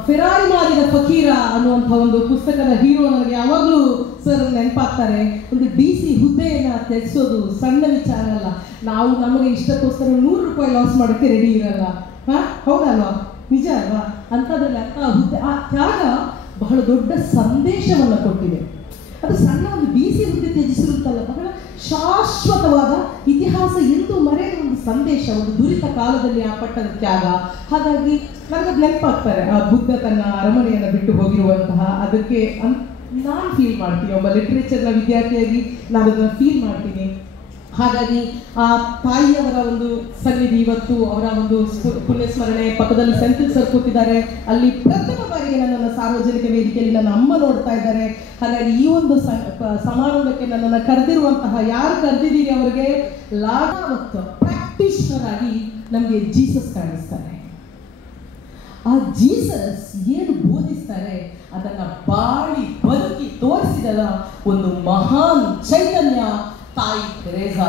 ಫೆರಾರಿ ಮಾರಿದ ಫಕೀರ ಅನ್ನುವಂಥ ಒಂದು ಪುಸ್ತಕದ ಹೀರೋ ನನಗೆ ಯಾವಾಗಲೂ ಸರ್ ನೆನಪಾಗ್ತಾರೆ. ಒಂದು DC ಹುದ್ದೆಯನ್ನು ತ್ಯಜಿಸೋದು ಸಣ್ಣ ವಿಚಾರ ಅಲ್ಲ. ನಾವು ನಮಗೆ ಇಷ್ಟಕ್ಕೋಸ್ಕರ 100 ರೂಪಾಯಿ ಲಾಸ್ ಮಾಡೋಕ್ಕೆ ರೆಡಿ ಇರಲ್ಲ. ಹೌದಲ್ವಾ? ನಿಜ ಅಲ್ವಾ? ಅಂಥದ್ರಲ್ಲಿ ಹುದ್ದೆ, ಆ ತ್ಯಾಗ ಬಹಳ ದೊಡ್ಡ ಸಂದೇಶವನ್ನು ಕೊಟ್ಟಿದೆ. ಅದು ಸಣ್ಣ ಒಂದು DC ಹುದ್ದೆ ತ್ಯಜಿಸಿರುತ್ತಲ್ಲ, ಬಹಳ ಶಾಶ್ವತವಾದ ಇತಿಹಾಸ ಎಂದು ಮರೆಯದ ಒಂದು ಸಂದೇಶ, ಒಂದು ದುರಿತ ಕಾಲದಲ್ಲಿ ಆ ಪಟ್ಟದ ತ್ಯಾಗ. ಹಾಗಾಗಿ ನನಗದು ನೆನಪಾಗ್ತಾರೆ. ಆ ಬುದ್ಧ ತನ್ನ ಅರಮನೆಯನ್ನು ಬಿಟ್ಟು ಹೋಗಿರುವಂತಹ ಅದಕ್ಕೆ ನಾನು ಫೀಲ್ ಮಾಡ್ತೀನಿ. ಒಬ್ಬ ಲಿಟ್ರೇಚರ್ನ ವಿದ್ಯಾರ್ಥಿಯಾಗಿ ನಾನು ಅದನ್ನು ಫೀಲ್ ಮಾಡ್ತೀನಿ. ಹಾಗಾಗಿ ಆ ತಾಯಿಯವರ ಒಂದು ಸನ್ನಿಧಿ ಇವತ್ತು, ಅವರ ಒಂದು ಪುಣ್ಯಸ್ಮರಣೆ ಪಕ್ಕದಲ್ಲಿ ಸೆಂಥಿಲ್ ಸರ್ ಕೂತಿದ್ದಾರೆ. ಅಲ್ಲಿ ಪ್ರಥಮ ಬಾರಿಗೆ ನನ್ನನ್ನು ಸಾರ್ವಜನಿಕ ವೇದಿಕೆಯಲ್ಲಿ ನನ್ನ ಅಮ್ಮ ನೋಡ್ತಾ ಇದ್ದಾರೆ. ಹಾಗಾಗಿ ಈ ಒಂದು ಸಮಾರಂಭಕ್ಕೆ ನನ್ನನ್ನು ಕರೆದಿರುವಂತಹ ಯಾರು ಕರೆದಿದ್ದೀರಿ ಅವರಿಗೆ ಲಾಭವತ್ತು ಪ್ರಾಕ್ಟೀಷನರ್ ಆಗಿ ನಮಗೆ ಜೀಸಸ್ ಕಾಣಿಸ್ತಾರೆ. ಆ ಜೀಸಸ್ ಏನು ಬೋಧಿಸ್ತಾರೆ ಅದನ್ನ ಬಾಳಿ ಬದುಕಿ ತೋರಿಸಿದ ಒಂದು ಮಹಾನ್ ಚೈತನ್ಯ ತಾಯಿ ತೆರೇಸಾ.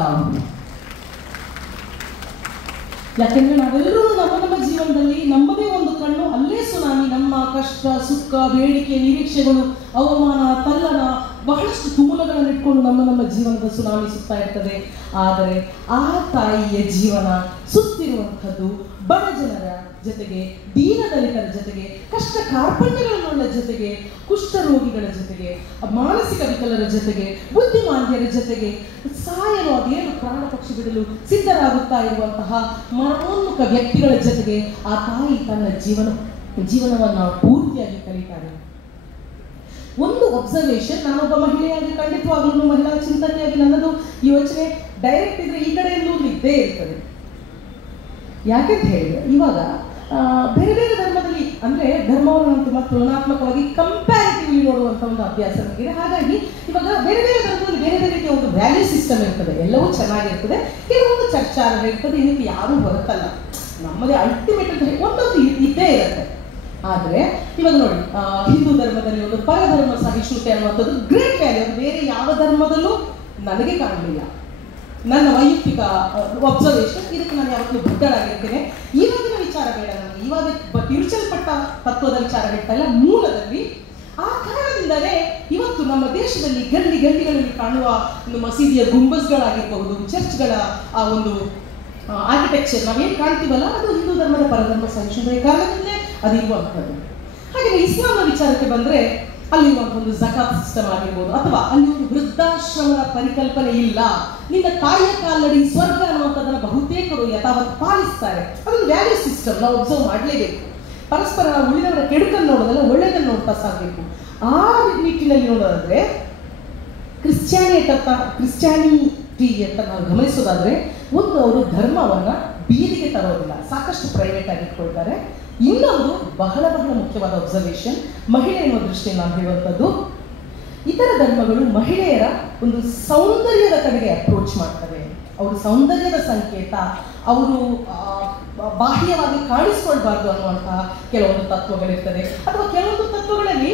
ಯಾಕೆಂದ್ರೆ ನಾವೆಲ್ಲರೂ ನಮ್ಮ ಜೀವನದಲ್ಲಿ ನಮ್ಮದೇ ಒಂದು ಕಣ್ಣು, ಅಲ್ಲೇ ಸುನಾಮಿ, ನಮ್ಮ ಕಷ್ಟ ಸುಖ ಬೇಡಿಕೆ ನಿರೀಕ್ಷೆಗಳು ಅವಮಾನ ತಲ್ಲಣ ಬಹಳಷ್ಟು ತುಮುಲಗಳನ್ನು ಇಟ್ಕೊಂಡು ನಮ್ಮ ಜೀವನದ ಸುನಾಮಿ ಸುತ್ತಾ ಇರ್ತದೆ. ಆದರೆ ಆ ತಾಯಿಯ ಜೀವನ ಸುತ್ತಿರುವಂಥದ್ದು ಬಡ ಜನರ ಜೊತೆಗೆ, ದೀನದಲಿತರ ಜೊತೆಗೆ, ಕಷ್ಟ ಕಾರ್ಪಣ್ಯಗಳ ಜೊತೆಗೆ, ಕುಷ್ಠರೋಗಿಗಳ ಜೊತೆಗೆ, ಮಾನಸಿಕ ವಿಕಲರ ಜೊತೆಗೆ, ಬುದ್ಧಿಮಾಂದ್ಯರ ಜೊತೆಗೆ, ಸಾಯಲು ಅದೇನು ಪ್ರಾಣ ಪಕ್ಷಿ ಬಿಡಲು ಸಿದ್ಧರಾಗುತ್ತಾ ಇರುವಂತಹ ಮರಣೋನ್ಮುಖ ವ್ಯಕ್ತಿಗಳ ಜೊತೆಗೆ ಆ ತಾಯಿ ತನ್ನ ಜೀವನವನ್ನು ಪೂರ್ತಿಯಾಗಿ ಕಲಿತಾರೆ. ಒಂದು ಒಬ್ಸರ್ವೇಷನ್, ನಾನೊಬ್ಬ ಮಹಿಳೆಯಾಗಿ ಖಂಡಿತವಾಗ್ಲೂ ಮಹಿಳಾ ಚಿಂತನೆಯಾಗಿ ನನ್ನದು ಯೋಚನೆ ಡೈರೆಕ್ಟ್ ಇದ್ರೆ ಈ ಕಡೆಯಿಂದ ಒಂದು ಇದ್ದೇ ಇರ್ತದೆ. ಯಾಕೆಂತ ಹೇಳಿದ್ರೆ ಇವಾಗ ಬೇರೆ ಬೇರೆ ಧರ್ಮದಲ್ಲಿ ಅಂದ್ರೆ ಧರ್ಮವನ್ನು ತುಂಬಾ ತುಲನಾತ್ಮಕವಾಗಿ ಕಂಪ್ಯಾರಿಟಿವ್ಲಿ ನೋಡುವಂತ ಒಂದು ಅಭ್ಯಾಸ ನಮಗಿದೆ. ಹಾಗಾಗಿ ಇವಾಗ ಬೇರೆ ಬೇರೆ ಧರ್ಮದಲ್ಲಿ ಬೇರೆ ಬೇರೆ ರೀತಿಯ ಒಂದು ವ್ಯಾಲ್ಯೂ ಸಿಸ್ಟಮ್ ಇರ್ತದೆ. ಎಲ್ಲವೂ ಚೆನ್ನಾಗಿರ್ತದೆ, ಕೆಲವೊಂದು ಚರ್ಚಾರ ಇರ್ತದೆ, ಇದಕ್ಕೆ ಯಾರೂ ಹೊರತಲ್ಲ. ನಮ್ಮದೇ ಅಲ್ಟಿಮೇಟ್ ಅಂತ ಹೇಳಿ ಒಂದೊಂದು ಇದ್ದೇ ಇರುತ್ತೆ. ಆದರೆ ಇವಾಗ ನೋಡಿ, ಹಿಂದೂ ಧರ್ಮದಲ್ಲಿ ಒಂದು ಪರಧರ್ಮ ಸಹಿಷ್ಣುತೆ ಅನ್ನುವಂಥದ್ದು ಗ್ರೇಟ್ ವ್ಯಾಲ್ಯೂ. ಅದು ಬೇರೆ ಯಾವ ಧರ್ಮದಲ್ಲೂ ನನಗೆ ಕಾಣಲಿಲ್ಲ. ನನ್ನ ವೈಯಕ್ತಿಕ ಒಬ್ಸರ್ವೇಷನ್. ಇದಕ್ಕೆ ನಾನು ಯಾವತ್ತೂ ಬುದ್ಧಳಾಗಿರ್ತೇನೆ. ಇವಾಗಿನ ವಿಚಾರ ಬೇಡ ನನಗೆ, ಇವಾಗ ತಿರುಚಲ್ಪಟ್ಟ ತತ್ವದ ವಿಚಾರ ಹೇಳ್ತಾ ಇಲ್ಲ. ಮೂಲದಲ್ಲಿ ಆ ಕಾರಣದಿಂದಲೇ ಇವತ್ತು ನಮ್ಮ ದೇಶದಲ್ಲಿ ಗಲ್ಲಿಗಳಲ್ಲಿ ಕಾಣುವ ಒಂದು ಮಸೀದಿಯ ಗುಂಬಸ್ಗಳಾಗಿರಬಹುದು, ಚರ್ಚ್ಗಳ ಆ ಒಂದು ಆರ್ಕಿಟೆಕ್ಚರ್ ನಾವೇನು ಕಾಣ್ತೀವಲ್ಲ, ಅದು ಹಿಂದೂ ಧರ್ಮದ ಪರಧರ್ಮ ಸಹಿಷ್ಣುತೆಯ ಕಾರಣದಿಂದಲೇ ಅದು ಇರುವಂಥದ್ದು. ಹಾಗೆ ಇಸ್ಲಾಂನ ವಿಚಾರಕ್ಕೆ ಬಂದರೆ ಅಲ್ಲಿರುವಂಥ ಒಂದು ಜಕಾತ್ ಸಿಸ್ಟಮ್ ಆಗಿರ್ಬೋದು, ಅಥವಾ ಅಲ್ಲಿ ಒಂದು ವೃದ್ಧಾಶ್ರಮದ ಪರಿಕಲ್ಪನೆ ಇಲ್ಲ. ನಿನ್ನ ತಾಯಿಯ ಕಾಲಡಿ ಸ್ವರ್ಗ ಅನ್ನುವಂಥದ್ದನ್ನು ಬಹುತೇಕರು ಯಥಾವತ್ ಪಾಲಿಸ್ತಾರೆ. ಅದೊಂದು ವ್ಯಾಲ್ಯೂ ಸಿಸ್ಟಮ್ ನಾವು ಒಬ್ಸರ್ವ್ ಮಾಡಲೇಬೇಕು. ಪರಸ್ಪರ ನಾವು ಉಳಿದವರ ಕೆಡುಕನ್ನು ನೋಡೋದಲ್ಲ, ಒಳ್ಳೆಯದನ್ನು ನೋಡ್ತಾ ಸಾಗಬೇಕು. ಆ ನಿಟ್ಟಿನಲ್ಲಿ ನೋಡೋದಾದ್ರೆ ಕ್ರಿಶ್ಚಿಯಾನಿಟಿ ಅಂತ ನಾವು ಗಮನಿಸೋದಾದ್ರೆ, ಒಂದು ಅವರು ಧರ್ಮವನ್ನ ಬೀದಿಗೆ ತರೋದಿಲ್ಲ, ಸಾಕಷ್ಟು ಪ್ರೈವೇಟ್ ಆಗಿ ಇಟ್ಕೊಳ್ತಾರೆ. ಇನ್ನೊಂದು ಬಹಳ ಬಹಳ ಮುಖ್ಯವಾದ ಅಬ್ಸರ್ವೇಷನ್, ಮಹಿಳೆ ಎನ್ನುವ ದೃಷ್ಟಿಯಲ್ಲಿ ನಾನು ಹೇಳುವಂಥದ್ದು, ಇತರ ಧರ್ಮಗಳು ಮಹಿಳೆಯರ ಒಂದು ಸೌಂದರ್ಯದ ಕಡೆಗೆ ಅಪ್ರೋಚ್ ಮಾಡ್ತವೆ. ಅವರು ಸೌಂದರ್ಯದ ಸಂಕೇತ, ಅವರು ಬಾಹ್ಯವಾಗಿ ಕಾಣಿಸ್ಕೊಳ್ಬಾರ್ದು ಅನ್ನುವಂತಹ ಕೆಲವೊಂದು ತತ್ವಗಳಿರ್ತದೆ. ಅಥವಾ ಕೆಲವೊಂದು ತತ್ವಗಳಲ್ಲಿ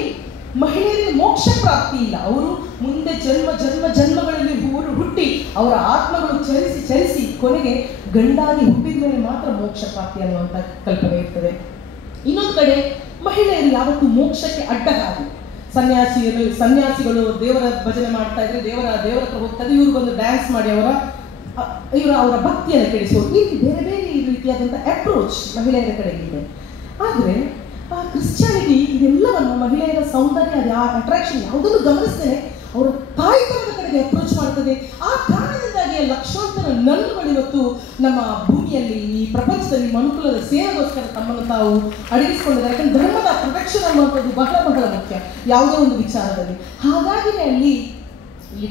ಮಹಿಳೆಯರಿಗೆ ಮೋಕ್ಷ ಪ್ರಾಪ್ತಿ ಇಲ್ಲ, ಅವರು ಮುಂದೆ ಜನ್ಮಗಳಲ್ಲಿ ಹುಟ್ಟಿ ಅವರ ಆತ್ಮಗಳು ಚರಿಸಿ ಕೊನೆಗೆ ಗಂಡಾಗಿ ಹುಟ್ಟಿದ ಮೇಲೆ ಮಾತ್ರ ಮೋಕ್ಷ ಪ್ರಾಪ್ತಿ ಅನ್ನುವಂಥ ಕಲ್ಪನೆ ಇರ್ತದೆ. ಇನ್ನೊಂದು ಕಡೆ ಮಹಿಳೆಯರು ಯಾವತ್ತೂ ಮೋಕ್ಷಕ್ಕೆ ಅಡ್ಡಗಾದು, ಸನ್ಯಾಸಿಗಳು ದೇವರ ಭಜನೆ ಮಾಡ್ತಾ ಇದ್ರೆ ದೇವರ ಹತ್ರ ಹೋಗ್ತಾರೆ, ಇವರು ಬಂದು ಡ್ಯಾನ್ಸ್ ಮಾಡಿ ಅವರ ಭಕ್ತಿಯನ್ನು ಕೆಡಿಸುವುದು, ಇಲ್ಲಿ ಬೇರೆ ಬೇರೆ ರೀತಿಯಾದಂಥ ಅಪ್ರೋಚ್ ಮಹಿಳೆಯರ ಕಡೆಗಿದೆ. ಆದರೆ ಕ್ರಿಶ್ಚಿಯಾನಿಟಿ ಇದೆಲ್ಲವನ್ನು ಮಹಿಳೆಯರ ಸೌಂದರ್ಯ ಅಟ್ರಾಕ್ಷನ್ ಯಾವುದನ್ನು ಗಮನಿಸ್ತೇನೆ ಅವರ ತಾಯಿತನದ ಕಡೆಗೆ ಅಪ್ರೋಚ್ ಮಾಡ್ತದೆ. ಆ ಕಾರಣದಿಂದಾಗಿ ಲಕ್ಷಾಂತರ ನನ್ನುಗಳು ಇವತ್ತು ನಮ್ಮ ಭೂಮಿಯಲ್ಲಿ, ಈ ಪ್ರಪಂಚದಲ್ಲಿ ಮನುಕುಲದ ಸೇವೆಗೋಸ್ಕರ ತಮ್ಮನ್ನು ತಾವು ಅಡಗಿಸಿಕೊಂಡಿದ್ದಾರೆ. ಯಾಕಂದ್ರೆ ಧರ್ಮದ ಪ್ರೊಟೆಕ್ಷನ್ ಅನ್ನುವಂಥದ್ದು ಬಹಳ ಬಹಳ ಮುಖ್ಯ ಯಾವುದೇ ಒಂದು ವಿಚಾರದಲ್ಲಿ. ಹಾಗಾಗಿನೇ ಇಲ್ಲಿ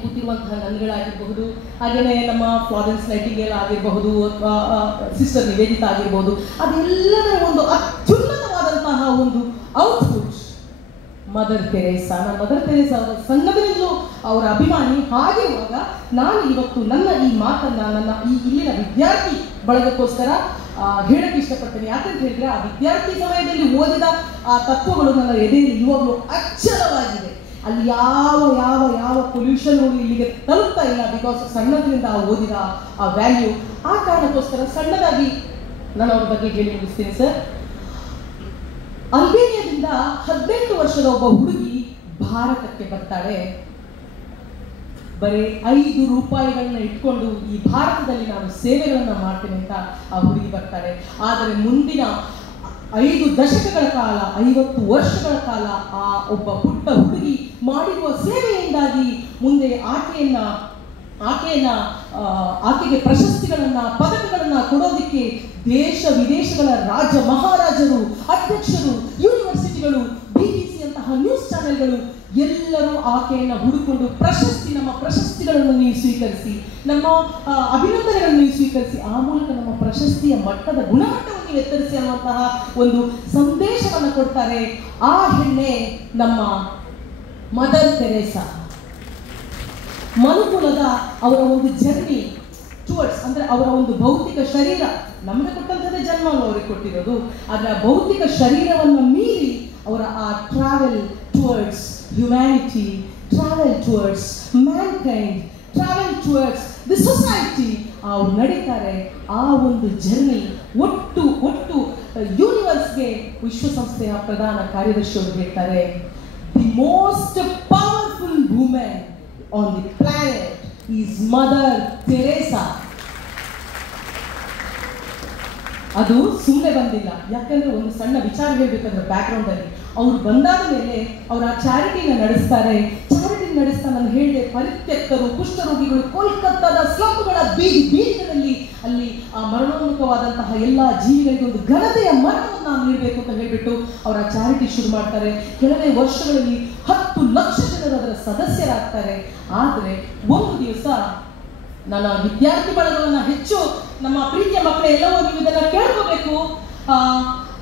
ಕೂತಿರುವಂತಹ ನನ್ಗಳಾಗಿರಬಹುದು, ಹಾಗೆಯೇ ನಮ್ಮ ಫ್ಲಾರೆನ್ಸ್ ನೈಟಿಂಗೇಲ್ ಆಗಿರಬಹುದು, ಅಥವಾ ಸಿಸ್ಟರ್ ನಿವೇದಿತಾ ಆಗಿರ್ಬೋದು, ಅದೆಲ್ಲದರ ಒಂದು ಅತ್ಯುನ್ನತವಾದಂತಹ ಒಂದು ಔಟ್ಪುಟ್ ಮದರ್ ತೆರೇಸಾ. ನಾನು ಮದರ್ ತೆರೇಸಾ ಅವರ ಸಣ್ಣದರಿಂದಲೂ ಅವರ ಅಭಿಮಾನಿ. ಹಾಗಿರುವಾಗ ನಾನು ಇವತ್ತು ನನ್ನ ಈ ಮಾತನ್ನ ನನ್ನ ಇಲ್ಲಿನ ವಿದ್ಯಾರ್ಥಿ ಬಳಗಕ್ಕೋಸ್ಕರ ಹೇಳಕ್ಕೆ ಇಷ್ಟಪಡ್ತೇನೆ. ಯಾಕಂತ ಹೇಳಿದ್ರೆ ಆ ವಿದ್ಯಾರ್ಥಿ ಸಮಯದಲ್ಲಿ ಓದಿದ ಆ ತತ್ವಗಳು ನನ್ನ ಎದೆಯಲ್ಲಿ ಇವಾಗಲೂ ಅಚ್ಚಲವಾಗಿದೆ. ಅಲ್ಲಿ ಯಾವ ಪೊಲ್ಯೂಷನ್ ಇಲ್ಲಿಗೆ ತಲುಪ್ತಾ ಇಲ್ಲ, ಬಿಕಾಸ್ ಸಣ್ಣದ್ರಿಂದ ಓದಿದ ಆ ವ್ಯಾಲ್ಯೂ. ಆ ಕಾರಣಕ್ಕೋಸ್ಕರ ಸಣ್ಣದಾಗಿ ನಾನು ಅವ್ರ ಬಗ್ಗೆ ಹೇಳಿ ಮುಗಿಸ್ತೀನಿ ಸರ್. ಅಲ್ಬೇನಿಯಾದಿಂದ 18 ವರ್ಷದ ಒಬ್ಬ ಹುಡುಗಿ ಭಾರತಕ್ಕೆ ಬರ್ತಾಳೆ. ಬರೀ 5 ರೂಪಾಯಿಗಳನ್ನ ಇಟ್ಕೊಂಡು ಈ ಭಾರತದಲ್ಲಿ ನಾನು ಸೇವೆಗಳನ್ನ ಮಾಡ್ತೇನೆ ಅಂತ ಆ ಹುಡುಗಿ ಬರ್ತಾಳೆ. ಆದರೆ ಮುಂದಿನ 5 ದಶಕಗಳ ಕಾಲ, 50 ವರ್ಷಗಳ ಕಾಲ ಆ ಒಬ್ಬ ಪುಟ್ಟ ಹುಡುಗಿ ಮಾಡಿರುವ ಸೇವೆಯಿಂದಾಗಿ ಮುಂದೆ ಆಕೆಗೆ ಪ್ರಶಸ್ತಿಗಳನ್ನ, ಪದಕಗಳನ್ನ ಕೊಡೋದಕ್ಕೆ ದೇಶ ವಿದೇಶಗಳ ರಾಜ ಮಹಾರಾಜರು, ಅಧ್ಯಕ್ಷರು, ಯೂನಿವರ್ಸಿಟಿಗಳು, BBC ಅಂತಹ ನ್ಯೂಸ್ ಚಾನೆಲ್ಗಳು ಎಲ್ಲರೂ ಆಕೆಯನ್ನು ಹುಡುಕೊಂಡು ನಮ್ಮ ಪ್ರಶಸ್ತಿಗಳನ್ನು ನೀವು ಸ್ವೀಕರಿಸಿ, ನಮ್ಮ ಅಭಿನಂದನೆಗಳನ್ನು ನೀವು ಸ್ವೀಕರಿಸಿ, ಆ ಮೂಲಕ ನಮ್ಮ ಪ್ರಶಸ್ತಿಯ ಮಟ್ಟದ ಗುಣಮಟ್ಟವನ್ನು ನೀವು ಎತ್ತರಿಸಿ ಅನ್ನುವಂತಹ ಒಂದು ಸಂದೇಶವನ್ನು ಕೊಡ್ತಾರೆ. ಆ ಹೆಣ್ಣೆ ನಮ್ಮ ಮದರ್ ತೆರೇಸಾ. ಮನುಕುಲದ ಅವರ ಒಂದು ಜರ್ನಿ ಟುವರ್ಡ್ಸ್, ಅಂದ್ರೆ ಅವರ ಒಂದು ಭೌತಿಕ ಶರೀರ ನಮಗೆ ಕೊಟ್ಟಂಥದ್ದೇ ಜನ್ಮವನ್ನು ಅವರಿಗೆ ಕೊಟ್ಟಿರೋದು, ಆದರೆ ಆ ಭೌತಿಕ ಶರೀರವನ್ನು ಮೀರಿ ಅವರ ಆ travel towards humanity, travel towards Mankind, travel towards the society ಅವ್ರು ನಡೀತಾರೆ. ಆ ಒಂದು ಜರ್ನಿ ಒಟ್ಟು ಯೂನಿವರ್ಸ್ಗೆ ವಿಶ್ವಸಂಸ್ಥೆಯ ಪ್ರಧಾನ ಕಾರ್ಯದರ್ಶಿಯವರು ಹೇಳ್ತಾರೆ, the most powerful women on the planet is Mother Teresa. ಅದು ಸುಮ್ಮನೆ ಬಂದಿಲ್ಲ. ಯಾಕಂದ್ರೆ ಒಂದು ಸಣ್ಣ ವಿಚಾರ ಹೇಳ್ಬೇಕಂದ್ರೆ ಬ್ಯಾಕ್ಗ್ರೌಂಡ್ ಅಲ್ಲಿ ಅವ್ರು ಬಂದಾದ ಮೇಲೆ ಅವರ ಚಾರಿಟಿನ ನಡೆಸ್ತಾರೆ. ಚಾರಿಟಿ ನಡೆಸ್ತಾ ನಾನು ಹೇಳಿದೆ, ಪರಿತ್ಯಕ್ತರು, ಕುಷ್ಠರೋಗಿಗಳು, ಕೋಲ್ಕತ್ತಾದ ಸ್ಲಂಗಳ ಬೀದಿಗಳಲ್ಲಿ ಅಲ್ಲಿ ಆ ಮರಣೋನ್ಮುಖವಾದಂತಹ ಎಲ್ಲ ಜೀವಿಗಳಿಗೆ ಒಂದು ಘನತೆಯ ಮರಣವನ್ನು ನಾವು ನೀಡಬೇಕು ಅಂತ ಹೇಳ್ಬಿಟ್ಟು ಅವರ ಚಾರಿಟಿ ಶುರು ಮಾಡ್ತಾರೆ. ಕೆಲವೇ ವರ್ಷಗಳಲ್ಲಿ 10 ಲಕ್ಷ ಜನರು ಅದರ ಸದಸ್ಯರಾಗ್ತಾರೆ. ಆದರೆ ಒಂದು ದಿವಸ ನನ್ನ ವಿದ್ಯಾರ್ಥಿ ಬಳಗವನ್ನ ಹೆಚ್ಚು ನಮ್ಮ ಪ್ರೀತಿಯ ಮಕ್ಕಳ ಎಲ್ಲವೂ ನೀವು ಇದನ್ನ ಕೇಳ್ಕೋಬೇಕು.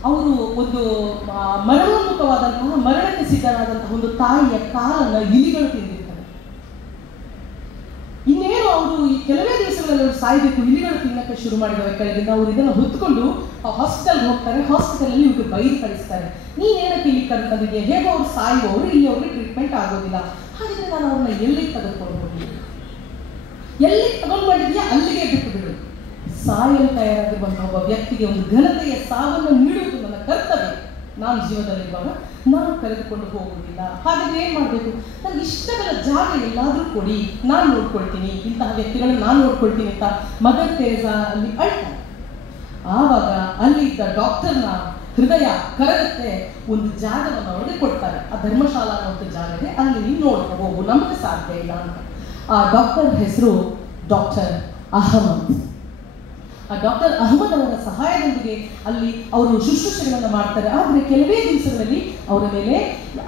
ಅವರು ಒಂದು ಮರಣೋನ್ಮುಖವಾದಂತಹ, ಮರಣಕ್ಕೆ ಸಿದ್ಧರಾದಂತಹ ಒಂದು ತಾಯಿಯ ಕಾಲನ್ನ ಇಲಿಗಳು ತಿಂದಿರ್ತಾರೆ. ಇನ್ನೇನು ಅವರು ಈ ಕೆಲವೇ ದಿವಸಗಳಲ್ಲಿ ಅವರು ಸಾಯ್ಬೇಕು, ಇಲಿಗಳು ತಿನ್ನಕ್ಕೆ ಶುರು ಮಾಡಿದವೆ ಕೆಳಗಿಂದ. ಅವರು ಇದನ್ನು ಹೊತ್ಕೊಂಡು ಹಾಸ್ಪಿಟಲ್ಗೆ ಹೋಗ್ತಾರೆ. ಹಾಸ್ಪಿಟಲಲ್ಲಿ ಇವ್ರಿಗೆ ಬೈದು ಕಳಿಸ್ತಾರೆ, ನೀನೇನಕ್ಕೆ ಇಲ್ಲಿ ಕರ್ಕೊಂಡಿದ್ಯಾ, ಹೇಗೋ ಅವ್ರು ಸಾಯುವವರು, ಇಲ್ಲಿ ಅವ್ರಿಗೆ ಟ್ರೀಟ್ಮೆಂಟ್ ಆಗೋದಿಲ್ಲ. ಹಾಗಿದ್ರೆ ನಾನು ಅವ್ರನ್ನ ಎಲ್ಲಿಗೆ ತೆಗೆದುಕೊಂಡು ಹೋಗಿ, ಎಲ್ಲಿಗೆ ತಗೊಂಡು ಮಾಡಿದ್ಯಾ ಅಲ್ಲಿಗೆ ಬಿಟ್ಟು ಬಿಡು. ಸಾಯಲು ತಯಾರಾಗಿರುವಂತಹ ಒಬ್ಬ ವ್ಯಕ್ತಿಗೆ ಒಂದು ಘನತೆಯ ಸಾವನ್ನು ನೀಡುವುದು ನನ್ನ ಕರ್ತವ್ಯ. ನಾನು ಜೀವನದಲ್ಲಿರುವಾಗ ನಾನು ಕರೆದುಕೊಂಡು ಹೋಗುವುದಿಲ್ಲ. ಹಾಗಾದ್ರೆ ಏನ್ ಮಾಡಬೇಕು, ನನಗೆ ಇಷ್ಟಗಳ ಜಾಗ ಎಲ್ಲಾದ್ರೂ ಕೊಡಿ, ನಾನು ನೋಡ್ಕೊಳ್ತೀನಿ, ಇಂತಹ ವ್ಯಕ್ತಿಗಳನ್ನ ನಾನು ನೋಡ್ಕೊಳ್ತೀನಿ ಅಂತ ಮದರ್ ತೆರೇಸಾ ಅಲ್ಲಿ ಅಳ್ತಾರೆ. ಆವಾಗ ಅಲ್ಲಿದ್ದ ಡಾಕ್ಟರ್ನ ಹೃದಯ ಕರಗುತ್ತೆ. ಒಂದು ಜಾಗವನ್ನು ಅವರಿಗೆ ಕೊಡ್ತಾರೆ. ಆ ಧರ್ಮಶಾಲಾ ಅನ್ನೋ ಜಾಗ ಇದೆ, ಅಲ್ಲಿ ನೀವು ನೋಡ್ಕೊ ಹೋಗು, ನಮಗೆ ಸಾಧ್ಯ ಇಲ್ಲ ಅಂತ. ಆ ಡಾಕ್ಟರ್ ಹೆಸರು ಡಾಕ್ಟರ್ ಅಹಮದ್. ಆ ಡಾಕ್ಟರ್ ಅಹಮದ್ ಅವರ ಸಹಾಯದೊಂದಿಗೆ ಮಟ್ಟಿಗೆ ಅಲ್ಲಿ ಅವರು ಶುಶ್ರೂಷೆಗಳನ್ನು ಮಾಡ್ತಾರೆ. ಆದರೆ ಕೆಲವೇ ದಿವಸಗಳಲ್ಲಿ ಅವರ ಮೇಲೆ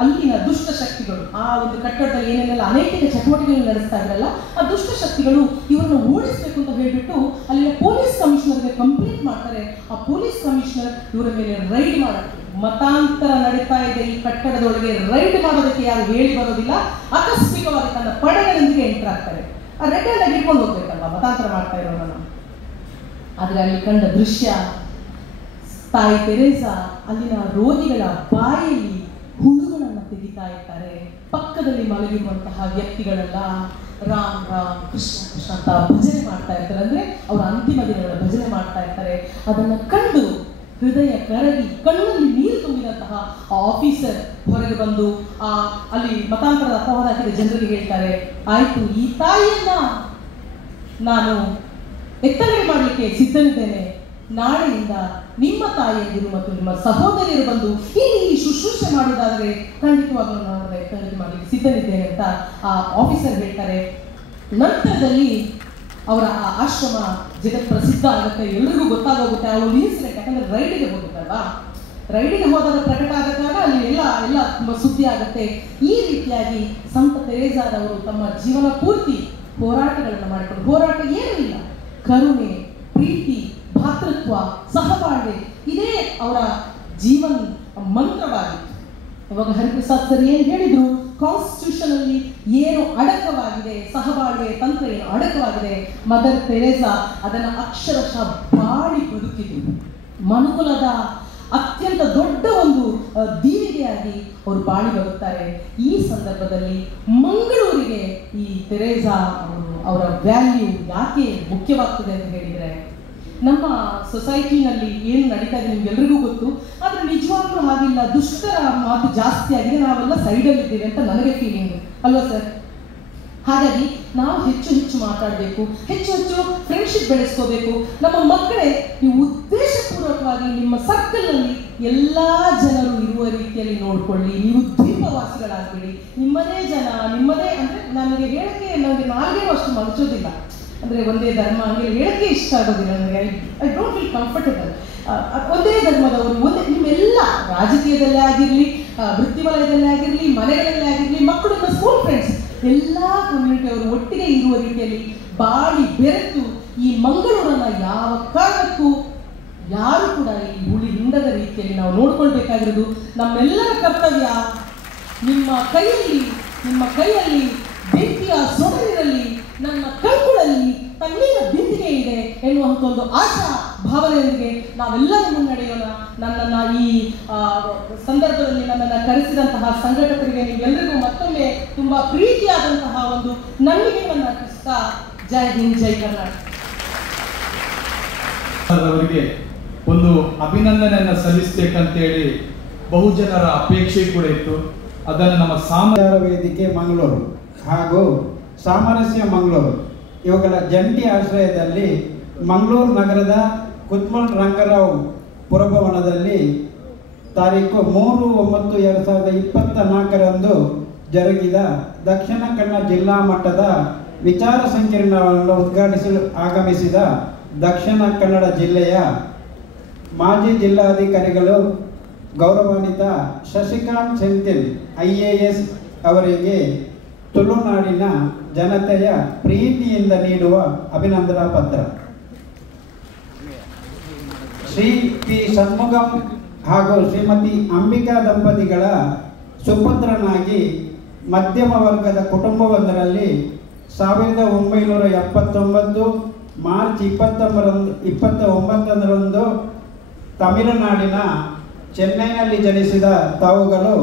ಅಲ್ಲಿನ ದುಷ್ಟ ಶಕ್ತಿಗಳು, ಆ ಒಂದು ಕಟ್ಟಡದಲ್ಲಿ ಏನೇನೆಲ್ಲ ಅನೈತಿಕ ಚಟುವಟಿಕೆಗಳು ನಡೆಸ್ತಾ ಇದ್ರಲ್ಲ, ಆ ದುಷ್ಟ ಶಕ್ತಿಗಳು ಇವರನ್ನು ಓಡಿಸಬೇಕು ಅಂತ ಹೇಳ್ಬಿಟ್ಟು ಅಲ್ಲಿನ ಪೊಲೀಸ್ ಕಮಿಷನರ್ಗೆ ಕಂಪ್ಲೇಂಟ್ ಮಾಡ್ತಾರೆ. ಆ ಪೊಲೀಸ್ ಕಮಿಷನರ್ ಇವರ ಮೇಲೆ ರೈಡ್ ಮಾಡುತ್ತೆ. ಮತಾಂತರ ನಡೀತಾ ಇದೆ ಈ ಕಟ್ಟಡದೊಳಗೆ, ರೈಡ್ ಮಾಡೋದಕ್ಕೆ ಯಾರು ಹೇಳಿ ಬರೋದಿಲ್ಲ. ಆಕಸ್ಮಿಕವಾಗಿ ತನ್ನ ಪಡೆಗಳೊಂದಿಗೆ ಎಂಟರ್ ಆಗ್ತಾರೆ. ಆ ರೆಡ್ ಹ್ಯಾಂಡ್ ಹಿಡ್ಕೊಂಡು ಹೋಗ್ಬೇಕಲ್ವಾ ಮತಾಂತರ ಮಾಡ್ತಾ ಇರೋರನ್ನ. ಆದ್ರೆ ಅಲ್ಲಿ ಕಂಡ ದೃಶ್ಯ, ತಾಯಿ ತೆರೇಸಾ ಅಲ್ಲಿನ ರೋಗಿಗಳ ಬಾಯಲ್ಲಿ ಹುಳುಗಳನ್ನು ತೆಗಿತಾ ಇರ್ತಾರೆ. ಪಕ್ಕದಲ್ಲಿ ಮಲಗಿರುವಂತಹ ವ್ಯಕ್ತಿಗಳೆಲ್ಲ ರಾಮ್ ರಾಮ್ ಕೃಷ್ಣ ಕೃಷ್ಣ ಅಂತ ಭಜನೆ ಮಾಡ್ತಾ ಇರ್ತಾರೆ. ಅಂದ್ರೆ ಅವರ ಅಂತಿಮ ದಿನಗಳ ಭಜನೆ ಮಾಡ್ತಾ ಇರ್ತಾರೆ. ಅದನ್ನ ಕಂಡು ಹೃದಯ ಕರಗಿ ಕಣ್ಣಲ್ಲಿ ನೀರು ತುಂಬಿದಂತಹ ಆ ಆಫೀಸರ್ ಹೊರಗೆ ಬಂದು ಅಲ್ಲಿ ಮತಾಂತರದ ಅಪವಾದ ಹಾಕಿದ ಜನರಿಗೆ ಹೇಳ್ತಾರೆ, ಆಯ್ತು, ಈ ತಾಯಿಯನ್ನ ನಾನು ಎತ್ತಗಡೆ ಮಾಡಲಿಕ್ಕೆ ಸಿದ್ಧನಿದ್ದೇನೆ. ನಾಳೆಯಿಂದ ನಿಮ್ಮ ತಾಯಿಯಂದಿರು ಮತ್ತು ನಿಮ್ಮ ಸಹೋದರಿಯರು ಬಂದು ಇಲ್ಲಿ ಶುಶ್ರೂಷೆ ಮಾಡುವುದಾದ್ರೆ ಖಂಡಿತವಾಗ್ಲೂ ನಾನು ಎತ್ತಗಡೆ ಮಾಡಲಿಕ್ಕೆ ಸಿದ್ಧನಿದ್ದೇನೆ ಅಂತ ಆ ಆಫೀಸರ್ ಹೇಳ್ತಾರೆ. ನಂತರದಲ್ಲಿ ಅವರ ಆ ಆಶ್ರಮ ಜಗತ್ ಪ್ರಸಿದ್ಧ ಆಗುತ್ತೆ, ಎಲ್ರಿಗೂ ಗೊತ್ತಾಗೋಗುತ್ತೆ. ಆ ಒಂದು ಇನ್ಸಿಡೆಂಟ್, ಯಾಕಂದ್ರೆ ರೈಡಿಗೆ ಹೋಗುತ್ತಲ್ವಾ, ರೈಡಿಗೆ ಹೋದಾಗ ಪ್ರಕಟ ಆಗತ್ತಾಗ ಅಲ್ಲಿ ಎಲ್ಲ ತುಂಬಾ ಸುದ್ದಿ ಆಗುತ್ತೆ. ಈ ರೀತಿಯಾಗಿ ಸಂತ ತೆರೇಸಾರವರು ತಮ್ಮ ಜೀವನ ಪೂರ್ತಿ ಹೋರಾಟಗಳನ್ನು ಮಾಡಿಕೊಂಡು, ಹೋರಾಟ ಏನೂ ಇಲ್ಲ, ಕರುಣೆ, ಪ್ರೀತಿ, ಭಾತೃತ್ವ, ಸಹಬಾಳ್ವೆ, ಇದೇ ಅವರ ಜೀವನ ಮಂತ್ರವಾಗಿತ್ತು. ಇವಾಗ ಹರಿಪ್ರಸಾದ್ ಸರ್ ಏನ್ ಹೇಳಿದ್ರು, ಕಾನ್ಸ್ಟಿಟ್ಯೂಷನ್ ಅಲ್ಲಿ ಏನು ಅಡಕವಾಗಿದೆ, ಸಹಬಾಳ್ವೆ ತಂತ್ರ ಏನು ಅಡಕವಾಗಿದೆ, ಮದರ್ ತೆರೇಸಾ ಅದನ್ನ ಅಕ್ಷರಶಃ ಬಾಳಿ ಬದುಕಿದ್ರು. ಮನುಕುಲದ ಅತ್ಯಂತ ದೊಡ್ಡ ಒಂದು ದೀವಿಗೆಯಾಗಿ ಅವರು ಬಾಳಿ ಬರುತ್ತಾರೆ. ಈ ಸಂದರ್ಭದಲ್ಲಿ ಮಂಗಳೂರಿಗೆ ಈ ತೆರೇಸಾ ಅವರ ವ್ಯಾಲ್ಯೂ ಯಾಕೆ ಮುಖ್ಯವಾಗ್ತದೆ ಅಂತ ಹೇಳಿದ್ರೆ, ನಮ್ಮ ಸೊಸೈಟಿನಲ್ಲಿ ಏನು ನಡೀತಾ ಇದೆ ನಿಮ್ಗೆಲ್ರಿಗೂ ಗೊತ್ತು. ಆದ್ರೆ ನಿಜವಾಗ್ಲೂ ಹಾಗಿಲ್ಲ, ದುಷ್ಟರ ಮಾತು ಜಾಸ್ತಿ ಆಗಿದೆ, ನಾವೆಲ್ಲ ಸೈಡಲ್ಲಿ ಇದ್ದೀವಿ ಅಂತ ನನಗೆ ಫೀಲಿಂಗ್ ಅಲ್ವಾ ಸರ್? ಹಾಗಾಗಿ ನಾವು ಹೆಚ್ಚು ಹೆಚ್ಚು ಮಾತಾಡಬೇಕು, ಹೆಚ್ಚು ಹೆಚ್ಚು ಫ್ರೆಂಡ್ಶಿಪ್ ಬೆಳೆಸ್ಕೋಬೇಕು. ನಮ್ಮ ಮಕ್ಕಳೇ, ನೀವು ಉದ್ದೇಶಪೂರ್ವಕವಾಗಿ ನಿಮ್ಮ ಸರ್ಕಲ್ನಲ್ಲಿ ಎಲ್ಲ ಜನರು ಇರುವ ರೀತಿಯಲ್ಲಿ ನೋಡ್ಕೊಳ್ಳಿ. ನೀವು ದ್ವೀಪವಾಸಿಗಳಾಗಬೇಡಿ. ನಿಮ್ಮದೇ ಜನ, ನಿಮ್ಮದೇ ಅಂದ್ರೆ ನನಗೆ ಹೇಳಕ್ಕೆ ನನಗೆ ನಾಲ್ಗೇನೂ ಅಷ್ಟು ಮಲಚೋದಿಲ್ಲ. ಅಂದ್ರೆ ಒಂದೇ ಧರ್ಮ ಹಂಗೆ ಹೇಳಕ್ಕೆ ಇಷ್ಟ ಆಗೋದಿಲ್ಲ ನನಗೆ. I don't feel comfortable. ಒಂದೇ ಧರ್ಮದವರು, ಒಂದೇ, ನಿಮ್ಮೆಲ್ಲ ರಾಜಕೀಯದಲ್ಲೇ ಆಗಿರಲಿ, ವೃತ್ತಿ ವಲಯದಲ್ಲೇ ಆಗಿರಲಿ, ಮನೆಗಳಲ್ಲೇ ಆಗಿರಲಿ, ಮಕ್ಕಳು, ಸ್ಕೂಲ್ ಫ್ರೆಂಡ್ಸ್, ಎಲ್ಲ ಕಮ್ಯುನಿಟಿ ಅವರು ಒಟ್ಟಿಗೆ ಇರುವ ರೀತಿಯಲ್ಲಿ ಬಾಳಿ ಬೆರೆತು ಈ ಮಂಗಳೂರನ್ನ ಯಾವ ಕಾರಣಕ್ಕೂ ಯಾರು ಕೂಡ ಈ ಹುಳಿ ಹಿಂಡದ ರೀತಿಯಲ್ಲಿ ನಾವು ನೋಡ್ಕೊಳ್ಬೇಕಾಗಿರೋದು ನಮ್ಮೆಲ್ಲರ ಕರ್ತವ್ಯ. ನಿಮ್ಮ ಕೈಯಲ್ಲಿ ಬೆಂಕಿಯ ಸೊಗರಿರಲಿ, ನನ್ನ ಕಣ್ಗಳಲ್ಲಿ ತಣ್ಣೀರ ಬಿಂದಿಗೆ ಇದೆ ಎನ್ನುವಂಥ ಒಂದು ಆಶಾ ಭಾವನೆಯೊಂದಿಗೆ ನಾವೆಲ್ಲರೂ ಮುನ್ನಡೆಯೋಣ. ನನ್ನನ್ನು ಈ ಸಂದರ್ಭದಲ್ಲಿ ನನ್ನನ್ನು ಕರೆಸಿದಂತಹ ಸಂಘಟಕರಿಗೆ ನೀವೆಲ್ಲರಿಗೂ ಮತ್ತೊಮ್ಮೆ ತುಂಬಾ ಪ್ರೀತಿಯಾದಂತಹ ಒಂದು ನಂಬಿಕೆಯನ್ನು ಅರ್ಪಿಸ್ತಾ, ಜೈ ಹಿಂದ್, ಜೈ ಕರ್ನಾಟಕ. ಅವರಿಗೆ ಒಂದು ಅಭಿನಂದನೆಯನ್ನು ಸಲ್ಲಿಸಬೇಕಂತೇಳಿ ಬಹುಜನರ ಅಪೇಕ್ಷೆ ಕೂಡ ಇತ್ತು. ಅದನ್ನು ನಮ್ಮ ಸಾಮರ ವೇದಿಕೆ ಮಂಗಳೂರು ಹಾಗೂ ಸಾಮರಸ್ಯ ಮಂಗಳೂರು ಇವುಗಳ ಜಂಟಿ ಆಶ್ರಯದಲ್ಲಿ ಮಂಗಳೂರು ನಗರದ ಕುತ್ಮಲ್ ರಂಗರಾವ್ ಪುರಭವನದಲ್ಲಿ ತಾರೀಕು 3/9/2024 ಜರುಗಿದ ದಕ್ಷಿಣ ಕನ್ನಡ ಜಿಲ್ಲಾ ಮಟ್ಟದ ವಿಚಾರ ಸಂಕಿರಣವನ್ನು ಉದ್ಘಾಟಿಸಲು ಆಗಮಿಸಿದ ದಕ್ಷಿಣ ಕನ್ನಡ ಜಿಲ್ಲೆಯ ಮಾಜಿ ಜಿಲ್ಲಾಧಿಕಾರಿಗಳು ಗೌರವಾನ್ವಿತ ಶಶಿಕಾಂತ್ ಸೆಂಥಿಲ್ IAS ಅವರಿಗೆ ತುಳುನಾಡಿನ ಜನತೆಯ ಪ್ರೀತಿಯಿಂದ ನೀಡುವ ಅಭಿನಂದನಾ ಪತ್ರ. ಶ್ರೀ ಪಿ ಷಣ್ಮುಗಂ ಹಾಗೂ ಶ್ರೀಮತಿ ಅಂಬಿಕಾ ದಂಪತಿಗಳ ಸುಪುತ್ರನಾಗಿ ಮಧ್ಯಮ ವರ್ಗದ ಕುಟುಂಬವೊಂದರಲ್ಲಿ 1979 ಮಾರ್ಚ್ 29ರಂದು ತಮಿಳುನಾಡಿನ ಚೆನ್ನೈನಲ್ಲಿ ಜನಿಸಿದ ತಾವುಗಳು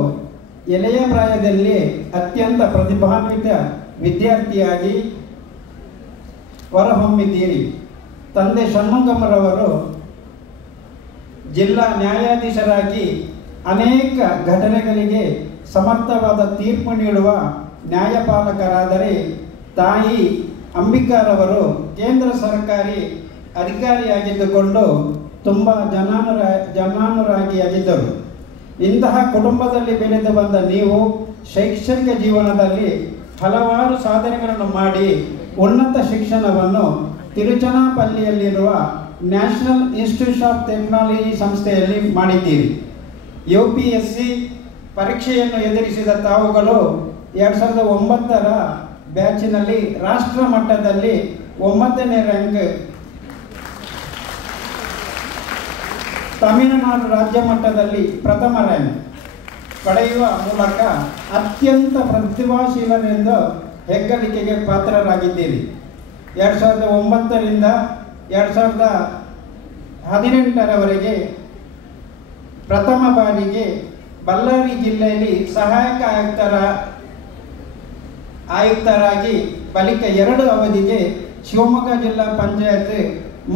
ಎಳೆಯ ಪ್ರಾಯದಲ್ಲಿ ಅತ್ಯಂತ ಪ್ರತಿಭಾನ್ವಿತ ವಿದ್ಯಾರ್ಥಿಯಾಗಿ ಹೊರಹೊಮ್ಮಿದ್ದೀರಿ. ತಂದೆ ಷಣ್ಮುಗಂರವರು ಜಿಲ್ಲಾ ನ್ಯಾಯಾಧೀಶರಾಗಿ ಅನೇಕ ಘಟನೆಗಳಿಗೆ ಸಮರ್ಥವಾದ ತೀರ್ಪು ನೀಡುವ ನ್ಯಾಯಪಾಲಕರಾದರೆ, ತಾಯಿ ಅಂಬಿಕಾರವರು ಕೇಂದ್ರ ಸರ್ಕಾರಿ ಅಧಿಕಾರಿಯಾಗಿದ್ದುಕೊಂಡು ತುಂಬ ಜನಾನುರಾಗಿಯಾಗಿದ್ದರು. ಇಂತಹ ಕುಟುಂಬದಲ್ಲಿ ಬೆಳೆದು ಬಂದ ನೀವು ಶೈಕ್ಷಣಿಕ ಜೀವನದಲ್ಲಿ ಹಲವಾರು ಸಾಧನೆಗಳನ್ನು ಮಾಡಿ ಉನ್ನತ ಶಿಕ್ಷಣವನ್ನು ತಿರುಚನಾಪಲ್ಲಿಯಲ್ಲಿರುವ ನ್ಯಾಷನಲ್ ಇನ್ಸ್ಟಿಟ್ಯೂಟ್ ಆಫ್ ಟೆಕ್ನಾಲಜಿ ಸಂಸ್ಥೆಯಲ್ಲಿ ಮಾಡಿದ್ದೀರಿ. UPSC ಪರೀಕ್ಷೆಯನ್ನು ಎದುರಿಸಿದ ತಾವುಗಳು 2009ರ ಬ್ಯಾಚಿನಲ್ಲಿ ರಾಷ್ಟ್ರ ಮಟ್ಟದಲ್ಲಿ 9ನೇ ರ್ಯಾಂಕ್, ತಮಿಳುನಾಡು ರಾಜ್ಯ ಮಟ್ಟದಲ್ಲಿ ಪ್ರಥಮ ರ್ಯಾಂಕ್ ಪಡೆಯುವ ಮೂಲಕ ಅತ್ಯಂತ ಪ್ರತಿಭಾಶೀಲರೆಂದು ಹೆಗ್ಗಳಿಕೆಗೆ ಪಾತ್ರರಾಗಿದ್ದೀರಿ. 2009ರಿಂದ 2018ರವರೆಗೆ ಪ್ರಥಮ ಬಾರಿಗೆ ಬಳ್ಳಾರಿ ಜಿಲ್ಲೆಯಲ್ಲಿ ಸಹಾಯಕ ಆಯುಕ್ತರಾಗಿ ಬಳಿಕ 2 ಅವಧಿಗೆ ಶಿವಮೊಗ್ಗ ಜಿಲ್ಲಾ ಪಂಚಾಯತ್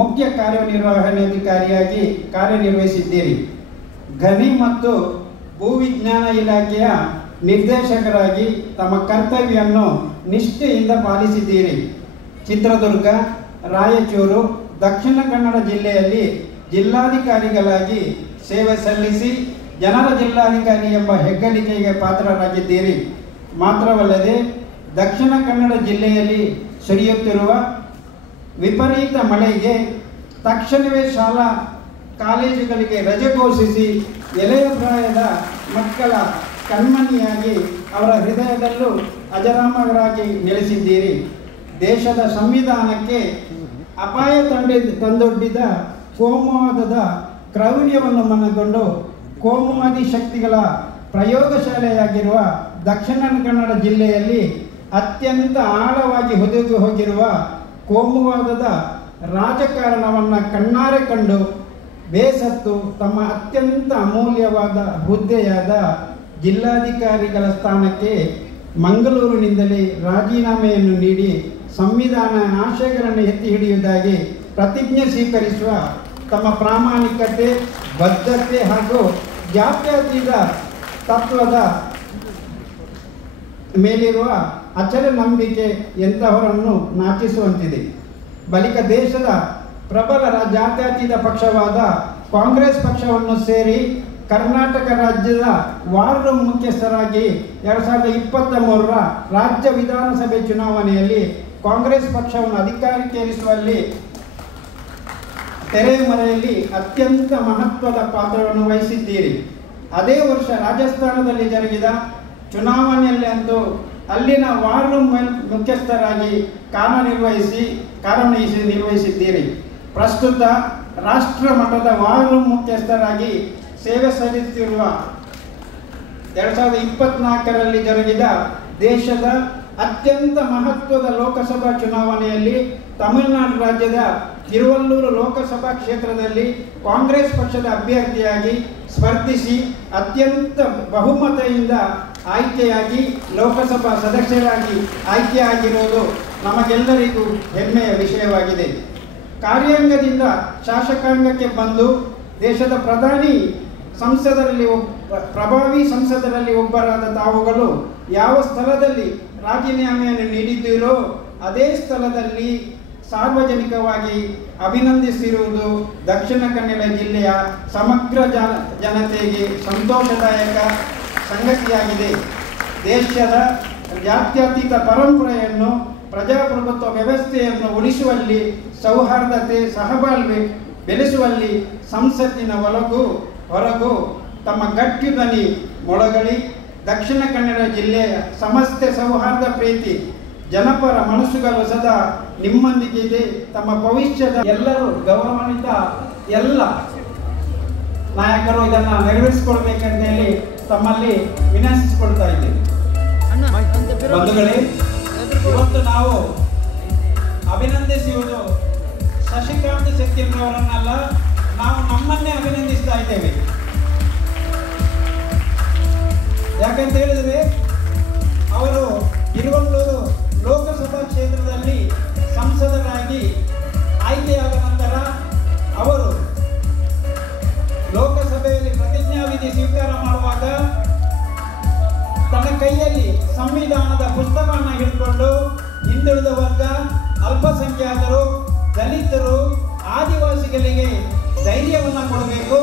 ಮುಖ್ಯ ಕಾರ್ಯನಿರ್ವಹಣಾಧಿಕಾರಿಯಾಗಿ ಕಾರ್ಯನಿರ್ವಹಿಸಿದ್ದೀರಿ. ಗಣಿ ಮತ್ತು ಭೂವಿಜ್ಞಾನ ಇಲಾಖೆಯ ನಿರ್ದೇಶಕರಾಗಿ ತಮ್ಮ ಕರ್ತವ್ಯವನ್ನು ನಿಷ್ಠೆಯಿಂದ ಪಾಲಿಸಿದ್ದೀರಿ. ಚಿತ್ರದುರ್ಗ, ರಾಯಚೂರು, ದಕ್ಷಿಣ ಕನ್ನಡ ಜಿಲ್ಲೆಯಲ್ಲಿ ಜಿಲ್ಲಾಧಿಕಾರಿಗಳಾಗಿ ಸೇವೆ ಸಲ್ಲಿಸಿ ಜನರ ಜಿಲ್ಲಾಧಿಕಾರಿ ಎಂಬ ಹೆಗ್ಗಳಿಕೆಗೆ ಪಾತ್ರರಾಗಿದ್ದೀರಿ. ಮಾತ್ರವಲ್ಲದೆ ದಕ್ಷಿಣ ಕನ್ನಡ ಜಿಲ್ಲೆಯಲ್ಲಿ ಸುರಿಯುತ್ತಿರುವ ವಿಪರೀತ ಮಳೆಗೆ ತಕ್ಷಣವೇ ಶಾಲಾ ಕಾಲೇಜುಗಳಿಗೆ ರಜೆ ಘೋಷಿಸಿ ಎಳೆಯ ಪ್ರಾಯದ ಮಕ್ಕಳ ಕಣ್ಮಣಿಯಾಗಿ ಅವರ ಹೃದಯದಲ್ಲೂ ಅಜರಾಮರಾಗಿ ನೆಲೆಸಿದ್ದೀರಿ. ದೇಶದ ಸಂವಿಧಾನಕ್ಕೆ ಅಪಾಯ ತಂದೊಡ್ಡಿದ ಕೋಮುವಾದದ ಕ್ರೌರ್ಯವನ್ನು ಮನಗೊಂಡು ಕೋಮುವಾದಿ ಶಕ್ತಿಗಳ ಪ್ರಯೋಗಶಾಲೆಯಾಗಿರುವ ದಕ್ಷಿಣ ಕನ್ನಡ ಜಿಲ್ಲೆಯಲ್ಲಿ ಅತ್ಯಂತ ಆಳವಾಗಿ ಹುದುಗಿ ಹೋಗಿರುವ ಕೋಮುವಾದದ ರಾಜಕಾರಣವನ್ನು ಕಣ್ಣಾರೆ ಕಂಡು ಬೇಸತ್ತು ತಮ್ಮ ಅತ್ಯಂತ ಅಮೂಲ್ಯವಾದ ಹುದ್ದೆಯಾದ ಜಿಲ್ಲಾಧಿಕಾರಿಗಳ ಸ್ಥಾನಕ್ಕೆ ಮಂಗಳೂರಿನಿಂದಲೇ ರಾಜೀನಾಮೆಯನ್ನು ನೀಡಿ ಸಂವಿಧಾನ ಆಶಯಗಳನ್ನು ಎತ್ತಿ ಹಿಡಿಯುವುದಾಗಿ ಪ್ರತಿಜ್ಞೆ ಸ್ವೀಕರಿಸುವ ತಮ್ಮ ಪ್ರಾಮಾಣಿಕತೆ, ಬದ್ಧತೆ ಹಾಗೂ ಜಾತ್ಯತೀತ ತತ್ವದ ಮೇಲಿರುವ ಅಚಲ ನಂಬಿಕೆ ಎಂತಹವರನ್ನು ನಾಚಿಸುವಂತಿದೆ. ಬಳಿಕ ದೇಶದ ಪ್ರಬಲ ಜಾತ್ಯತೀತ ಪಕ್ಷವಾದ ಕಾಂಗ್ರೆಸ್ ಪಕ್ಷವನ್ನು ಸೇರಿ ಕರ್ನಾಟಕ ರಾಜ್ಯದ ವಾರ್ ರೂಮ್ ಮುಖ್ಯಸ್ಥರಾಗಿ 2023ರ ರಾಜ್ಯ ವಿಧಾನಸಭೆ ಚುನಾವಣೆಯಲ್ಲಿ ಕಾಂಗ್ರೆಸ್ ಪಕ್ಷವನ್ನು ಅಧಿಕಾರಕ್ಕೇರಿಸುವಲ್ಲಿ ತೆರೆಮರೆಯಲ್ಲಿ ಅತ್ಯಂತ ಮಹತ್ವದ ಪಾತ್ರವನ್ನು ವಹಿಸಿದ್ದೀರಿ. ಅದೇ ವರ್ಷ ರಾಜಸ್ಥಾನದಲ್ಲಿ ಜರುಗಿದ ಚುನಾವಣೆಯಲ್ಲಿ ಅಂತೂ ಅಲ್ಲಿನ ವಾರ್ ರೂಮ್ ಮುಖ್ಯಸ್ಥರಾಗಿ ಕಾರ್ಯನಿರ್ವಹಿಸಿದ್ದೀರಿ. ಪ್ರಸ್ತುತ ರಾಷ್ಟ್ರ ಮಟ್ಟದ ವಾರ್ ರೂಮ್ ಮುಖ್ಯಸ್ಥರಾಗಿ ಸೇವೆ ಸಲ್ಲಿಸುತ್ತಿರುವ 2024ರಲ್ಲಿ ಜರುಗಿದ ದೇಶದ ಅತ್ಯಂತ ಮಹತ್ವದ ಲೋಕಸಭಾ ಚುನಾವಣೆಯಲ್ಲಿ ತಮಿಳುನಾಡು ರಾಜ್ಯದ ತಿರುವಲ್ಲೂರು ಲೋಕಸಭಾ ಕ್ಷೇತ್ರದಲ್ಲಿ ಕಾಂಗ್ರೆಸ್ ಪಕ್ಷದ ಅಭ್ಯರ್ಥಿಯಾಗಿ ಸ್ಪರ್ಧಿಸಿ ಅತ್ಯಂತ ಬಹುಮತದಿಂದ ಆಯ್ಕೆಯಾಗಿ ಲೋಕಸಭಾ ಸದಸ್ಯರಾಗಿ ಆಯ್ಕೆಯಾಗಿರುವುದು ನಮಗೆಲ್ಲರಿಗೂ ಹೆಮ್ಮೆಯ ವಿಷಯವಾಗಿದೆ. ಕಾರ್ಯಾಂಗದಿಂದ ಶಾಸಕಾಂಗಕ್ಕೆ ಬಂದು ದೇಶದ ಪ್ರಭಾವಿ ಸಂಸದರಲ್ಲಿ ಒಬ್ಬರಾದ ತಾವುಗಳು ಯಾವ ಸ್ಥಳದಲ್ಲಿ ರಾಜೀನಾಮೆಯನ್ನು ನೀಡಿದ್ದೀರೋ ಅದೇ ಸ್ಥಳದಲ್ಲಿ ಸಾರ್ವಜನಿಕವಾಗಿ ಅಭಿನಂದಿಸಿರುವುದು ದಕ್ಷಿಣ ಕನ್ನಡ ಜಿಲ್ಲೆಯ ಸಮಗ್ರ ಜನತೆಗೆ ಸಂತೋಷದಾಯಕ ಸಂಗತಿಯಾಗಿದೆ. ದೇಶದ ಜಾತ್ಯತೀತ ಪರಂಪರೆಯನ್ನು, ಪ್ರಜಾಪ್ರಭುತ್ವ ವ್ಯವಸ್ಥೆಯನ್ನು ಉಳಿಸುವಲ್ಲಿ, ಸೌಹಾರ್ದತೆ, ಸಹಬಾಳ್ವೆ ಬೆಳೆಸುವಲ್ಲಿ ಸಂಸತ್ತಿನ ಹೊರಗೂ ತಮ್ಮ ಗಟ್ಟಿ ಧ್ವನಿ ಮೊಳಗಳಿ ದಕ್ಷಿಣ ಕನ್ನಡ ಜಿಲ್ಲೆಯ ಸಮಸ್ತ ಸೌಹಾರ್ದ ಪ್ರೀತಿ ಜನಪರ ಮನಸ್ಸುಗಳು ಸದಾ ನಿಮ್ಮೊಂದಿಗಿದೆ. ತಮ್ಮ ಭವಿಷ್ಯದ ಎಲ್ಲರೂ ಗೌರವಾನ್ವಿತ ಎಲ್ಲ ನಾಯಕರು ಇದನ್ನು ನೆರವೇರಿಸಿಕೊಳ್ಬೇಕಂತ ಹೇಳಿ ತಮ್ಮಲ್ಲಿ ವಿನಂತಿಸಿಕೊಳ್ತಾ ಇದ್ದೇವೆ. ಬಂಧುಗಳೇ, ಇವತ್ತು ನಾವು ಅಭಿನಂದಿಸುವುದು ಶಶಿಕಾಂತ್ ಶೆಟ್ಟಿಯವರನ್ನಲ್ಲ, ನಾವು ನಮ್ಮನ್ನೇ ಅಭಿನಂದಿಸ್ತಾ ಇದ್ದೇವೆ. ಯಾಕಂತ ಹೇಳಿದರೆ ಅವರು ತಿರುವಲ್ಲೂರು ಲೋಕಸಭಾ ಕ್ಷೇತ್ರದಲ್ಲಿ ಸಂಸದರಾಗಿ ಆಯ್ಕೆಯಾದ ನಂತರ ಅವರು ಲೋಕಸಭೆಯಲ್ಲಿ ಪ್ರತಿಜ್ಞಾವಿಧಿ ಸ್ವೀಕಾರ ಮಾಡುವಾಗ ತನ್ನ ಕೈಯಲ್ಲಿ ಸಂವಿಧಾನದ ಪುಸ್ತಕವನ್ನು ಹಿಡಿದುಕೊಂಡು ಹಿಂದುಳಿದ ವರ್ಗ, ಅಲ್ಪಸಂಖ್ಯಾತರು, ದಲಿತರು, ಆದಿವಾಸಿಗಳಿಗೆ ಧೈರ್ಯವನ್ನು ಕೊಡಬೇಕು,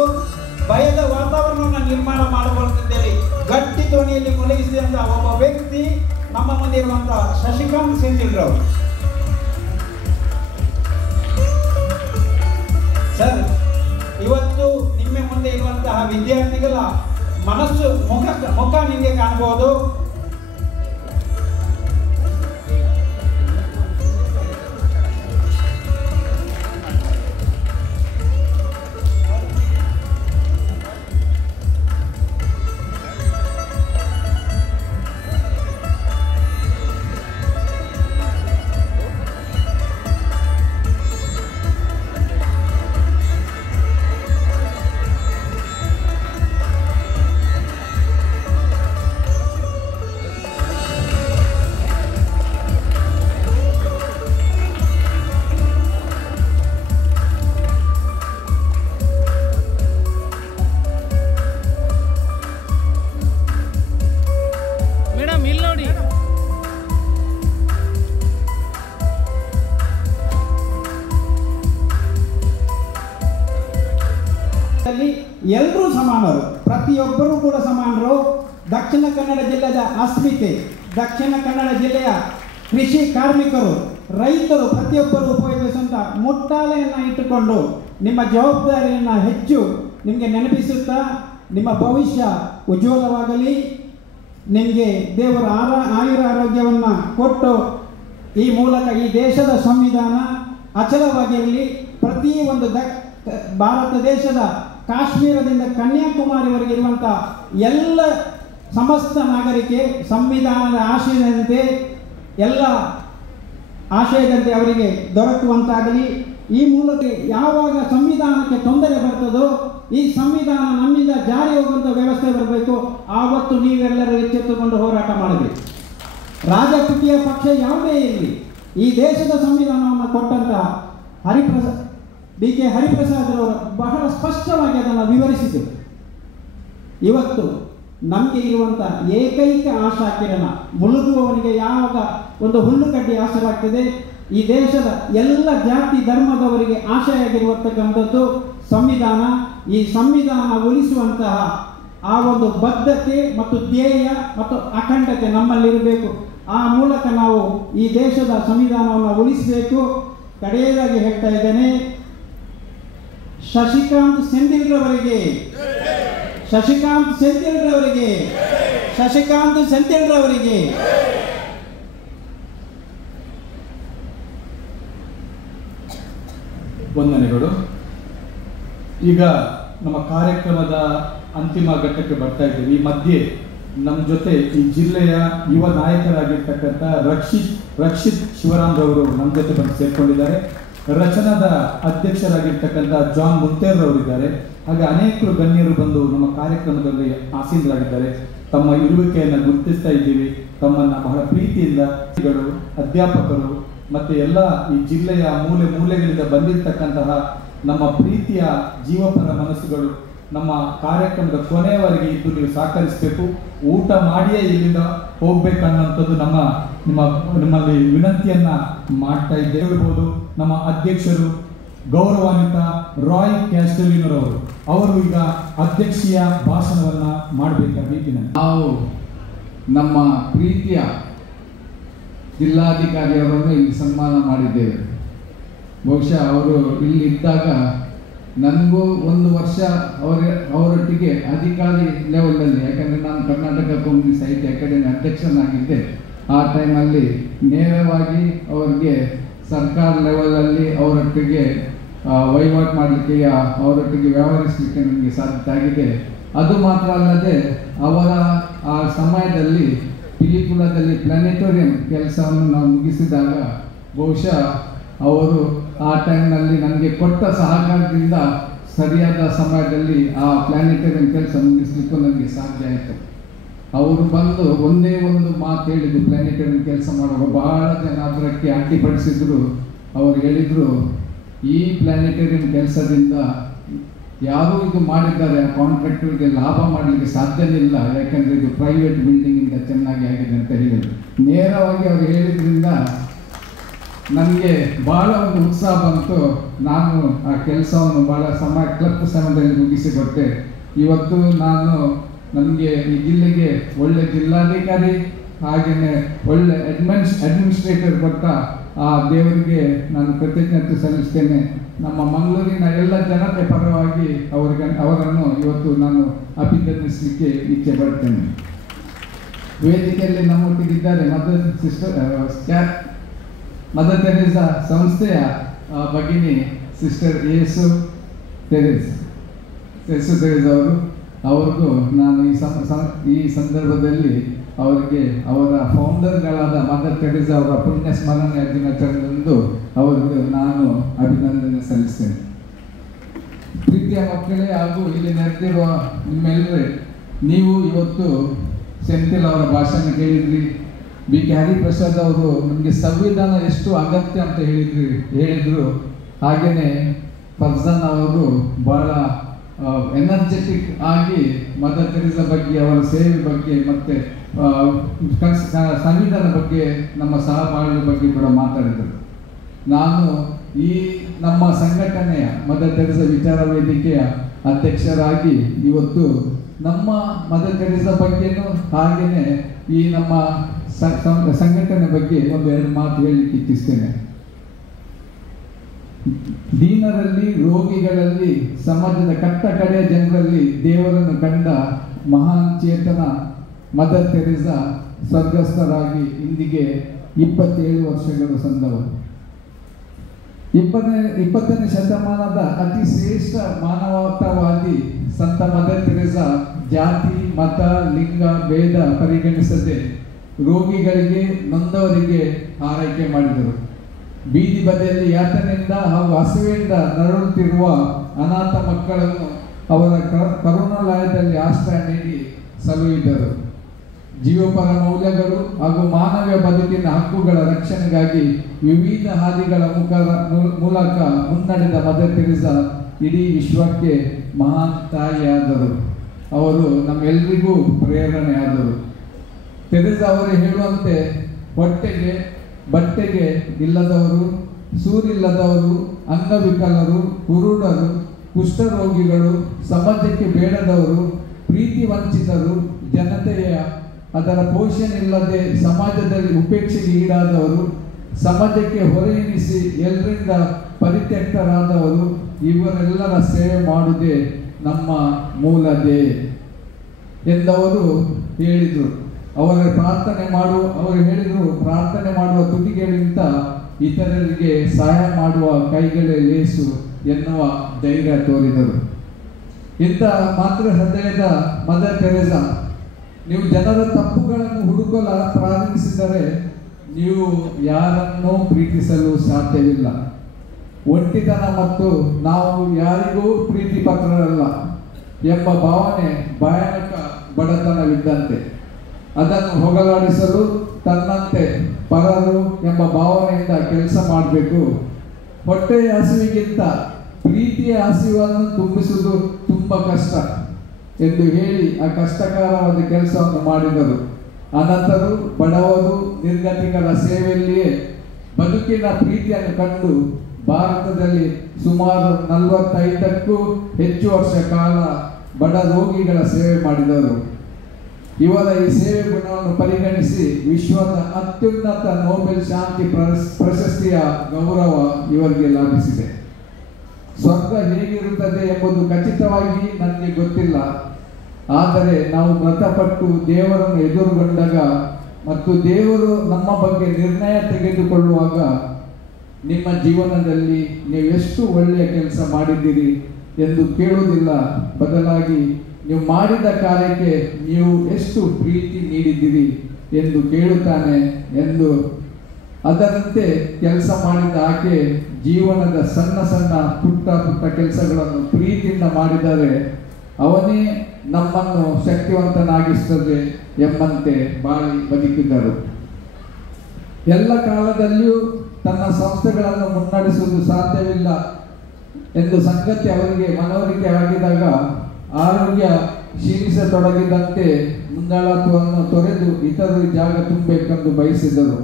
ಭಯದ ವಾತಾವರಣವನ್ನು ನಿರ್ಮಾಣ ಮಾಡಬಾರದೆಂದೇಳಿ ಗಟ್ಟಿ ಧ್ವನಿಯಲ್ಲಿ ಮೊಳಗಿಸಿದಂತಹ ಒಬ್ಬ ವ್ಯಕ್ತಿ ನಮ್ಮ ಮುಂದೆ ಇರುವಂತಹ ಶಶಿಕಾಂತ್ ಸೆಂಥಿಲ್ರವರು. ಇರುವಂತಹ ವಿದ್ಯಾರ್ಥಿಗಳ ಮನಸ್ಸು ಮುಖ ನಿಮಗೆ ಕಾಣಬಹುದು. ಎಲ್ಲರೂ ಸಮಾನರು, ಪ್ರತಿಯೊಬ್ಬರೂ ಕೂಡ ಸಮಾನರು. ದಕ್ಷಿಣ ಕನ್ನಡ ಜಿಲ್ಲೆಯ ಅಸ್ಮಿತೆ, ದಕ್ಷಿಣ ಕನ್ನಡ ಜಿಲ್ಲೆಯ ಕೃಷಿ ಕಾರ್ಮಿಕರು, ರೈತರು ಪ್ರತಿಯೊಬ್ಬರು ಉಪಯೋಗಿಸುವಂಥ ಮುಟ್ಟಾಲೆಯನ್ನು ಇಟ್ಟುಕೊಂಡು ನಿಮ್ಮ ಜವಾಬ್ದಾರಿಯನ್ನು ಹೆಚ್ಚು ನಿಮಗೆ ನೆನಪಿಸುತ್ತಾ ನಿಮ್ಮ ಭವಿಷ್ಯ ಉಜ್ವಲವಾಗಲಿ, ನಿಮಗೆ ದೇವರ ಆಯುರ ಆರೋಗ್ಯವನ್ನು ಕೊಟ್ಟು ಈ ಮೂಲಕ ಈ ದೇಶದ ಸಂವಿಧಾನ ಅಚಲವಾಗಿರಲಿ. ಪ್ರತಿಯೊಂದು ಭಾರತ ದೇಶದ ಕಾಶ್ಮೀರದಿಂದ ಕನ್ಯಾಕುಮಾರಿವರೆಗೆ ಇರುವಂಥ ಎಲ್ಲ ಸಮಸ್ತ ನಾಗರಿಕೆ ಸಂವಿಧಾನದ ಆಶಯದಂತೆ ಎಲ್ಲ ಆಶಯದಂತೆ ಅವರಿಗೆ ದೊರಕುವಂತಾಗಲಿ. ಈ ಮೂಲಕ ಯಾವಾಗ ಸಂವಿಧಾನಕ್ಕೆ ತೊಂದರೆ ಬರ್ತದೋ, ಈ ಸಂವಿಧಾನ ನಮ್ಮಿಂದ ಜಾರಿ ಹೋಗುವಂಥ ವ್ಯವಸ್ಥೆ ಬರಬೇಕು, ಆವತ್ತು ನೀವೆಲ್ಲರೂ ಎಚ್ಚೆತ್ತುಕೊಂಡು ಹೋರಾಟ ಮಾಡಬೇಕು. ರಾಜಕೀಯ ಪಕ್ಷ ಯಾವುದೇ ಇರಲಿ, ಈ ದೇಶದ ಸಂವಿಧಾನವನ್ನು ಕೊಟ್ಟಂಥ ಡಿ.ಕೆ. ಹರಿಪ್ರಸಾದ್ರವರು ಬಹಳ ಸ್ಪಷ್ಟವಾಗಿ ಅದನ್ನು ವಿವರಿಸಿದರು. ಇವತ್ತು ನಮಗೆ ಇರುವಂಥ ಏಕೈಕ ಆಶಾ ಕಿರಣ, ಮುಳುಗುವವನಿಗೆ ಯಾವಾಗ ಒಂದು ಹುಲ್ಲುಕಡ್ಡಿ ಆಸರಾಗ್ತದೆ, ಈ ದೇಶದ ಎಲ್ಲ ಜಾತಿ ಧರ್ಮದವರಿಗೆ ಆಶೆಯಾಗಿರುವತಕ್ಕಂಥದ್ದು ಸಂವಿಧಾನ. ಈ ಸಂವಿಧಾನ ಉಳಿಸುವಂತಹ ಆ ಒಂದು ಬದ್ಧತೆ ಮತ್ತು ಧ್ಯೇಯ ಮತ್ತು ಅಖಂಡತೆ ನಮ್ಮಲ್ಲಿರಬೇಕು. ಆ ಮೂಲಕ ನಾವು ಈ ದೇಶದ ಸಂವಿಧಾನವನ್ನು ಉಳಿಸಬೇಕು. ಕಡೆಯದಾಗಿ ಹೇಳ್ತಾ ಇದ್ದೇನೆ, ಶಶಿಕಾಂತ್ ಸೆಂಥಿಲ್ರವರಿಗೆ ವಂದನೆಗಳು. ಈಗ ನಮ್ಮ ಕಾರ್ಯಕ್ರಮದ ಅಂತಿಮ ಘಟ್ಟಕ್ಕೆ ಬರ್ತಾ ಇದ್ದೀವಿ. ಈ ಮಧ್ಯೆ ನಮ್ಮ ಜೊತೆ ಈ ಜಿಲ್ಲೆಯ ಯುವ ನಾಯಕರಾಗಿರ್ತಕ್ಕಂಥ ರಕ್ಷಿತ್ ಶಿವರಾಮ್ರವರು ನಮ್ಮ ಜೊತೆ ಬಂದು ಸೇರ್ಕೊಂಡಿದ್ದಾರೆ. ರಚನಾದ ಅಧ್ಯಕ್ಷರಾಗಿರ್ತಕ್ಕಂಥ ಜಾನ್ ಮುತ್ತೇರ್ರವರಿದ್ದಾರೆ. ಹಾಗೆ ಅನೇಕರು ಗಣ್ಯರು ಬಂದು ನಮ್ಮ ಕಾರ್ಯಕ್ರಮದಲ್ಲಿ ಆಸೀನರಾಗಿದ್ದಾರೆ. ತಮ್ಮ ಇರುವಿಕೆಯನ್ನು ಗುರುತಿಸ್ತಾ ಇದ್ದೀವಿ. ತಮ್ಮನ್ನು ಬಹಳ ಪ್ರೀತಿಯಿಂದ ಅಧ್ಯಾಪಕರು ಮತ್ತು ಎಲ್ಲ ಈ ಜಿಲ್ಲೆಯ ಮೂಲೆ ಮೂಲೆಗಳಿಂದ ಬಂದಿರತಕ್ಕಂತಹ ನಮ್ಮ ಪ್ರೀತಿಯ ಜೀವಪರ ಮನಸ್ಸುಗಳು ನಮ್ಮ ಕಾರ್ಯಕ್ರಮದ ಕೊನೆಯವರೆಗೆ ಇದ್ದು ನೀವು ಸಹಕರಿಸಬೇಕು. ಊಟ ಮಾಡಿಯೇ ಇಲ್ಲಿಂದ ಹೋಗ್ಬೇಕನ್ನೋಂಥದ್ದು ನಿಮ್ಮಲ್ಲಿ ವಿನಂತಿಯನ್ನ ಮಾಡ್ತಾ ಇದ್ದೇವೆ. ಹೇಳ್ಬೋದು, ನಮ್ಮ ಅಧ್ಯಕ್ಷರು ಗೌರವಾನ್ವಿತ ರಾಯ್ ಕ್ಯಾಸ್ಟೆಲಿನೋರವರು ಅವರು ಈಗ ಅಧ್ಯಕ್ಷೀಯ ಭಾಷಣವನ್ನ ಮಾಡಬೇಕಾಗಿ ವಿನಂತಿ. ನಾವು ನಮ್ಮ ಪ್ರೀತಿಯ ಜಿಲ್ಲಾಧಿಕಾರಿಯವರನ್ನು ಇಲ್ಲಿ ಸನ್ಮಾನ ಮಾಡಿದ್ದೇವೆ. ಬಹುಶಃ ಅವರು ಇಲ್ಲಿ ಇದ್ದಾಗ ನನಗೂ ಒಂದು ವರ್ಷ ಅವರೊಟ್ಟಿಗೆ ಅಧಿಕಾರಿ ಲೆವೆಲಲ್ಲಿ, ಯಾಕಂದರೆ ನಾನು ಕರ್ನಾಟಕ ಕಮ್ಯುನಿಸ್ಟ್ ಸಾಹಿತ್ಯ ಅಕಾಡೆಮಿ ಅಧ್ಯಕ್ಷನಾಗಿದ್ದೆ. ಆ ಟೈಮಲ್ಲಿ ನೇರವಾಗಿ ಅವರಿಗೆ ಸರ್ಕಾರ ಲೆವೆಲಲ್ಲಿ ಅವರೊಟ್ಟಿಗೆ ವಹಿವಾಟು ಮಾಡಲಿಕ್ಕೆ, ಅವರೊಟ್ಟಿಗೆ ವ್ಯವಹರಿಸಲಿಕ್ಕೆ ನನಗೆ ಸಾಧ್ಯ ಆಗಿದೆ. ಅದು ಮಾತ್ರ ಅಲ್ಲದೆ ಅವರ ಆ ಸಮಯದಲ್ಲಿ ಪಿಲಿಕುಲದಲ್ಲಿ ಪ್ಲಾನೆಟೋರಿಯಂ ಕೆಲಸವನ್ನು ನಾವು ಮುಗಿಸಿದಾಗ ಬಹುಶಃ ಅವರು ಆ ಟೈಮ್ನಲ್ಲಿ ನನಗೆ ಕೊಟ್ಟ ಸಹಕಾರದಿಂದ ಸರಿಯಾದ ಸಮಯದಲ್ಲಿ ಆ ಪ್ಲಾನೆಟೋರಿಯಂ ಕೆಲಸ ಮುಗಿಸ್ಲಿಕ್ಕೂ ನನಗೆ ಸಾಧ್ಯ ಆಯಿತು. ಅವರು ಬಂದು ಒಂದೇ ಒಂದು ಮಾತು ಹೇಳಿದ್ರು, ಪ್ಲಾನೆಟೋರಿಯಂ ಕೆಲಸ ಮಾಡುವಾಗ ಬಹಳ ಜನ ಅದಕ್ಕೆ ಅಡ್ಡಿಪಡಿಸಿದ್ರು. ಅವರು ಹೇಳಿದರು, ಈ ಪ್ಲಾನೆಟೋರಿಯಂ ಕೆಲಸದಿಂದ ಯಾರು ಇದು ಮಾಡಿದ್ದಾರೆ ಆ ಕಾಂಟ್ರಾಕ್ಟರ್ಗೆ ಲಾಭ ಮಾಡಲಿಕ್ಕೆ ಸಾಧ್ಯವಿಲ್ಲ, ಯಾಕಂದರೆ ಇದು ಪ್ರೈವೇಟ್ ಬಿಲ್ಡಿಂಗಿಂದ ಚೆನ್ನಾಗಿ ಆಗಿದೆ ಅಂತ ಹೇಳಿದರು. ನೇರವಾಗಿ ಅವರು ಹೇಳಿದ್ರಿಂದ ನನಗೆ ಭಾಳ ಒಂದು ಉತ್ಸಾಹ ಬಂತು. ನಾನು ಆ ಕೆಲಸವನ್ನು ಭಾಳ ಕ್ಲಬ್ ಸಮಯದಲ್ಲಿ ಮುಗಿಸಿಕೊಟ್ಟೆ. ಇವತ್ತು ನನಗೆ ಈ ಜಿಲ್ಲೆಗೆ ಒಳ್ಳೆ ಜಿಲ್ಲಾಧಿಕಾರಿ ಹಾಗೆಯೇ ಒಳ್ಳೆ ಅಡ್ಮಿನಿಸ್ಟ್ರೇಟರ್ ಕೊಟ್ಟ ಆ ದೇವರಿಗೆ ನಾನು ಕೃತಜ್ಞತೆ ಸಲ್ಲಿಸ್ತೇನೆ. ನಮ್ಮ ಮಂಗಳೂರಿನ ಎಲ್ಲ ಜನತೆ ಪರವಾಗಿ ಅವರನ್ನು ಇವತ್ತು ನಾನು ಅಭಿನಂದಿಸಲಿಕ್ಕೆ ಇಚ್ಛೆ ಪಡ್ತೇನೆ. ವೇದಿಕೆಯಲ್ಲಿ ನಮ್ಮೊಟ್ಟಿಗಿದ್ದಾರೆ ಮದರ್ ತೆರೇಸಾ ಸಂಸ್ಥೆಯ ಭಗಿನಿ ಸಿಸ್ಟರ್ ಯೇಸು ತೆರೇಸ್ ಅವ್ರಿಗೂ ನಾನು ಈ ಸಂದರ್ಭದಲ್ಲಿ ಅವರಿಗೆ ಅವರ ಫೌಂಡರ್ಗಳಾದ ಮದರ್ ತೆರೇಸಾ ಅವರ ಪುಣ್ಯ ಸ್ಮರಣೆ ದಿನಾಚರಣೆಯಂದು ಅವರಿಗೆ ನಾನು ಅಭಿನಂದನೆ ಸಲ್ಲಿಸ್ತೇನೆ. ಪ್ರೀತಿಯ ಮಕ್ಕಳೇ ಹಾಗೂ ಇಲ್ಲಿ ನೆರೆದಿರುವ ನಿಮ್ಮೆಲ್ಲರೇ, ನೀವು ಇವತ್ತು ಸೆಂಥಿಲ್ ಅವರ ಭಾಷಣ ಕೇಳಿದ್ರಿ. ಬಿ ಕೆ ಹರಿಪ್ರಸಾದ್ ಅವರು ನಮಗೆ ಸಂವಿಧಾನ ಎಷ್ಟು ಅಗತ್ಯ ಅಂತ ಹೇಳಿದ್ರು. ಹಾಗೆಯೇ ಫರ್ಜಾನ್ ಅವರು ಬಹಳ ಎನರ್ಜೆಟಿಕ್ ಆಗಿ ಮದರ್ ತೆರೇಸಾ ಬಗ್ಗೆ, ಅವರ ಸೇವೆ ಬಗ್ಗೆ ಮತ್ತು ಸಂವಿಧಾನ ಬಗ್ಗೆ, ನಮ್ಮ ಸಹಬಾಳ್ವೆ ಬಗ್ಗೆ ಕೂಡ ಮಾತಾಡಿದರು. ನಾನು ಈ ನಮ್ಮ ಸಂಘಟನೆಯ ಮದರ್ ತೆರೇಸಾ ವಿಚಾರ ವೇದಿಕೆಯ ಅಧ್ಯಕ್ಷರಾಗಿ ಇವತ್ತು ನಮ್ಮ ಮದರ್ ತೆರೇಸಾ ಬಗ್ಗೆನೂ ಹಾಗೆಯೇ ಈ ನಮ್ಮ ಸಂಘಟನೆ ಬಗ್ಗೆ ಒಂದೆರಡು ಮಾತು ಹೇಳಲಿಕ್ಕೆ ಇಚ್ಛಿಸ್ತೇನೆ. ದೀನರಲ್ಲಿ, ರೋಗಿಗಳಲ್ಲಿ, ಸಮಾಜದ ಕಟ್ಟ ಕಡೆಯ ಜನರಲ್ಲಿ ದೇವರನ್ನು ಕಂಡ ಮಹಾನ್ ಚೇತನ ಮದರ್ ತೆರೇಸಾ ಸ್ವರ್ಗಸ್ಥರಾಗಿ ಇಂದಿಗೆ 27 ವರ್ಷಗಳು ಸಂದವು. 20ನೇ ಶತಮಾನದ ಅತಿ ಶ್ರೇಷ್ಠ ಮಾನವತಾವಾದಿ ಸಂತ ಮದರ್ ತೆರೇಸಾ ಜಾತಿ, ಮತ, ಲಿಂಗ, ಭೇದ ಪರಿಗಣಿಸದೆ ರೋಗಿಗಳಿಗೆ, ನೊಂದವರಿಗೆ ಆರೈಕೆ ಮಾಡಿದರು. ಬೀದಿ ಬದಿಯಲ್ಲಿ ಯಾತನೆಯಿಂದ ಹಾಗೂ ಹಸಿವೆಯಿಂದ ನರಳುತ್ತಿರುವ ಅನಾಥ ಮಕ್ಕಳನ್ನು ಅವರ ಕರುಣಾಲಯದಲ್ಲಿ ಆಶ್ರಯ ನೀಡಿ ಸಲುಹಿದರು. ಜೀವಪರ ಮೌಲ್ಯಗಳು ಹಾಗೂ ಮಾನವೀಯ ಬದುಕಿನ ಹಕ್ಕುಗಳ ರಕ್ಷಣೆಗಾಗಿ ವಿವಿಧ ಹಾದಿಗಳ ಮೂಲಕ ಮುನ್ನಡೆದ ಮದರ್ ತೆರೇಸಾ ಇಡೀ ವಿಶ್ವಕ್ಕೆ ಮಹಾನ್ ತಾಯಿಯಾದರು. ಅವರು ನಮ್ಮೆಲ್ಲರಿಗೂ ಪ್ರೇರಣೆಯಾದರು. ತೆರೇಸಾ ಅವರು ಹೇಳುವಂತೆ, ಹೊಟ್ಟೆಗೆ ಬಟ್ಟೆಗೆ ಇಲ್ಲದವರು, ಸೂರಿಲ್ಲದವರು, ಅಂಗವಿಕಲರು, ಕುರುಡರು, ಕುಷ್ಠರೋಗಿಗಳು, ಸಮಾಜಕ್ಕೆ ಬೇಡದವರು, ಪ್ರೀತಿ ವಂಚಿತರು, ಜನತೆಯ ಅದರ ಪೋಷಣೆ ಇಲ್ಲದೆ ಸಮಾಜದಲ್ಲಿ ಉಪೇಕ್ಷೆಗೆ ಈಡಾದವರು, ಸಮಾಜಕ್ಕೆ ಹೊರೆ ಎನಿಸಿ ಎಲ್ಲರಿಂದ ಪರಿತ್ಯಕ್ತರಾದವರು, ಇವರೆಲ್ಲರ ಸೇವೆ ಮಾಡುವುದೇ ನಮ್ಮ ಮೂಲ ಧ್ಯೇಯ ಎಂದವರು ಹೇಳಿದರು. ಅವರು ಹೇಳಿದರು, ಪ್ರಾರ್ಥನೆ ಮಾಡುವ ತುಟಿಗಳಿಗಿಂತ ಇತರರಿಗೆ ಸಹಾಯ ಮಾಡುವ ಕೈಗಳೇ ಲೇಸು ಎನ್ನುವ ಧೈರ್ಯ ತೋರಿದರು. ಇಂಥ ಮಾತೃ ಹೃದಯದ ಮದರ್ ತೆರೇಸಾ, ನೀವು ಜನರ ತಪ್ಪುಗಳನ್ನು ಹುಡುಕಲು ಪ್ರಾರಂಭಿಸಿದರೆ ನೀವು ಯಾರನ್ನೂ ಪ್ರೀತಿಸಲು ಸಾಧ್ಯವಿಲ್ಲ. ಒಂಟಿತನ ಮತ್ತು ನಾವು ಯಾರಿಗೂ ಪ್ರೀತಿ ಪಾತ್ರರಲ್ಲ ಎಂಬ ಭಾವನೆ ಭಯಾನಕ ಬಡತನವಿದ್ದಂತೆ. ಅದನ್ನು ಹೋಗಲಾಡಿಸಲು ತನ್ನಂತೆ ಪರರು ಎಂಬ ಭಾವನೆಯಿಂದ ಕೆಲಸ ಮಾಡಬೇಕು. ಹೊಟ್ಟೆಯ ಹಸಿವಿಗಿಂತ ಪ್ರೀತಿಯ ಹಸಿವನ್ನು ತುಂಬಿಸುವುದು ತುಂಬ ಕಷ್ಟ ಎಂದು ಹೇಳಿ ಆ ಕಷ್ಟಕರವಾದ ಕೆಲಸವನ್ನು ಮಾಡಿದರು. ಅನಾಥರು, ಬಡವರು, ನಿರ್ಗತಿಕರ ಸೇವೆಯಲ್ಲಿಯೇ ಬದುಕಿನ ಪ್ರೀತಿಯನ್ನು ಕಂಡು ಭಾರತದಲ್ಲಿ ಸುಮಾರು 45ಕ್ಕೂ ಹೆಚ್ಚು ವರ್ಷ ಕಾಲ ಬಡ ರೋಗಿಗಳ ಸೇವೆ ಮಾಡಿದರು. ಇವರ ಈ ಸೇವೆ ಗುಣವನ್ನು ಪರಿಗಣಿಸಿ ವಿಶ್ವದ ಅತ್ಯುನ್ನತ ನೊಬೆಲ್ ಶಾಂತಿ ಪ್ರಶಸ್ತಿಯ ಗೌರವ ಇವರಿಗೆ ಲಭಿಸಿದೆ. ಸ್ವರ್ಗ ಹೇಗಿರುತ್ತದೆ ಎಂಬುದು ಖಚಿತವಾಗಿ ನನಗೆ ಗೊತ್ತಿಲ್ಲ. ಆದರೆ ನಾವು ಮೃತಪಟ್ಟು ದೇವರನ್ನು ಎದುರುಗೊಂಡಾಗ ಮತ್ತು ದೇವರು ನಮ್ಮ ಬಗ್ಗೆ ನಿರ್ಣಯ ತೆಗೆದುಕೊಳ್ಳುವಾಗ, ನಿಮ್ಮ ಜೀವನದಲ್ಲಿ ನೀವು ಎಷ್ಟು ಒಳ್ಳೆಯ ಕೆಲಸ ಮಾಡಿದ್ದೀರಿ ಎಂದು ಕೇಳುವುದಿಲ್ಲ, ಬದಲಾಗಿ ನೀವು ಮಾಡಿದ ಕಾರ್ಯಕ್ಕೆ ನೀವು ಎಷ್ಟು ಪ್ರೀತಿ ನೀಡಿದ್ದೀರಿ ಎಂದು ಕೇಳುತ್ತಾನೆ ಎಂದು. ಅದರಂತೆ ಕೆಲಸ ಮಾಡಿದ ಆಕೆ ಜೀವನದ ಸಣ್ಣ ಸಣ್ಣ ಪುಟ್ಟ ಕೆಲಸಗಳನ್ನು ಪ್ರೀತಿಯಿಂದ ಮಾಡಿದರೆ ಅವನೇ ನಮ್ಮನ್ನು ಶಕ್ತಿವಂತನಾಗಿಸುತ್ತದೆ ಎಂಬಂತೆ ಬಾಳಿ ಬದುಕಿದ್ದರು. ಎಲ್ಲ ಕಾಲದಲ್ಲಿಯೂ ತನ್ನ ಸಂಸ್ಥೆಗಳನ್ನು ಮುನ್ನಡೆಸುವುದು ಸಾಧ್ಯವಿಲ್ಲ ಎಂದು ಸಂಗತಿ ಅವರಿಗೆ ಮನವರಿಕೆ ಆಗಿದಾಗ ಆರೋಗ್ಯ ಕ್ಷೀಣಿಸತೊಡಗಿದಂತೆ ಮುಂದಾಳತ್ವವನ್ನು ತೊರೆದು ಇತರರಿಗೆ ಜಾಗ ತುಂಬಬೇಕೆಂದು ಬಯಸಿದರು.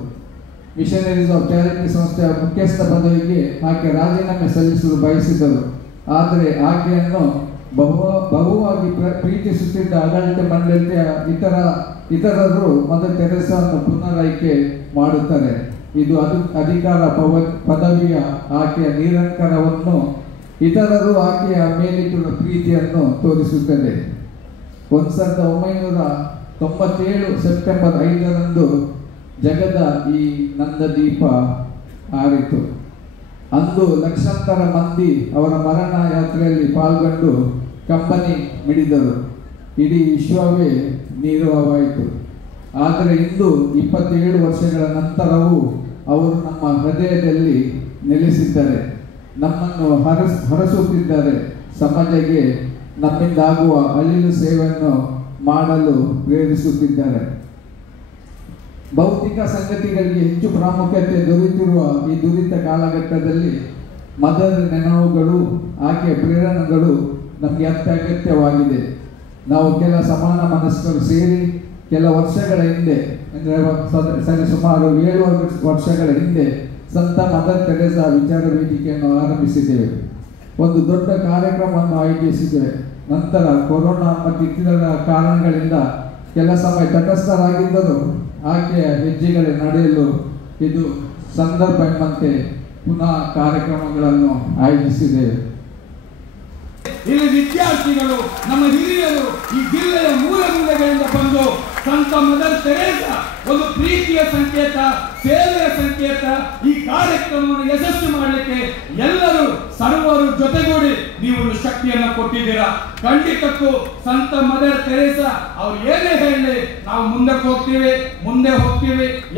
ಮಿಷನರೀಸ್ ಆಫ್ ಚಾರಿಟಿ ಸಂಸ್ಥೆಯ ಮುಖ್ಯಸ್ಥ ಪದವಿಗೆ ಆಕೆ ರಾಜೀನಾಮೆ ಸಲ್ಲಿಸಲು ಬಯಸಿದರು. ಆದರೆ ಆಕೆಯನ್ನು ಬಹುವಾಗಿ ಪ್ರೀತಿಸುತ್ತಿದ್ದ ಆಡಳಿತ ಮಂಡಳಿಯ ಇತರರು ಮದರ್ ತೆರೇಸಾವನ್ನು ಪುನರಾಯ್ಕೆ ಮಾಡುತ್ತಾರೆ. ಇದು ಅಧಿಕಾರ ಪದವಿಯ ಆಕೆಯ ನಿರಂಕರವನ್ನು ಇತರರು ಆಕೆಯ ಮೇಲಿಟ್ಟಿರುವ ಪ್ರೀತಿಯನ್ನು ತೋರಿಸುತ್ತದೆ. 1997 ಸೆಪ್ಟೆಂಬರ್ 5ರಂದು ಜಗದ ಈ ನಂದದೀಪ ಆರಿತು. ಅಂದು ಲಕ್ಷಾಂತರ ಮಂದಿ ಅವರ ಮರಣ ಯಾತ್ರೆಯಲ್ಲಿ ಪಾಲ್ಗೊಂಡು ಕಂಬನಿ ಮಿಡಿದರು. ಇಡೀ ವಿಶ್ವವೇ ನೀರವಾಯಿತು. ಆದರೆ ಇಂದು 27 ವರ್ಷಗಳ ನಂತರವೂ ಅವರು ನಮ್ಮ ಹೃದಯದಲ್ಲಿ ನೆಲೆಸಿದ್ದಾರೆ, ನಮ್ಮನ್ನು ಹರಸುತ್ತಿದ್ದಾರೆ, ಸಮಾಜಕ್ಕೆ ನಮ್ಮಿಂದಾಗುವ ಅಳಿಲು ಸೇವೆಯನ್ನು ಮಾಡಲು ಪ್ರೇರಿಸುತ್ತಿದ್ದಾರೆ. ಭೌತಿಕ ಸಂಗತಿಗಳಿಗೆ ಹೆಚ್ಚು ಪ್ರಾಮುಖ್ಯತೆ ದೊರೆತಿರುವ ಈ ದುರಿತ ಕಾಲಘಟ್ಟದಲ್ಲಿ ಮದರ್ ನೆನಹುಗಳು, ಆಕೆಯ ಪ್ರೇರಣೆಗಳು ನಮಗೆ ಅತ್ಯಗತ್ಯವಾಗಿದೆ. ನಾವು ಕೆಲ ಸಮಾನ ಮನಸ್ಕರು ಸೇರಿ ಕೆಲ ವರ್ಷಗಳ ಹಿಂದೆ ಅಂದರೆ ಸರಿಸುಮಾರು 7 ವರ್ಷಗಳ ಹಿಂದೆ ಸಂತ ಮದರ್ ತೆರೇಸಾ ವಿಚಾರ ವೇದಿಕೆಯನ್ನು ಆರಂಭಿಸಿದ್ದೇವೆ. ಒಂದು ದೊಡ್ಡ ಕಾರ್ಯಕ್ರಮವನ್ನು ಆಯೋಜಿಸಿದ್ದೇವೆ. ನಂತರ ಕೊರೋನಾ ಮತ್ತು ಇತರ ಕಾರಣಗಳಿಂದ ಕೆಲ ಸಮಯ ತಟಸ್ಥರಾಗಿದ್ದರೂ ಆಕೆಯ ಹೆಜ್ಜೆಗಳ ನಡೆಯಲು ಇದು ಸಂದರ್ಭ ಎಂಬಂತೆ ಪುನಃ ಕಾರ್ಯಕ್ರಮಗಳನ್ನು ಆಯೋಜಿಸಿದ್ದೇವೆ. ಇಲ್ಲಿ ವಿದ್ಯಾರ್ಥಿಗಳು, ನಮ್ಮ ಹಿರಿಯರು ಈ ಜಿಲ್ಲೆಯ ಮೂಲೆ ಮೂಲೆಗಳಿಂದ ಬಂದು ಸಂತ ಮದರ್ ತೆರೇಸಾ ಒಂದು ಪ್ರೀತಿಯ ಸಂಕೇತ, ಸೇವೆಯ ಸಂಕೇತ, ಈ ಕಾರ್ಯಕ್ರಮವನ್ನು ಯಶಸ್ವಿ ಮಾಡಲಿಕ್ಕೆ ಎಲ್ಲರೂ ಸರ್ವರು ಜೊತೆಗೂಡಿ ನೀವು ಶಕ್ತಿಯನ್ನು ಕೊಟ್ಟಿದ್ದೀರಾ. ಖಂಡಿತಕ್ಕೂ ಸಂತ ಮದರ್ ತೆರೇಸಾ ಅವ್ರು ಏನೇ ಹೇಳಿ ನಾವು ಮುಂದಕ್ಕೆ ಹೋಗ್ತೀವಿ.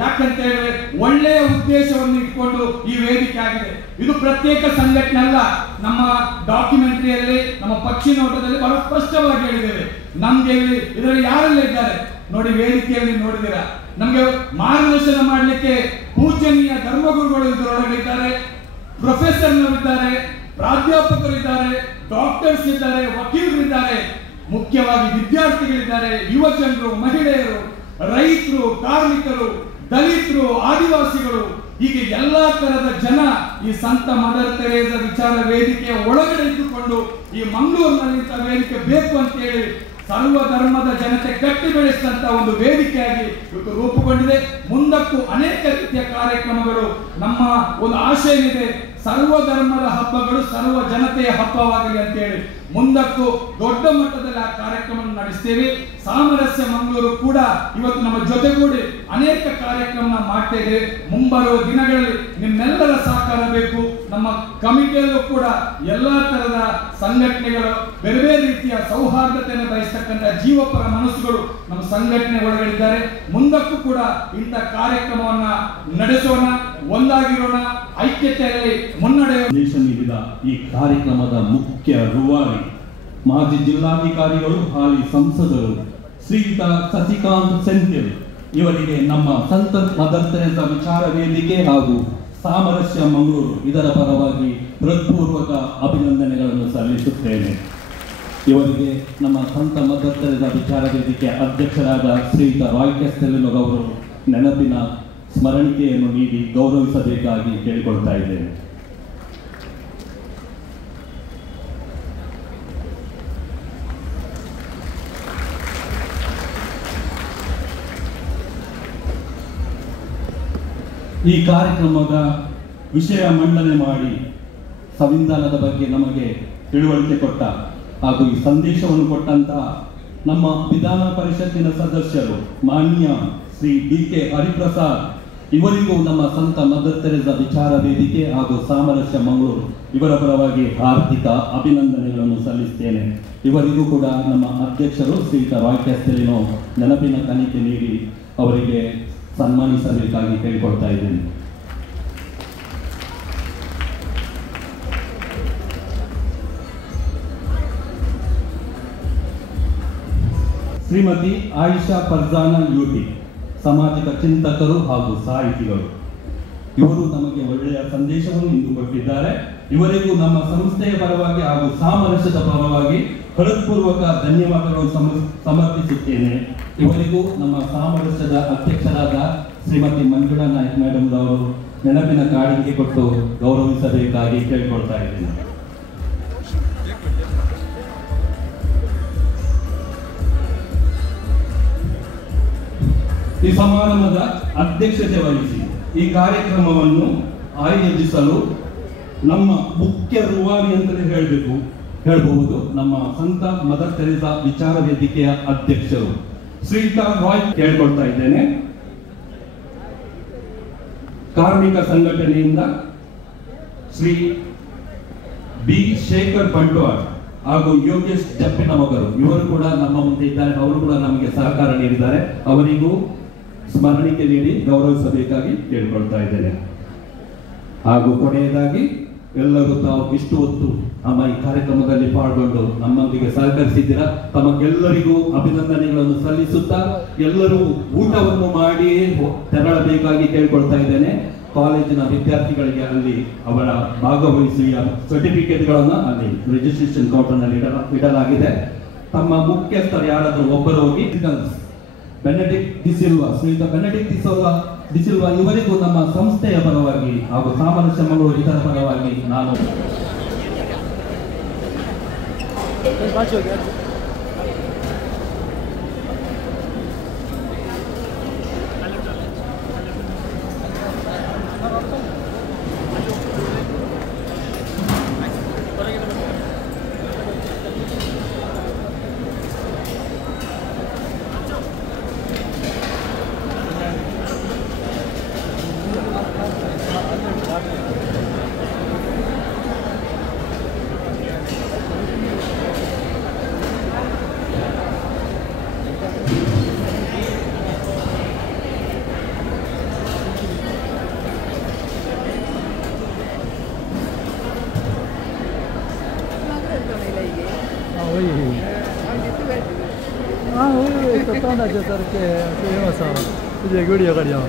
ಯಾಕಂತ ಹೇಳಿದ್ರೆ ಒಳ್ಳೆಯ ಉದ್ದೇಶವನ್ನು ಇಟ್ಕೊಂಡು ಈ ವೇದಿಕೆ ಆಗಿದೆ. ಇದು ಪ್ರತ್ಯೇಕ ಸಂಘಟನೆ ಅಲ್ಲ. ನಮ್ಮ ಡಾಕ್ಯುಮೆಂಟರಿಯಲ್ಲಿ, ನಮ್ಮ ಪಕ್ಷಿ ನೋಟದಲ್ಲಿ ಬಹಳ ಸ್ಪಷ್ಟವಾಗಿ ಹೇಳಿದ್ದೇವೆ. ನಮ್ಗೆ ಇದರಲ್ಲಿ ಯಾರೆಲ್ಲ ಇದ್ದಾರೆ ನೋಡಿ, ವೇದಿಕೆಯಲ್ಲಿ ನೋಡಿದಿರಾ. ನಮಗೆ ಮಾರ್ಗದರ್ಶನ ಮಾಡಲಿಕ್ಕೆ ಪೂಜನೀಯ ಧರ್ಮಗುರುಗಳು ಇದರೊಳಗಿದ್ದಾರೆ, ಪ್ರೊಫೆಸರ್ನವರಿದ್ದಾರೆ, ಪ್ರಾಧ್ಯಾಪಕರಿದ್ದಾರೆ, ಡಾಕ್ಟರ್ಸ್ ಇದ್ದಾರೆ, ವಕೀಲರಿದ್ದಾರೆ, ಮುಖ್ಯವಾಗಿ ವಿದ್ಯಾರ್ಥಿಗಳಿದ್ದಾರೆ, ಯುವಜನರು, ಮಹಿಳೆಯರು, ರೈತರು, ಕಾರ್ಮಿಕರು, ದಲಿತರು, ಆದಿವಾಸಿಗಳು, ಹೀಗೆ ಎಲ್ಲಾ ತರದ ಜನ ಈ ಸಂತ ಮದರ್ ತೆರೇಸಾ ವಿಚಾರ ವೇದಿಕೆಯ ಒಳಗಡೆ ಇದ್ದುಕೊಂಡು ಈ ಮಂಗಳೂರಿನಲ್ಲಿ ವೇದಿಕೆ ಬೇಕು ಅಂತ ಹೇಳಿ ಸರ್ವ ಧರ್ಮದ ಜನತೆ ಕಟ್ಟಿ ಬೆಳೆಸಿದಂತ ಒಂದು ವೇದಿಕೆಯಾಗಿ ಇವತ್ತು ರೂಪುಗೊಂಡಿದೆ. ಮುಂದಕ್ಕೂ ಅನೇಕ ರೀತಿಯ ಕಾರ್ಯಕ್ರಮಗಳು, ನಮ್ಮ ಒಂದು ಆಶಯ ಏನಿದೆ, ಸರ್ವ ಧರ್ಮದ ಹಬ್ಬಗಳು ಸರ್ವ ಜನತೆಯ ಹಬ್ಬವಾಗಲಿ ಅಂತ ಹೇಳಿ ಮುಂದಕ್ಕೂ ದೊಡ್ಡ ಮಟ್ಟದಲ್ಲಿ ಆ ಕಾರ್ಯಕ್ರಮ ನಡೆಸ್ತೇವೆ. ಸಾಮರಸ್ಯ ಮಂಗಳೂರು ಕೂಡ ಇವತ್ತು ನಮ್ಮ ಜೊತೆಗೂಡಿ ಅನೇಕ ಕಾರ್ಯಕ್ರಮ ಮಾಡ್ತಾ ಇದೆ. ಮುಂಬರುವ ದಿನಗಳಲ್ಲಿ ನಿಮ್ಮೆಲ್ಲರ ಸಹಕಾರ ಬೇಕು. ನಮ್ಮ ಕಮಿಟಿಯಲ್ಲೂ ಕೂಡ ಎಲ್ಲಾ ತರದ ಸಂಘಟನೆಗಳು, ಬೇರೆ ಬೇರೆ ರೀತಿಯ ಸೌಹಾರ್ದತೆಯನ್ನು ಬಯಸ್ತಕ್ಕಂಥ ಜೀವಪರ ಮನಸ್ಸುಗಳು ನಮ್ಮ ಸಂಘಟನೆ ಒಳಗಡಿದ್ದಾರೆ. ಮುಂದಕ್ಕೂ ಕೂಡ ಇಂಥ ಕಾರ್ಯಕ್ರಮವನ್ನ ನಡೆಸೋಣ, ಒಂದಾಗಿರೋಣ, ಐಕ್ಯತೆಯಲ್ಲಿ ಮುನ್ನಡೆಯೋಣ. ನೀಡಿದ ಈ ಕಾರ್ಯಕ್ರಮದ ಮುಖ್ಯ ರೂವಾರಿ ಮಾಜಿ ಜಿಲ್ಲಾಧಿಕಾರಿಗಳು, ಹಾಲಿ ಸಂಸದರು ಶ್ರೀಯುತ ಸಸಿಕಾಂತ್ ಸೆಂಥಿಲ್ ಇವರಿಗೆ ನಮ್ಮ ಸಂತ ಮದರ್ ತೆರೇಸಾ ವಿಚಾರ ವೇದಿಕೆ ಹಾಗೂ ಸಾಮರಸ್ಯ ಮಂಗಳೂರು ಇದರ ಪರವಾಗಿ ಹೃತ್ಪೂರ್ವಕ ಅಭಿನಂದನೆಗಳನ್ನು ಸಲ್ಲಿಸುತ್ತೇನೆ. ಇವರಿಗೆ ನಮ್ಮ ಸಂತ ಮದರ್ ತೆರೇಸಾ ವಿಚಾರ ವೇದಿಕೆ ಅಧ್ಯಕ್ಷರಾದ ಶ್ರೀಯುತ ರಾಯ್ ಕ್ಯಾಸ್ಟೆಲಿನೋ ಅವರು ನೆನಪಿನ ಸ್ಮರಣಿಕೆಯನ್ನು ನೀಡಿ ಗೌರವಿಸಬೇಕಾಗಿ ಕೇಳಿಕೊಳ್ತಾ ಇದ್ದೇನೆ. ಈ ಕಾರ್ಯಕ್ರಮದ ವಿಷಯ ಮಂಡನೆ ಮಾಡಿ ಸಂವಿಧಾನದ ಬಗ್ಗೆ ನಮಗೆ ತಿಳುವಳಿಕೆ ಕೊಟ್ಟ ಹಾಗೂ ಈ ಸಂದೇಶವನ್ನು ಕೊಟ್ಟಂತಹ ನಮ್ಮ ವಿಧಾನ ಪರಿಷತ್ತಿನ ಸದಸ್ಯರು ಮಾನ್ಯ ಶ್ರೀ ಡಿ.ಕೆ. ಹರಿಪ್ರಸಾದ್ ಇವರಿಗೂ ನಮ್ಮ ಸಂತ ಮದರ್ ತೆರೇಸಾ ವಿಚಾರ ವೇದಿಕೆ ಹಾಗೂ ಸಾಮರಸ್ಯ ಮಂಗಳೂರು ಇವರ ಪರವಾಗಿ ಆರ್ಥಿಕ ಅಭಿನಂದನೆಗಳನ್ನು ಸಲ್ಲಿಸುತ್ತೇನೆ. ಇವರಿಗೂ ಕೂಡ ನಮ್ಮ ಅಧ್ಯಕ್ಷರು ಶ್ರೀಯುತ ರಾಯ್ ಕ್ಯಾಸ್ಟೆಲಿನೋ ನೆನಪಿನ ಕಾಣಿಕೆ ನೀಡಿ ಅವರಿಗೆ ಸನ್ಮಾನಿಸಬೇಕಾಗಿ ಕೇಳಿಕೊಳ್ತಾ ಇದ್ದೇನೆ. ಶ್ರೀಮತಿ ಆಯಿಷಾ ಫರ್ಜಾನಾ ಯೂಟಿ ಸಾಮಾಜಿಕ ಚಿಂತಕರು ಹಾಗೂ ಸಾಹಿತಿಗಳು. ಇವರು ನಮಗೆ ಒಳ್ಳೆಯ ಸಂದೇಶವನ್ನು ಇಂದು ಕೊಟ್ಟಿದ್ದಾರೆ. ಇವರಿಗೂ ನಮ್ಮ ಸಂಸ್ಥೆಯ ಪರವಾಗಿ ಹಾಗೂ ಸಾಮರಸ್ಯದ ಪರವಾಗಿ ಹೃತ್ಪೂರ್ವಕ ಧನ್ಯವಾದಗಳನ್ನು ಸಮರ್ಪಿಸುತ್ತೇನೆ. ಇವರಿಗೂ ನಮ್ಮ ಸಾಮರಸ್ಯದ ಅಧ್ಯಕ್ಷರಾದ ಶ್ರೀಮತಿ ಮಂಜುಳಾ ನಾಯ್ಕ್ ಮೇಡಮ್ ಅವರು ನೆನಪಿನ ಕಾಣಿಕೆ ಕೊಟ್ಟು ಗೌರವಿಸಬೇಕಾಗಿ ಕೇಳಿಕೊಳ್ತಾ ಇದ್ದೇನೆ. ಈ ಸಮಾರಂಭದ ಅಧ್ಯಕ್ಷತೆ ವಹಿಸಿ ಈ ಕಾರ್ಯಕ್ರಮವನ್ನು ಆಯೋಜಿಸಲು ನಮ್ಮ ಮುಖ್ಯ ರೂವಾರಿ ಅಂತಲೇ ಹೇಳಬಹುದು ನಮ್ಮ ಸಂತ ಮದರ್ ತೆರೇಸಾ ವಿಚಾರ ವೇದಿಕೆಯ ಅಧ್ಯಕ್ಷರು ಶ್ರೀಕಾಂತ್ ರಾಯ್ ಕೇಳ್ಕೊಳ್ತಾ ಇದ್ದೇನೆ. ಕಾರ್ಮಿಕ ಸಂಘಟನೆಯಿಂದ ಶ್ರೀ ಬಿ ಶೇಖರ್ ಬಂಟ್ವಾಳ್ ಹಾಗೂ ಯೋಗೇಶ್ ಜಪ್ಪಿನ ಮಗರು ಇವರು ಕೂಡ ನಮ್ಮ ಮುಂದೆ ಇದ್ದಾರೆ. ಅವರು ಕೂಡ ನಮಗೆ ಸಹಕಾರ ನೀಡಿದ್ದಾರೆ. ಅವರಿಗೂ ಸ್ಮರಣಿಕೆ ನೀಡಿ ಗೌರವಿಸಬೇಕಾಗಿ ಕೇಳಿಕೊಳ್ತಾ ಇದ್ದೇನೆ. ಹಾಗೂ ಕೊನೆಯದಾಗಿ ಎಲ್ಲರೂ ತಾವು ಇಷ್ಟು ಹೊತ್ತು ನಮ್ಮ ಈ ಕಾರ್ಯಕ್ರಮದಲ್ಲಿ ಪಾಲ್ಗೊಂಡು ನಮ್ಮೊಂದಿಗೆ ಸಹಕರಿಸಿದ್ದೀರಾ. ತಮಗೆಲ್ಲರಿಗೂ ಅಭಿನಂದನೆಗಳನ್ನು ಸಲ್ಲಿಸುತ್ತಾ ಎಲ್ಲರೂ ಊಟವನ್ನು ಮಾಡಿ ತೆರಳಬೇಕಾಗಿ ಕೇಳಿಕೊಳ್ತಾ ಇದ್ದೇನೆ. ಕಾಲೇಜಿನ ವಿದ್ಯಾರ್ಥಿಗಳಿಗೆ ಅಲ್ಲಿ ಅವರ ಭಾಗವಹಿಸುವ ಸರ್ಟಿಫಿಕೇಟ್ಗಳನ್ನು ಅಲ್ಲಿ ರಿಜಿಸ್ಟ್ರೇಷನ್ ಕೌಂಟರ್ನಲ್ಲಿ ಇಡಲಾಗಿದೆ. ತಮ್ಮ ಮುಖ್ಯಸ್ಥರು ಯಾರಾದರೂ ಒಬ್ಬರು ಹೋಗಿ ಬೆನೆಡಿಕ್ಟ್ ಡಿಸಿಲ್ವಾ, ಶ್ರೀಯುತ ಬೆನೆಡಿಕ್ಟ್ ಡಿಸಿಲ್ವಾ ಇವರಿಗೂ ನಮ್ಮ ಸಂಸ್ಥೆಯ ಪರವಾಗಿ ಹಾಗೂ ಸಾಮರಸ್ಯ ಮಂಗಳೂರು ಇದರ ಪರವಾಗಿ ನಾನು Itu je gudi ya kan ya.